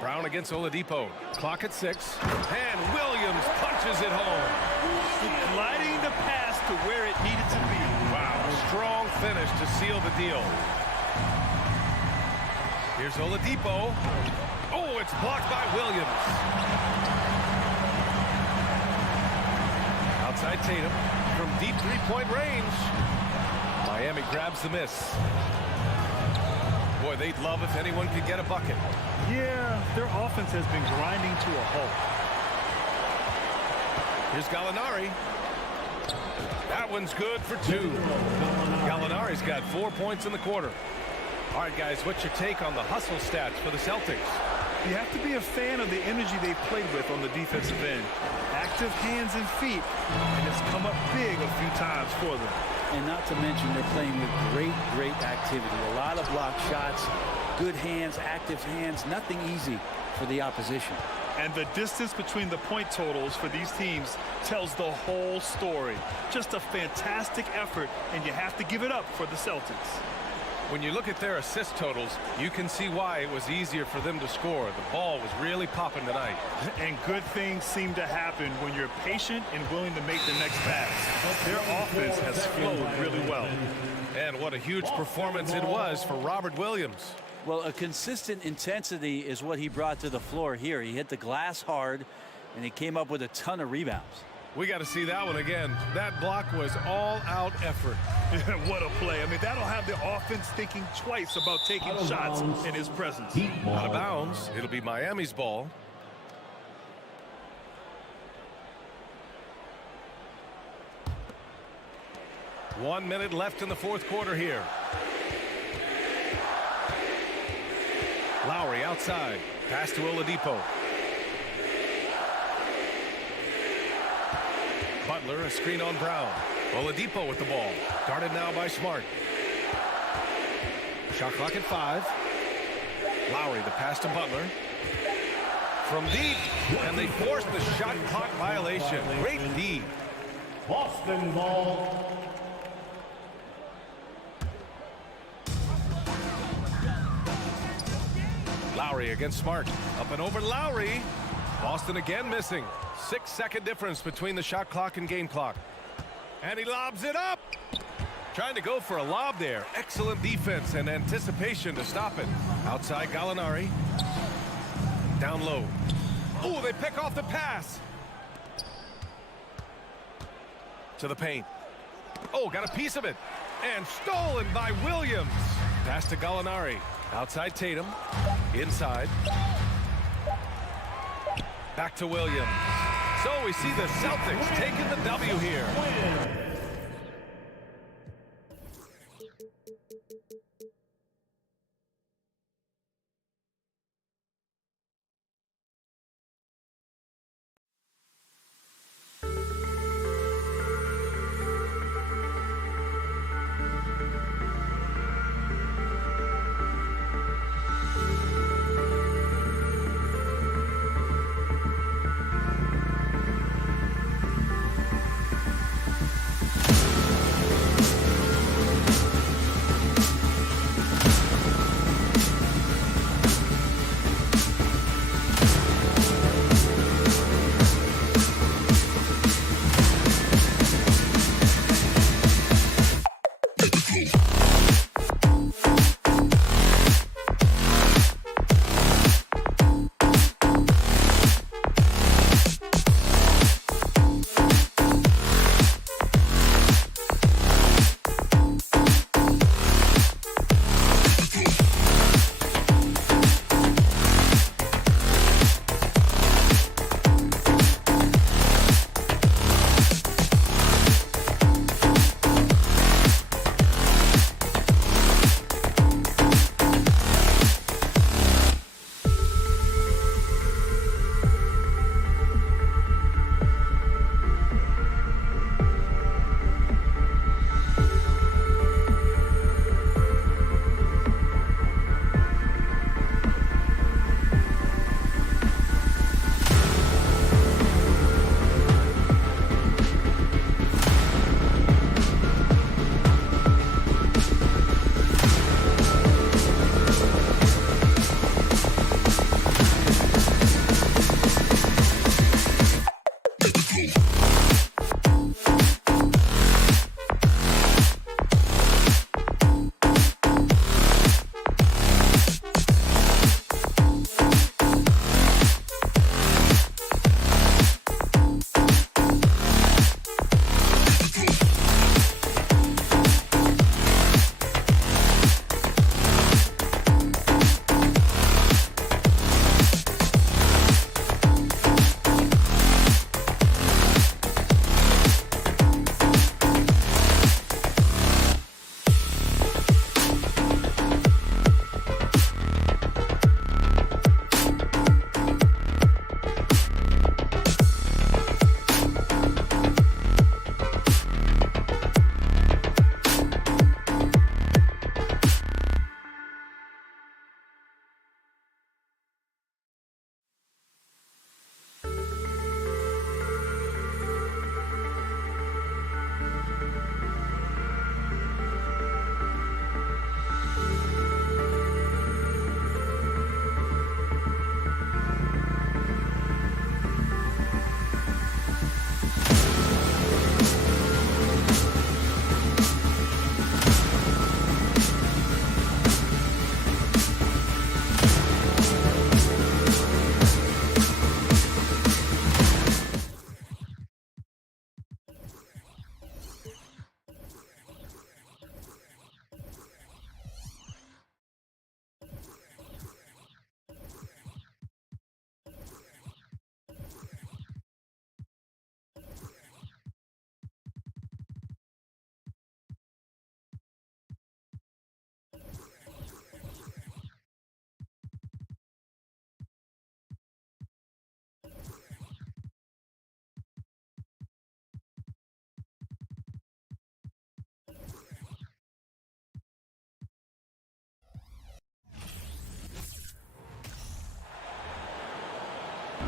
Brown against Oladipo. Clock at 6. And Williams punches it home. Gliding the pass to where it needed to be. Wow, strong finish to seal the deal. Here's Oladipo. Oh, it's blocked by Williams. Outside Tatum from deep 3-point range. Miami grabs the miss. Boy, they'd love if anyone could get a bucket. Yeah, their offense has been grinding to a halt. Here's Gallinari. That one's good for 2. Gallinari's got 4 points in the quarter. All right, guys, what's your take on the hustle stats for the Celtics? You have to be a fan of the energy they've played with on the defensive end. Active hands and feet, and it's come up big a few times for them. And not to mention they're playing with great activity. A lot of block shots, good hands, active hands, nothing easy for the opposition. And the distance between the point totals for these teams tells the whole story. Just a fantastic effort, and you have to give it up for the Celtics. When you look at their assist totals, you can see why it was easier for them to score. The ball was really popping tonight. And good things seem to happen when you're patient and willing to make the next pass. Their offense has flowed really well. And what a huge performance it was for Robert Williams. Well, a consistent intensity is what he brought to the floor here. He hit the glass hard, and he came up with a ton of rebounds. We got to see that one again. That block was all-out effort. What a play. I mean, that'll have the offense thinking twice about taking shots in his presence. Out of bounds. It'll be Miami's ball. One minute left in the fourth quarter here. Lowry outside. Pass to Oladipo. Butler, a screen on Brown. Oladipo with the ball. Guarded now by Smart. Shot clock at 5. Lowry, the pass to Butler. From deep, and they forced the shot clock violation. Great D. Boston ball. Lowry against Smart. Up and over Lowry. Boston again missing. 6-second difference between the shot clock and game clock. And he lobs it up. Trying to go for a lob there. Excellent defense and anticipation to stop it. Outside Gallinari. Down low. Oh, they pick off the pass. To the paint. Oh, got a piece of it. And stolen by Williams. Pass to Gallinari. Outside Tatum. Inside. Back to Williams. So we see the Celtics taking the W here.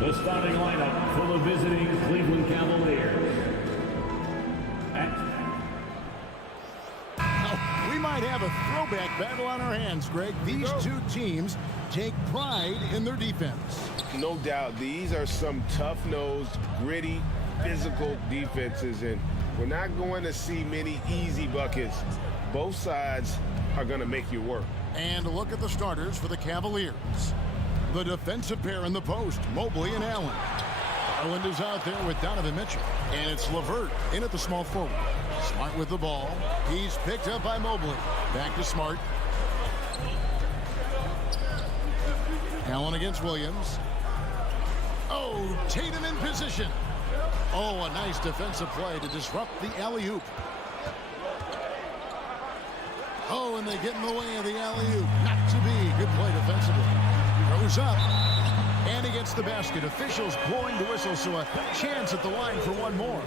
The starting lineup for the visiting Cleveland Cavaliers. might have a throwback battle on our hands, Greg. These two teams take pride in their defense. No doubt, these are some tough-nosed, gritty, physical defenses, and we're not going to see many easy buckets. Both sides are going to make you work. And look at the starters for the Cavaliers. The defensive pair in the post, Mobley and Allen. Garland is out there with Donovan Mitchell. And it's LeVert in at the small forward. Smart with the ball. He's picked up by Mobley. Back to Smart. Allen against Williams. Oh, Tatum in position. Oh, a nice defensive play to disrupt the alley-oop. Oh, and they get in the way of the alley-oop. Not to be. Good play defensively. Throws up. And he gets the basket. Officials blowing the whistle, so a chance at the line for one more.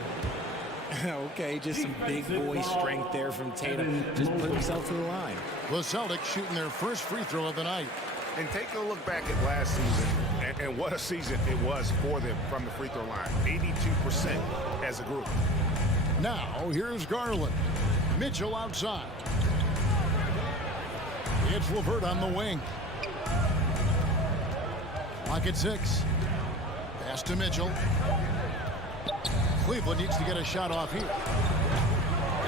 Okay, just some big boy strength there from Tatum. Just put himself to the line. The Celtics shooting their first free throw of the night. And take a look back at last season, and what a season it was for them from the free throw line. 82% as a group. Now, here's Garland. Mitchell outside. It's LeVert on the wing. Clock at 6. Pass to Mitchell. Cleveland needs to get a shot off here.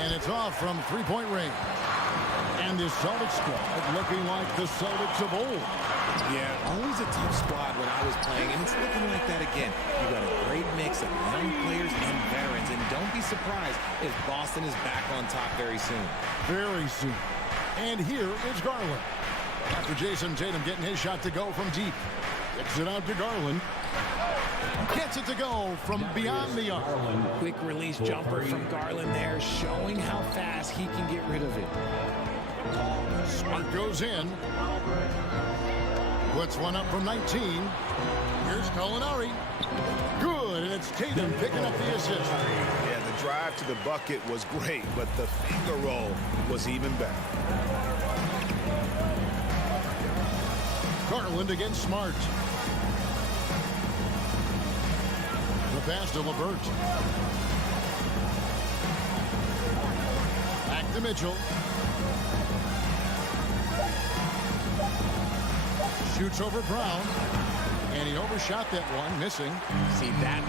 And it's off from three-point range. And this Celtics squad looking like the Celtics of old. Yeah, always a tough squad when I was playing, and it's looking like that again. You got a great mix of young players and veterans, and don't be surprised if Boston is back on top very soon. Very soon. And here is Garland. After Jason Tatum getting his shot to go from deep. Kicks it out to Garland. Gets it to go from beyond the arc. Quick release jumper from Garland there, showing how fast he can get rid of it. Smart goes in. Puts one up from 19. Here's Gallinari. Good, and it's Tatum picking up the assist. Yeah, the drive to the bucket was great, but the finger roll was even better. Garland against Smart. The pass to LeVert. Back to Mitchell. Shoots over Brown. And he overshot that one, missing. See, that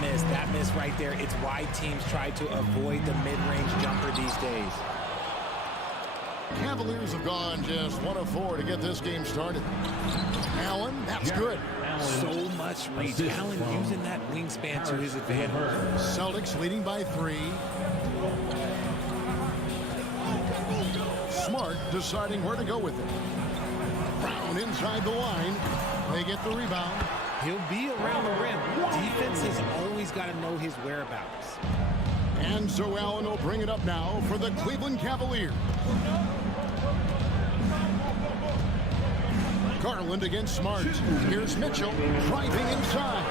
miss right there. It's why teams try to avoid the mid-range jumper these days. Cavaliers have gone just 1 of 4 to get this game started. Allen, that's good. So much reach. Allen using that wingspan to his advantage. Celtics leading by 3. Smart deciding where to go with it. Brown inside the line. They get the rebound. He'll be around the rim. Defense has always got to know his whereabouts. And so Allen will bring it up now for the Cleveland Cavaliers. Garland against Smart. Here's Mitchell driving inside.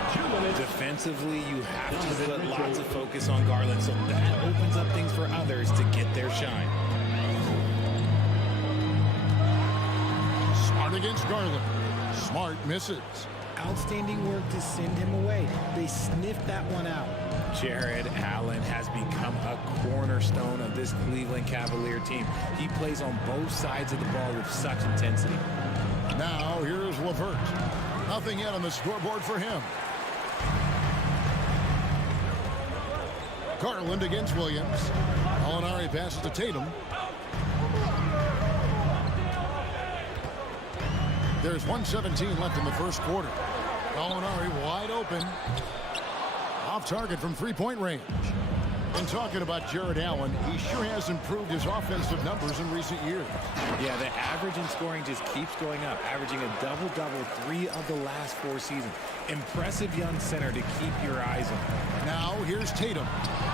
Defensively, you have to put lots of focus on Garland, so that opens up things for others to get their shine. Smart against Garland. Smart misses. Outstanding work to send him away. They sniffed that one out. Jared Allen has become a cornerstone of this Cleveland Cavalier team. He plays on both sides of the ball with such intensity. Now here's LeVert. Nothing yet on the scoreboard for him. Garland against Williams. Gallinari passes to Tatum. There's 1:17 left in the first quarter. Gallinari wide open. Off target from three-point range. And talking about Jared Allen, he sure has improved his offensive numbers in recent years. Yeah, the average in scoring just keeps going up, averaging a double-double 3 of the last 4 seasons. Impressive young center to keep your eyes on. Now here's Tatum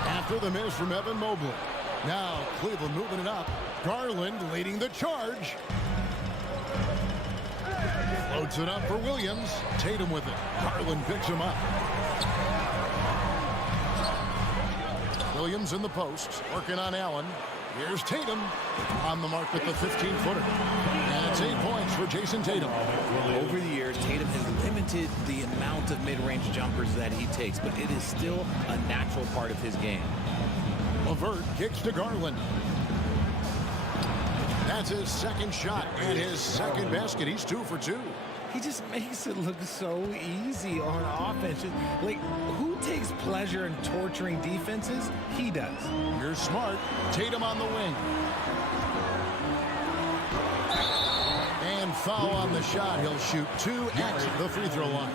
after the miss from Evan Mobley. Now Cleveland moving it up. Garland leading the charge. Floats it up for Williams. Tatum with it. Garland picks him up. Williams in the post, working on Allen. Here's Tatum on the mark with the 15-footer. And it's 8 points for Jason Tatum. Over the years, Tatum has limited the amount of mid-range jumpers that he takes, but it is still a natural part of his game. LeVert kicks to Garland. That's his second shot and his second basket. He's 2 for 2. He just makes it look so easy on offense. Like, who takes pleasure in torturing defenses? He does. You're smart. Tatum on the wing. And foul on the shot. He'll shoot 2 at the free throw line.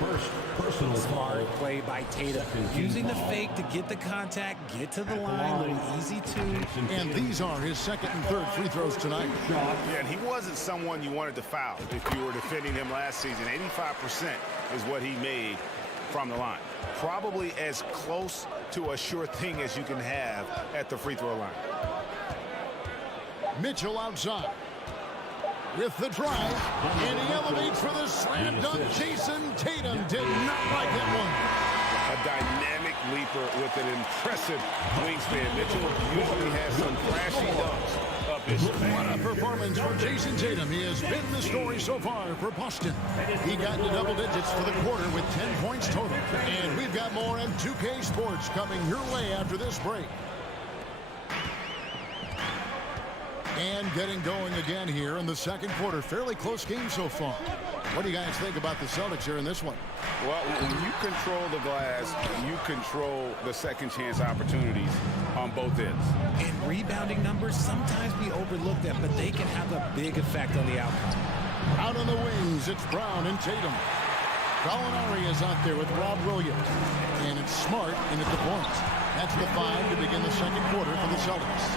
First personal Smart play by Tatum. Using the fake to get the contact, get to the line, little easy two. And these are his second and third free throws tonight. Yeah, and he wasn't someone you wanted to foul if you were defending him last season. 85% is what he made from the line. Probably as close to a sure thing as you can have at the free throw line. Mitchell outside. With the drive, and he elevates for the slam dunk. Jason Tatum did not like that one. A dynamic leaper with an impressive wingspan. Mitchell usually has some flashy dunks up his sleeve. What a performance for Jason Tatum. He has been the story so far for Boston. He got into double digits for the quarter with 10 points total. And we've got more on 2K Sports coming your way after this break. And getting going again here in the second quarter. Fairly close game so far. What do you guys think about the Celtics here in this one? Well, when you control the glass, you control the second chance opportunities on both ends. And rebounding numbers sometimes be overlooked at, but they can have a big effect on the outcome. Out on the wings, it's Brown and Tatum. Gallinari is out there with Rob Williams. And it's Smart in at the point. That's the 5 to begin the second quarter for the Celtics.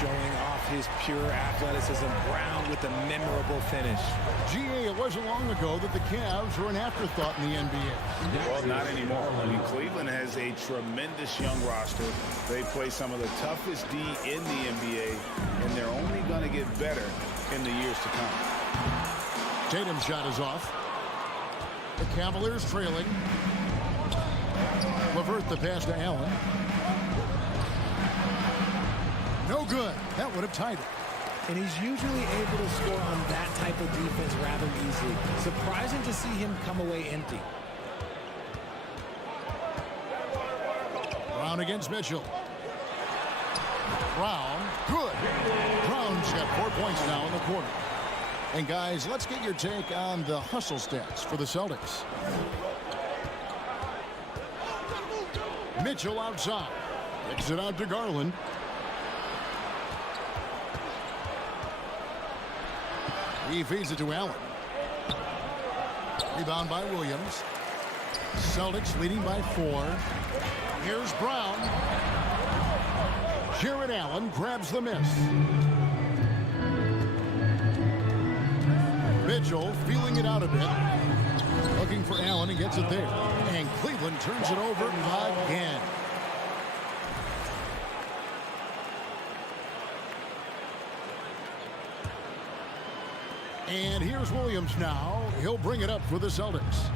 Showing off his pure athleticism. Brown with a memorable finish. GA, it wasn't long ago that the Cavs were an afterthought in the NBA. Well, not anymore. I mean, Cleveland has a tremendous young roster. They play some of the toughest D in the NBA, and they're only going to get better in the years to come. Tatum's shot is off. The Cavaliers trailing. Levert the pass to Allen. No good. That would have tied it. And he's usually able to score on that type of defense rather easily. Surprising to see him come away empty. Brown against Mitchell. Brown, good. Brown's got 4 points now in the quarter. And guys, let's get your take on the hustle stats for the Celtics. Mitchell outside. Kicks it out to Garland. He feeds it to Allen. Rebound by Williams. Celtics leading by 4. Here's Brown. Jared Allen grabs the miss. Mitchell feeling it out a bit. Looking for Allen and gets it there. And Cleveland turns it over again. And here's Williams now. He'll bring it up for the Celtics.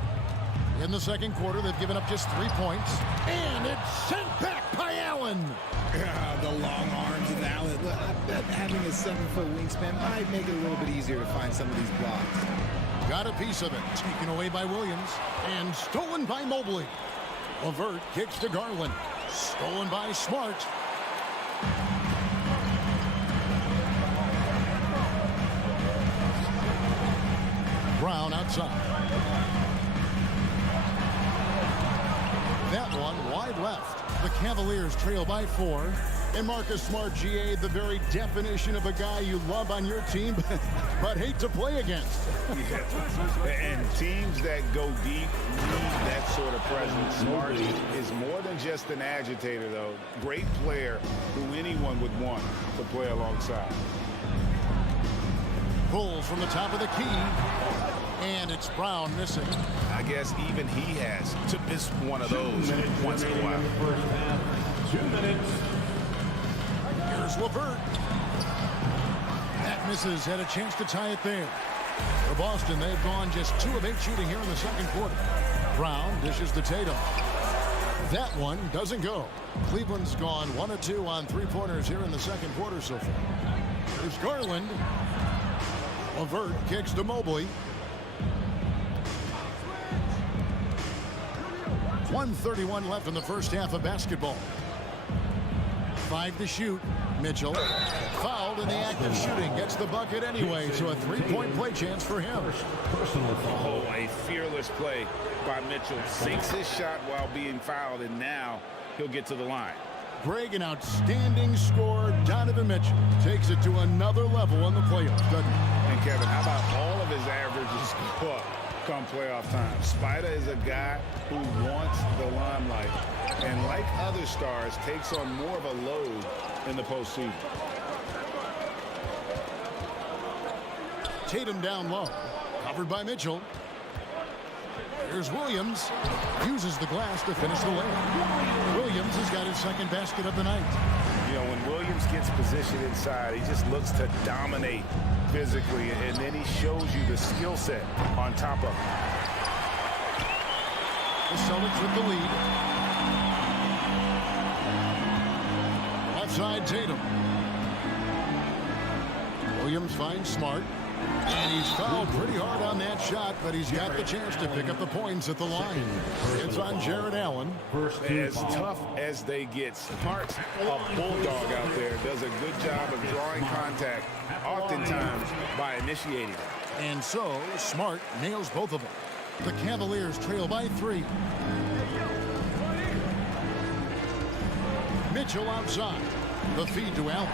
In the second quarter, they've given up just 3 points. And it's sent back by Allen. The long arms of Allen. Having a 7-foot wingspan might make it a little bit easier to find some of these blocks. Got a piece of it. Taken away by Williams. And stolen by Mobley. Levert kicks to Garland. Stolen by Smart. Brown outside. That one wide left. The Cavaliers trail by 4. And Marcus Smart, GA, the very definition of a guy you love on your team, but hate to play against. Yeah. And teams that go deep need that sort of presence. Smart is more than just an agitator, though. Great player who anyone would want to play alongside. Pulls from the top of the key. And it's Brown missing. I guess even he has to miss one of those once in a while. 2 minutes. Here's Levert. That misses. Had a chance to tie it there. For Boston, they've gone just 2 of 8 shooting here in the second quarter. Brown dishes to Tatum. That one doesn't go. Cleveland's gone 1 of 2 on 3-pointers here in the second quarter so far. Here's Garland. Levert kicks to Mobley. 1:31 left in the first half of basketball. 5 to shoot. Mitchell, fouled in the act of shooting, gets the bucket anyway, so a three-point play chance for him. Oh, a fearless play by Mitchell. Sinks his shot while being fouled, and now he'll get to the line. Greg, an outstanding scorer. Donovan Mitchell takes it to another level in the playoffs, doesn't he? And Kevin, how about all of his averages go up come playoff time? Spider is a guy who wants the limelight, and like other stars, takes on more of a load in the postseason. Tatum down low, covered by Mitchell. Here's Williams, uses the glass to finish the layup. Williams has got his second basket of the night. You know, when Williams gets positioned inside, he just looks to dominate physically, and then he shows you the skill set on top of it. The Celtics with the lead. Left side, Tatum. Williams finds Smart. And he's fouled pretty hard on that shot, but he's got the chance to pick up the points at the line. It's on Jared Allen. As tough as they get, Smart's a bulldog out there. Does a good job of drawing contact, oftentimes by initiating it. And so, Smart nails both of them. The Cavaliers trail by 3. Mitchell outside. The feed to Allen.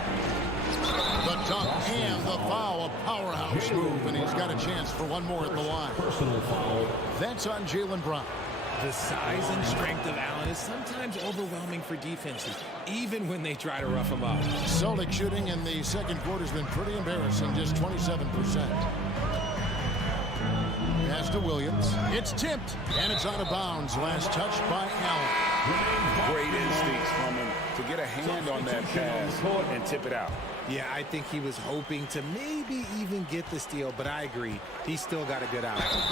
The dunk and the foul, a powerhouse move, and he's got a chance for one more at the line. That's on Jaylen Brown. The size and strength of Allen is sometimes overwhelming for defenses, even when they try to rough him up. Celtic shooting in the second quarter has been pretty embarrassing, just 27%. Pass to Williams. It's tipped, and it's out of bounds. Last touched by Allen. Great instincts from him to get a hand on that pass and tip it out. Yeah, I think he was hoping to maybe even get the steal, but I agree. He's still got a good outcome.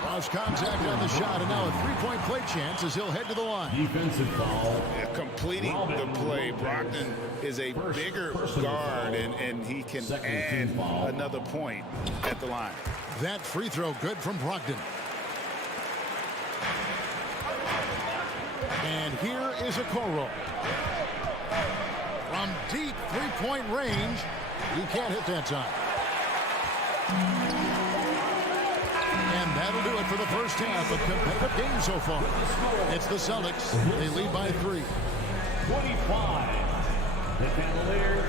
Cross contact on the shot, and now a three-point play chance as he'll head to the line. Defensive foul. Completing the play, Brogdon is a bigger guard, and he can add another point at the line. That free throw good from Brogdon. And here is Okoro. From deep three-point range, he can't hit that time. And that'll do it for the first half of competitive game so far. It's the Celtics. They lead by 3. 25. The Cavaliers,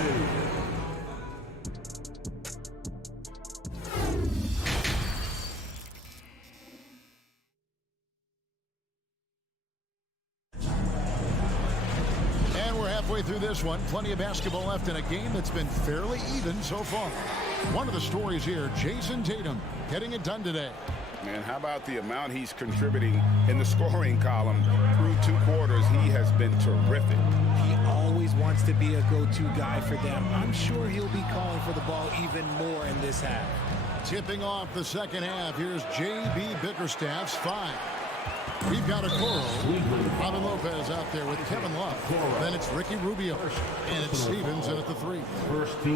22. Through this one, plenty of basketball left in a game that's been fairly even so far. One of the stories here, Jason Tatum getting it done today. Man, how about the amount he's contributing in the scoring column through 2 quarters? He has been terrific. He always wants to be a go-to guy for them. I'm sure he'll be calling for the ball even more in this half. Tipping off the second half, here's J.B. Bickerstaff's 5. We've got Okoro, Robin Lopez out there with Kevin Love. Then it's Ricky Rubio, and it's Stevens in at the 3.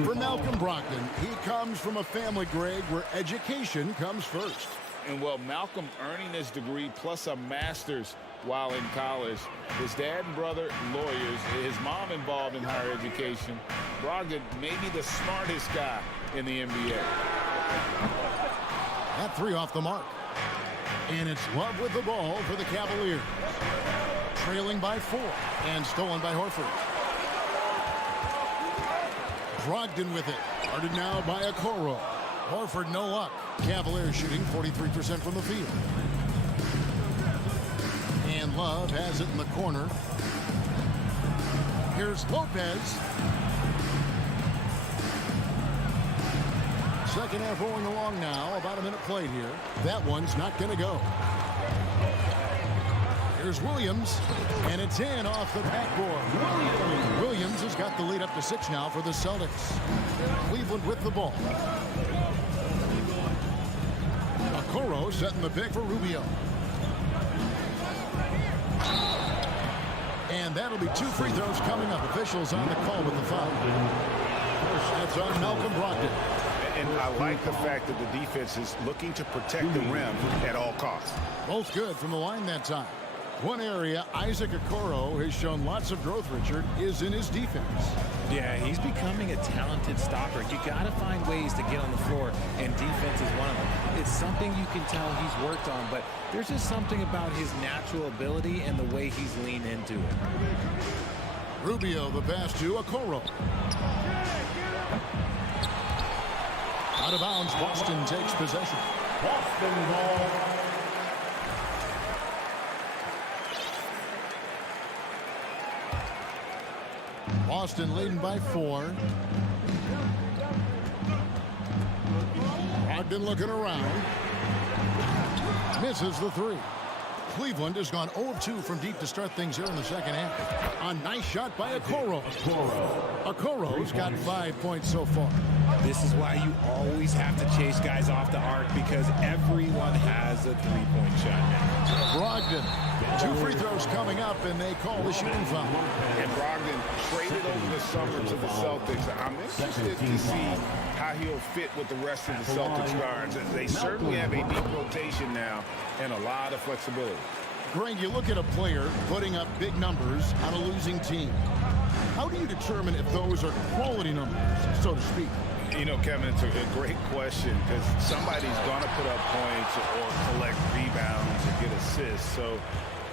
For Malcolm Brogdon, he comes from a family, Greg, where education comes first. And well, Malcolm earning his degree plus a master's while in college. His dad and brother, lawyers. His mom involved in higher education. Brogdon may be the smartest guy in the NBA. That 3 off the mark. And it's Love with the ball for the Cavaliers. Trailing by 4 and stolen by Horford. Brogdon with it. Guarded now by Okoro. Horford no luck. Cavaliers shooting 43% from the field. And Love has it in the corner. Here's Lopez. Second half rolling along now. About a minute played here. That one's not going to go. Here's Williams. And it's in off the backboard. Williams has got the lead up to 6 now for the Celtics. Cleveland with the ball. Okoro setting the pick for Rubio. And that'll be 2 free throws coming up. Officials on the call with the foul. That's on Malcolm Brogdon. And I like the fact that the defense is looking to protect the rim at all costs. Both good from the line that time. One area Isaac Okoro has shown lots of growth, Richard, is in his defense. Yeah, he's becoming a talented stopper. You got to find ways to get on the floor, and defense is one of them. It's something you can tell he's worked on, but there's just something about his natural ability and the way he's leaned into it. Rubio, the pass to Okoro. Out of bounds, Boston takes possession. Boston ball. Boston leading by 4. Brogdon looking around. Misses the 3. Cleveland has gone 0-2 from deep to start things here in the second half. A nice shot by Okoro. Okoro's got 5 points so far. This is why you always have to chase guys off the arc, because everyone has a three-point shot now. Brogdon. 2 free throws coming up, and they call the shooting foul. And Brogdon traded over the summer to the Celtics. I'm interested to see how he'll fit with the rest of the Celtics guards. They certainly have a deep rotation now and a lot of flexibility. Greg, you look at a player putting up big numbers on a losing team. How do you determine if those are quality numbers, so to speak? You know, Kevin, it's a great question, because somebody's going to put up points or collect rebounds or get assists. So,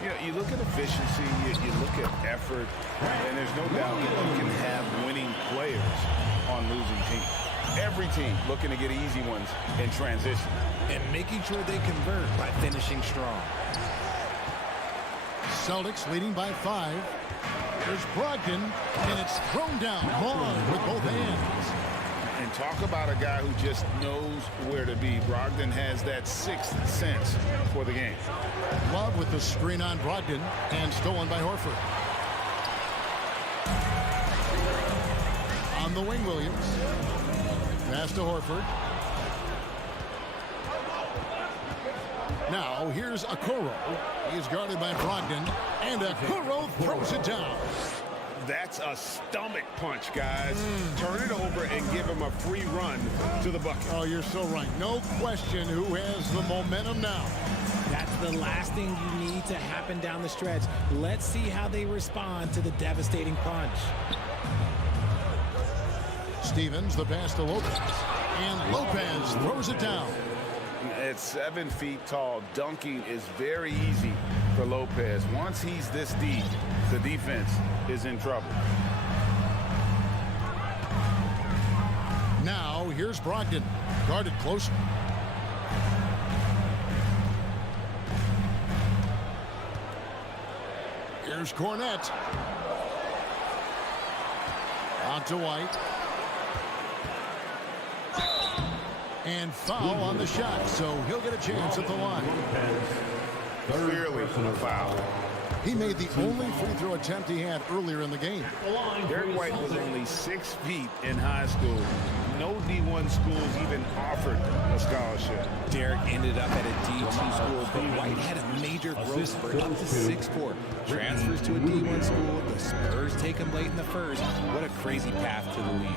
you know, you look at efficiency, you look at effort, and there's no doubt that you can have winning players on losing teams. Every team looking to get easy ones in transition. And making sure they convert by finishing strong. Celtics leading by 5. There's Brogdon, and it's thrown down long with both hands. And talk about a guy who just knows where to be. Brogdon has that sixth sense for the game. Love with the screen on Brogdon, and stolen by Horford. On the wing, Williams. Pass to Horford. Now, here's Okoro. He's guarded by Brogdon, and Okoro throws it down. That's a stomach punch, guys. Turn it over and give him a free run to the bucket. Oh, you're so right. No question who has the momentum now. That's the last thing you need to happen down the stretch. Let's see how they respond to the devastating punch. Stevens, the pass to Lopez. And Lopez throws it down. At 7 feet tall, dunking is very easy for Lopez. Once he's this deep, the defense is in trouble. Now, here's Brogdon, guarded closer. Here's Cornette. On to White. And foul on the shot, so he'll get a chance at the line. Clearly a foul. He made the only free throw attempt he had earlier in the game. Derek White was only 6 feet in high school. No D1 schools even offered a scholarship. Derek ended up at a D2 school, but White had a major growth spurt up to 6'4". Transfers to a D1 school. The Spurs take him late in the first. What a crazy path to the lead.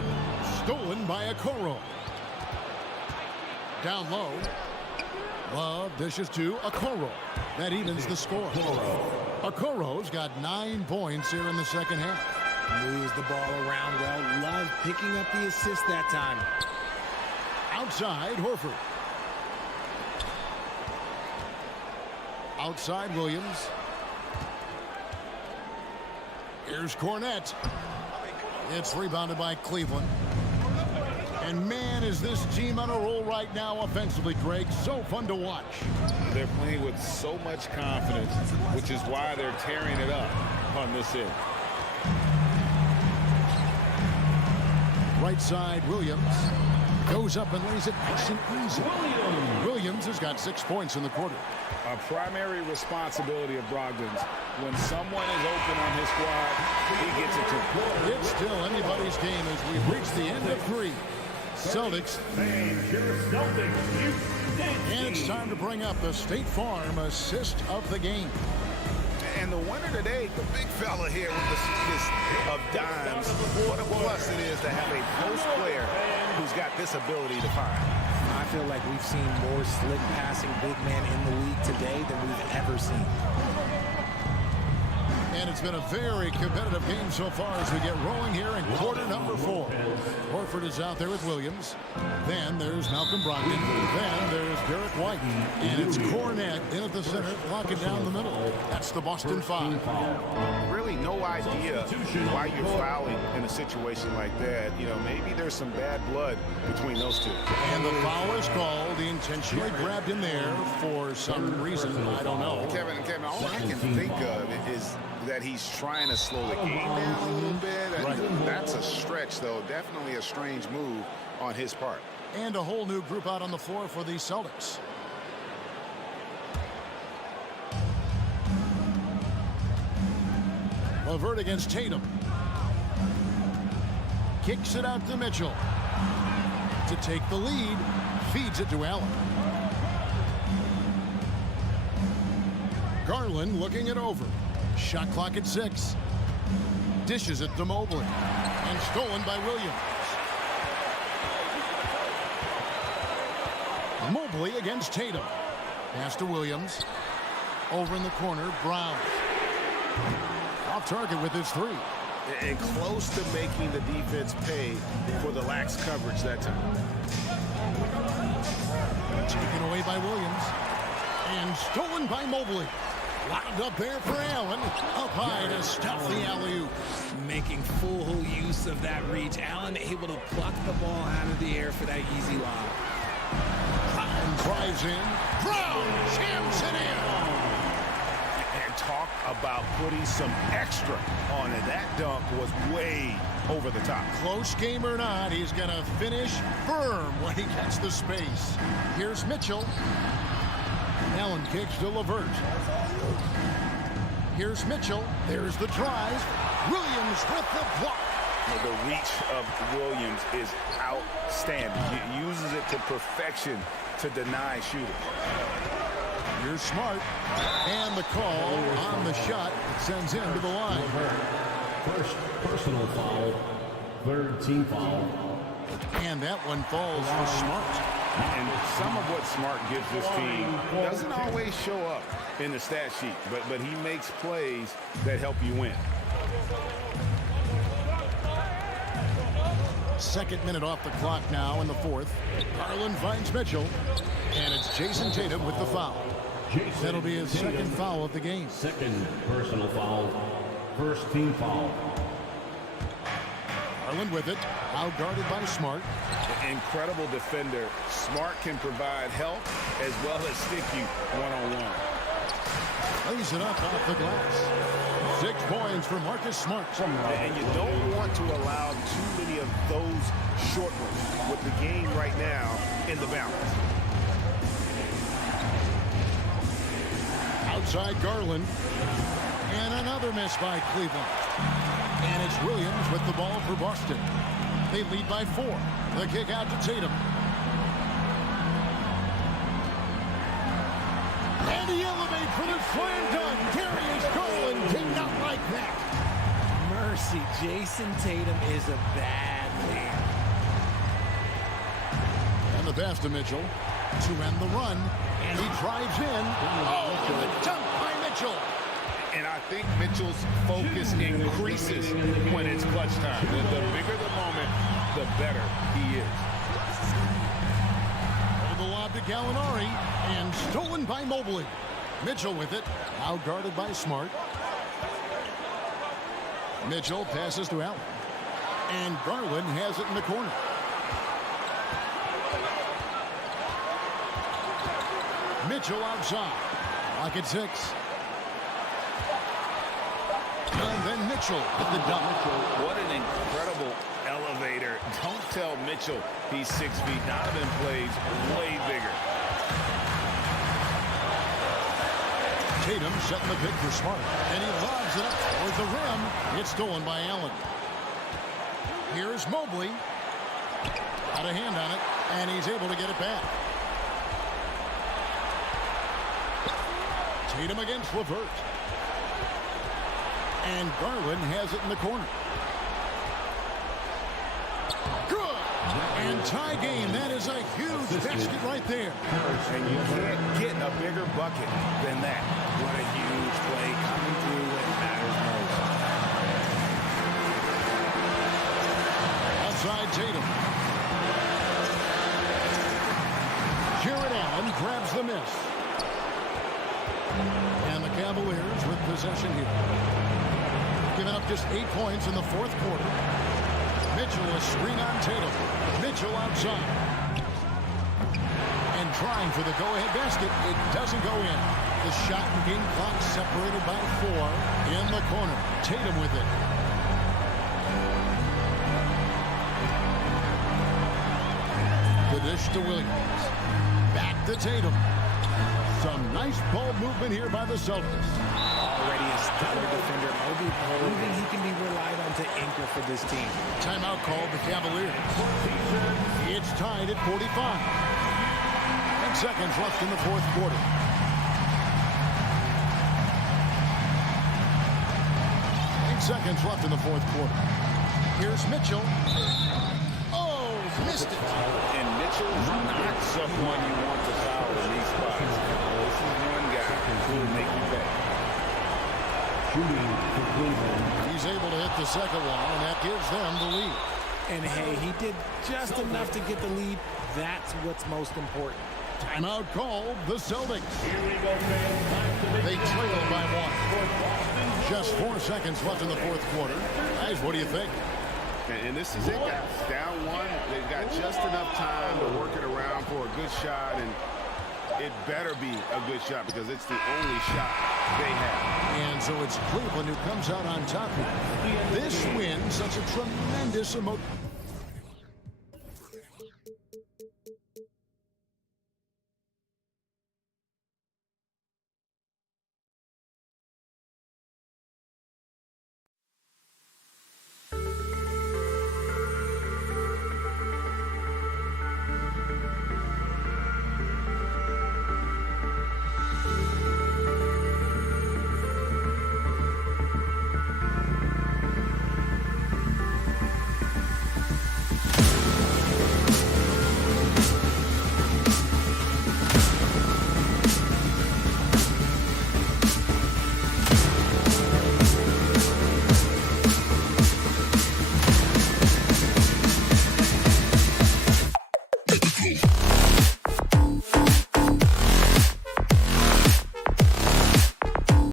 Stolen by Okoro. Down low. Love dishes to Okoro. That evens the score. Okoro's got 9 points here in the second half. Moves the ball around well. Love picking up the assist that time. Outside, Horford. Outside, Williams. Here's Cornette. It's rebounded by Cleveland. And man, is this team on a roll right now offensively, Greg. So fun to watch. They're playing with so much confidence, which is why they're tearing it up on this end. Right side, Williams. Goes up and lays it nice and easy. Williams has got 6 points in the quarter. A primary responsibility of Brogdon's. When someone is open on his squad, he gets it to him. It's still anybody's game as we've reached the end of 3. Celtics. And it's time to bring up the State Farm assist of the game. And the winner today, the big fella here with the sweetest of dimes. What a plus it is to have a post player who's got this ability to find. I feel like we've seen more slick passing big men in the league today than we've ever seen. It's been a very competitive game so far as we get rolling here in quarter number 4. Horford is out there with Williams. Then there's Malcolm Brogdon. Then there's Derek White. And it's Cornette in at the center, locking down the middle. That's the Boston 5. Really no idea why you're fouling in a situation like that. You know, maybe there's some bad blood between those two. And the foul is called. He intentionally grabbed him there for some reason. I don't know. Kevin, all I can think of is that he's trying to slow the game down a little bit. Right. That's a stretch, though. Definitely a strange move on his part. And a whole new group out on the floor for the Celtics. LeVert against Tatum. Kicks it out to Mitchell. To take the lead, feeds it to Allen. Garland looking it over. Shot clock at 6. Dishes it to Mobley. And stolen by Williams. Mobley against Tatum. Pass to Williams. Over in the corner, Brown. Off target with his 3. And close to making the defense pay for the lax coverage that time. Taken away by Williams. And stolen by Mobley. Locked up there for Allen. Up high to stop the alley-oop. Making full use of that reach. Allen able to pluck the ball out of the air for that easy lob. Brown drives in. Brown jams it in. And talk about putting some extra on it. That dunk was way over the top. Close game or not, he's going to finish firm when he gets the space. Here's Mitchell. Allen kicks to LeVert. Here's Mitchell. There's the drive. Williams with the block. The reach of Williams is outstanding. He uses it to perfection to deny shooters. Here's Smart. And the call on the shot sends him to the line. First personal foul. Third team foul. And that one falls for Smart. And some of what Smart gives this team doesn't always show up in the stat sheet, but he makes plays that help you win. Second minute off the clock now in the 4th. Garland finds Mitchell. And it's Jason Tatum with the foul. That'll be his second foul of the game. Second personal foul. First team foul. Garland with it. Out guarded by Smart. Incredible defender. Smart can provide help as well as stick you one-on-one. Lays it up off the glass. 6 points for Marcus Smart. And you don't want to allow too many of those short ones with the game right now in the balance. Outside Garland. And another miss by Cleveland. And it's Williams with the ball for Boston. They lead by 4. The kick out to Tatum. And he elevates for the slam dunk. Darius Garland did not like that. Mercy, Jason Tatum is a bad man. And the pass to Mitchell to end the run. And he drives in. Oh, and the dunk by Mitchell. And I think Mitchell's focus increases when it's clutch time. The bigger the moment, the better he is. Over the lob to Gallinari. And stolen by Mobley. Mitchell with it. Out guarded by Smart. Mitchell passes to Allen. And Garland has it in the corner. Mitchell outside. Lock at 6. And then Mitchell with the dunk. What an incredible elevator. Don't tell Mitchell he's 6 feet. Donovan plays way bigger. Tatum setting the pick for Smart. And he lobs it up towards the rim. It's stolen by Allen. Here's Mobley. Got a hand on it. And he's able to get it back. Tatum against LeVert. And Garland has it in the corner. Good. And tie game. That is a huge basket right there. And you can't get a bigger bucket than that. What a huge play coming through when it matters most. Tatum. Jared Allen grabs the miss. And the Cavaliers with possession here. Giving up just 8 points in the fourth quarter. Mitchell a screen on Tatum. Mitchell outside. And trying for the go-ahead basket. It doesn't go in. The shot and game clock separated by 4 in the corner. Tatum with it. The dish to Williams. Back to Tatum. Some nice ball movement here by the Celtics. Already a stellar defender. Moby proving he can be relied on to anchor for this team. Timeout called the Cavaliers. It's tied at 45. 10 seconds left in the fourth quarter. 8 seconds left in the fourth quarter. Here's Mitchell. Oh, missed it. And Mitchell is not someone you want to foul in these spots. This is one guy who will make you pay. He's able to hit the second one, and that gives them the lead. And hey, he did just enough to get the lead. That's what's most important. Timeout called the Celtics. They trail by 1. Just 4 seconds left in the fourth quarter. Guys, what do you think? And this is it, guys. Down 1. They've got just enough time to work it around for a good shot, and it better be a good shot because it's the only shot they have. And so it's Cleveland who comes out on top here. This win, such a tremendous emotion.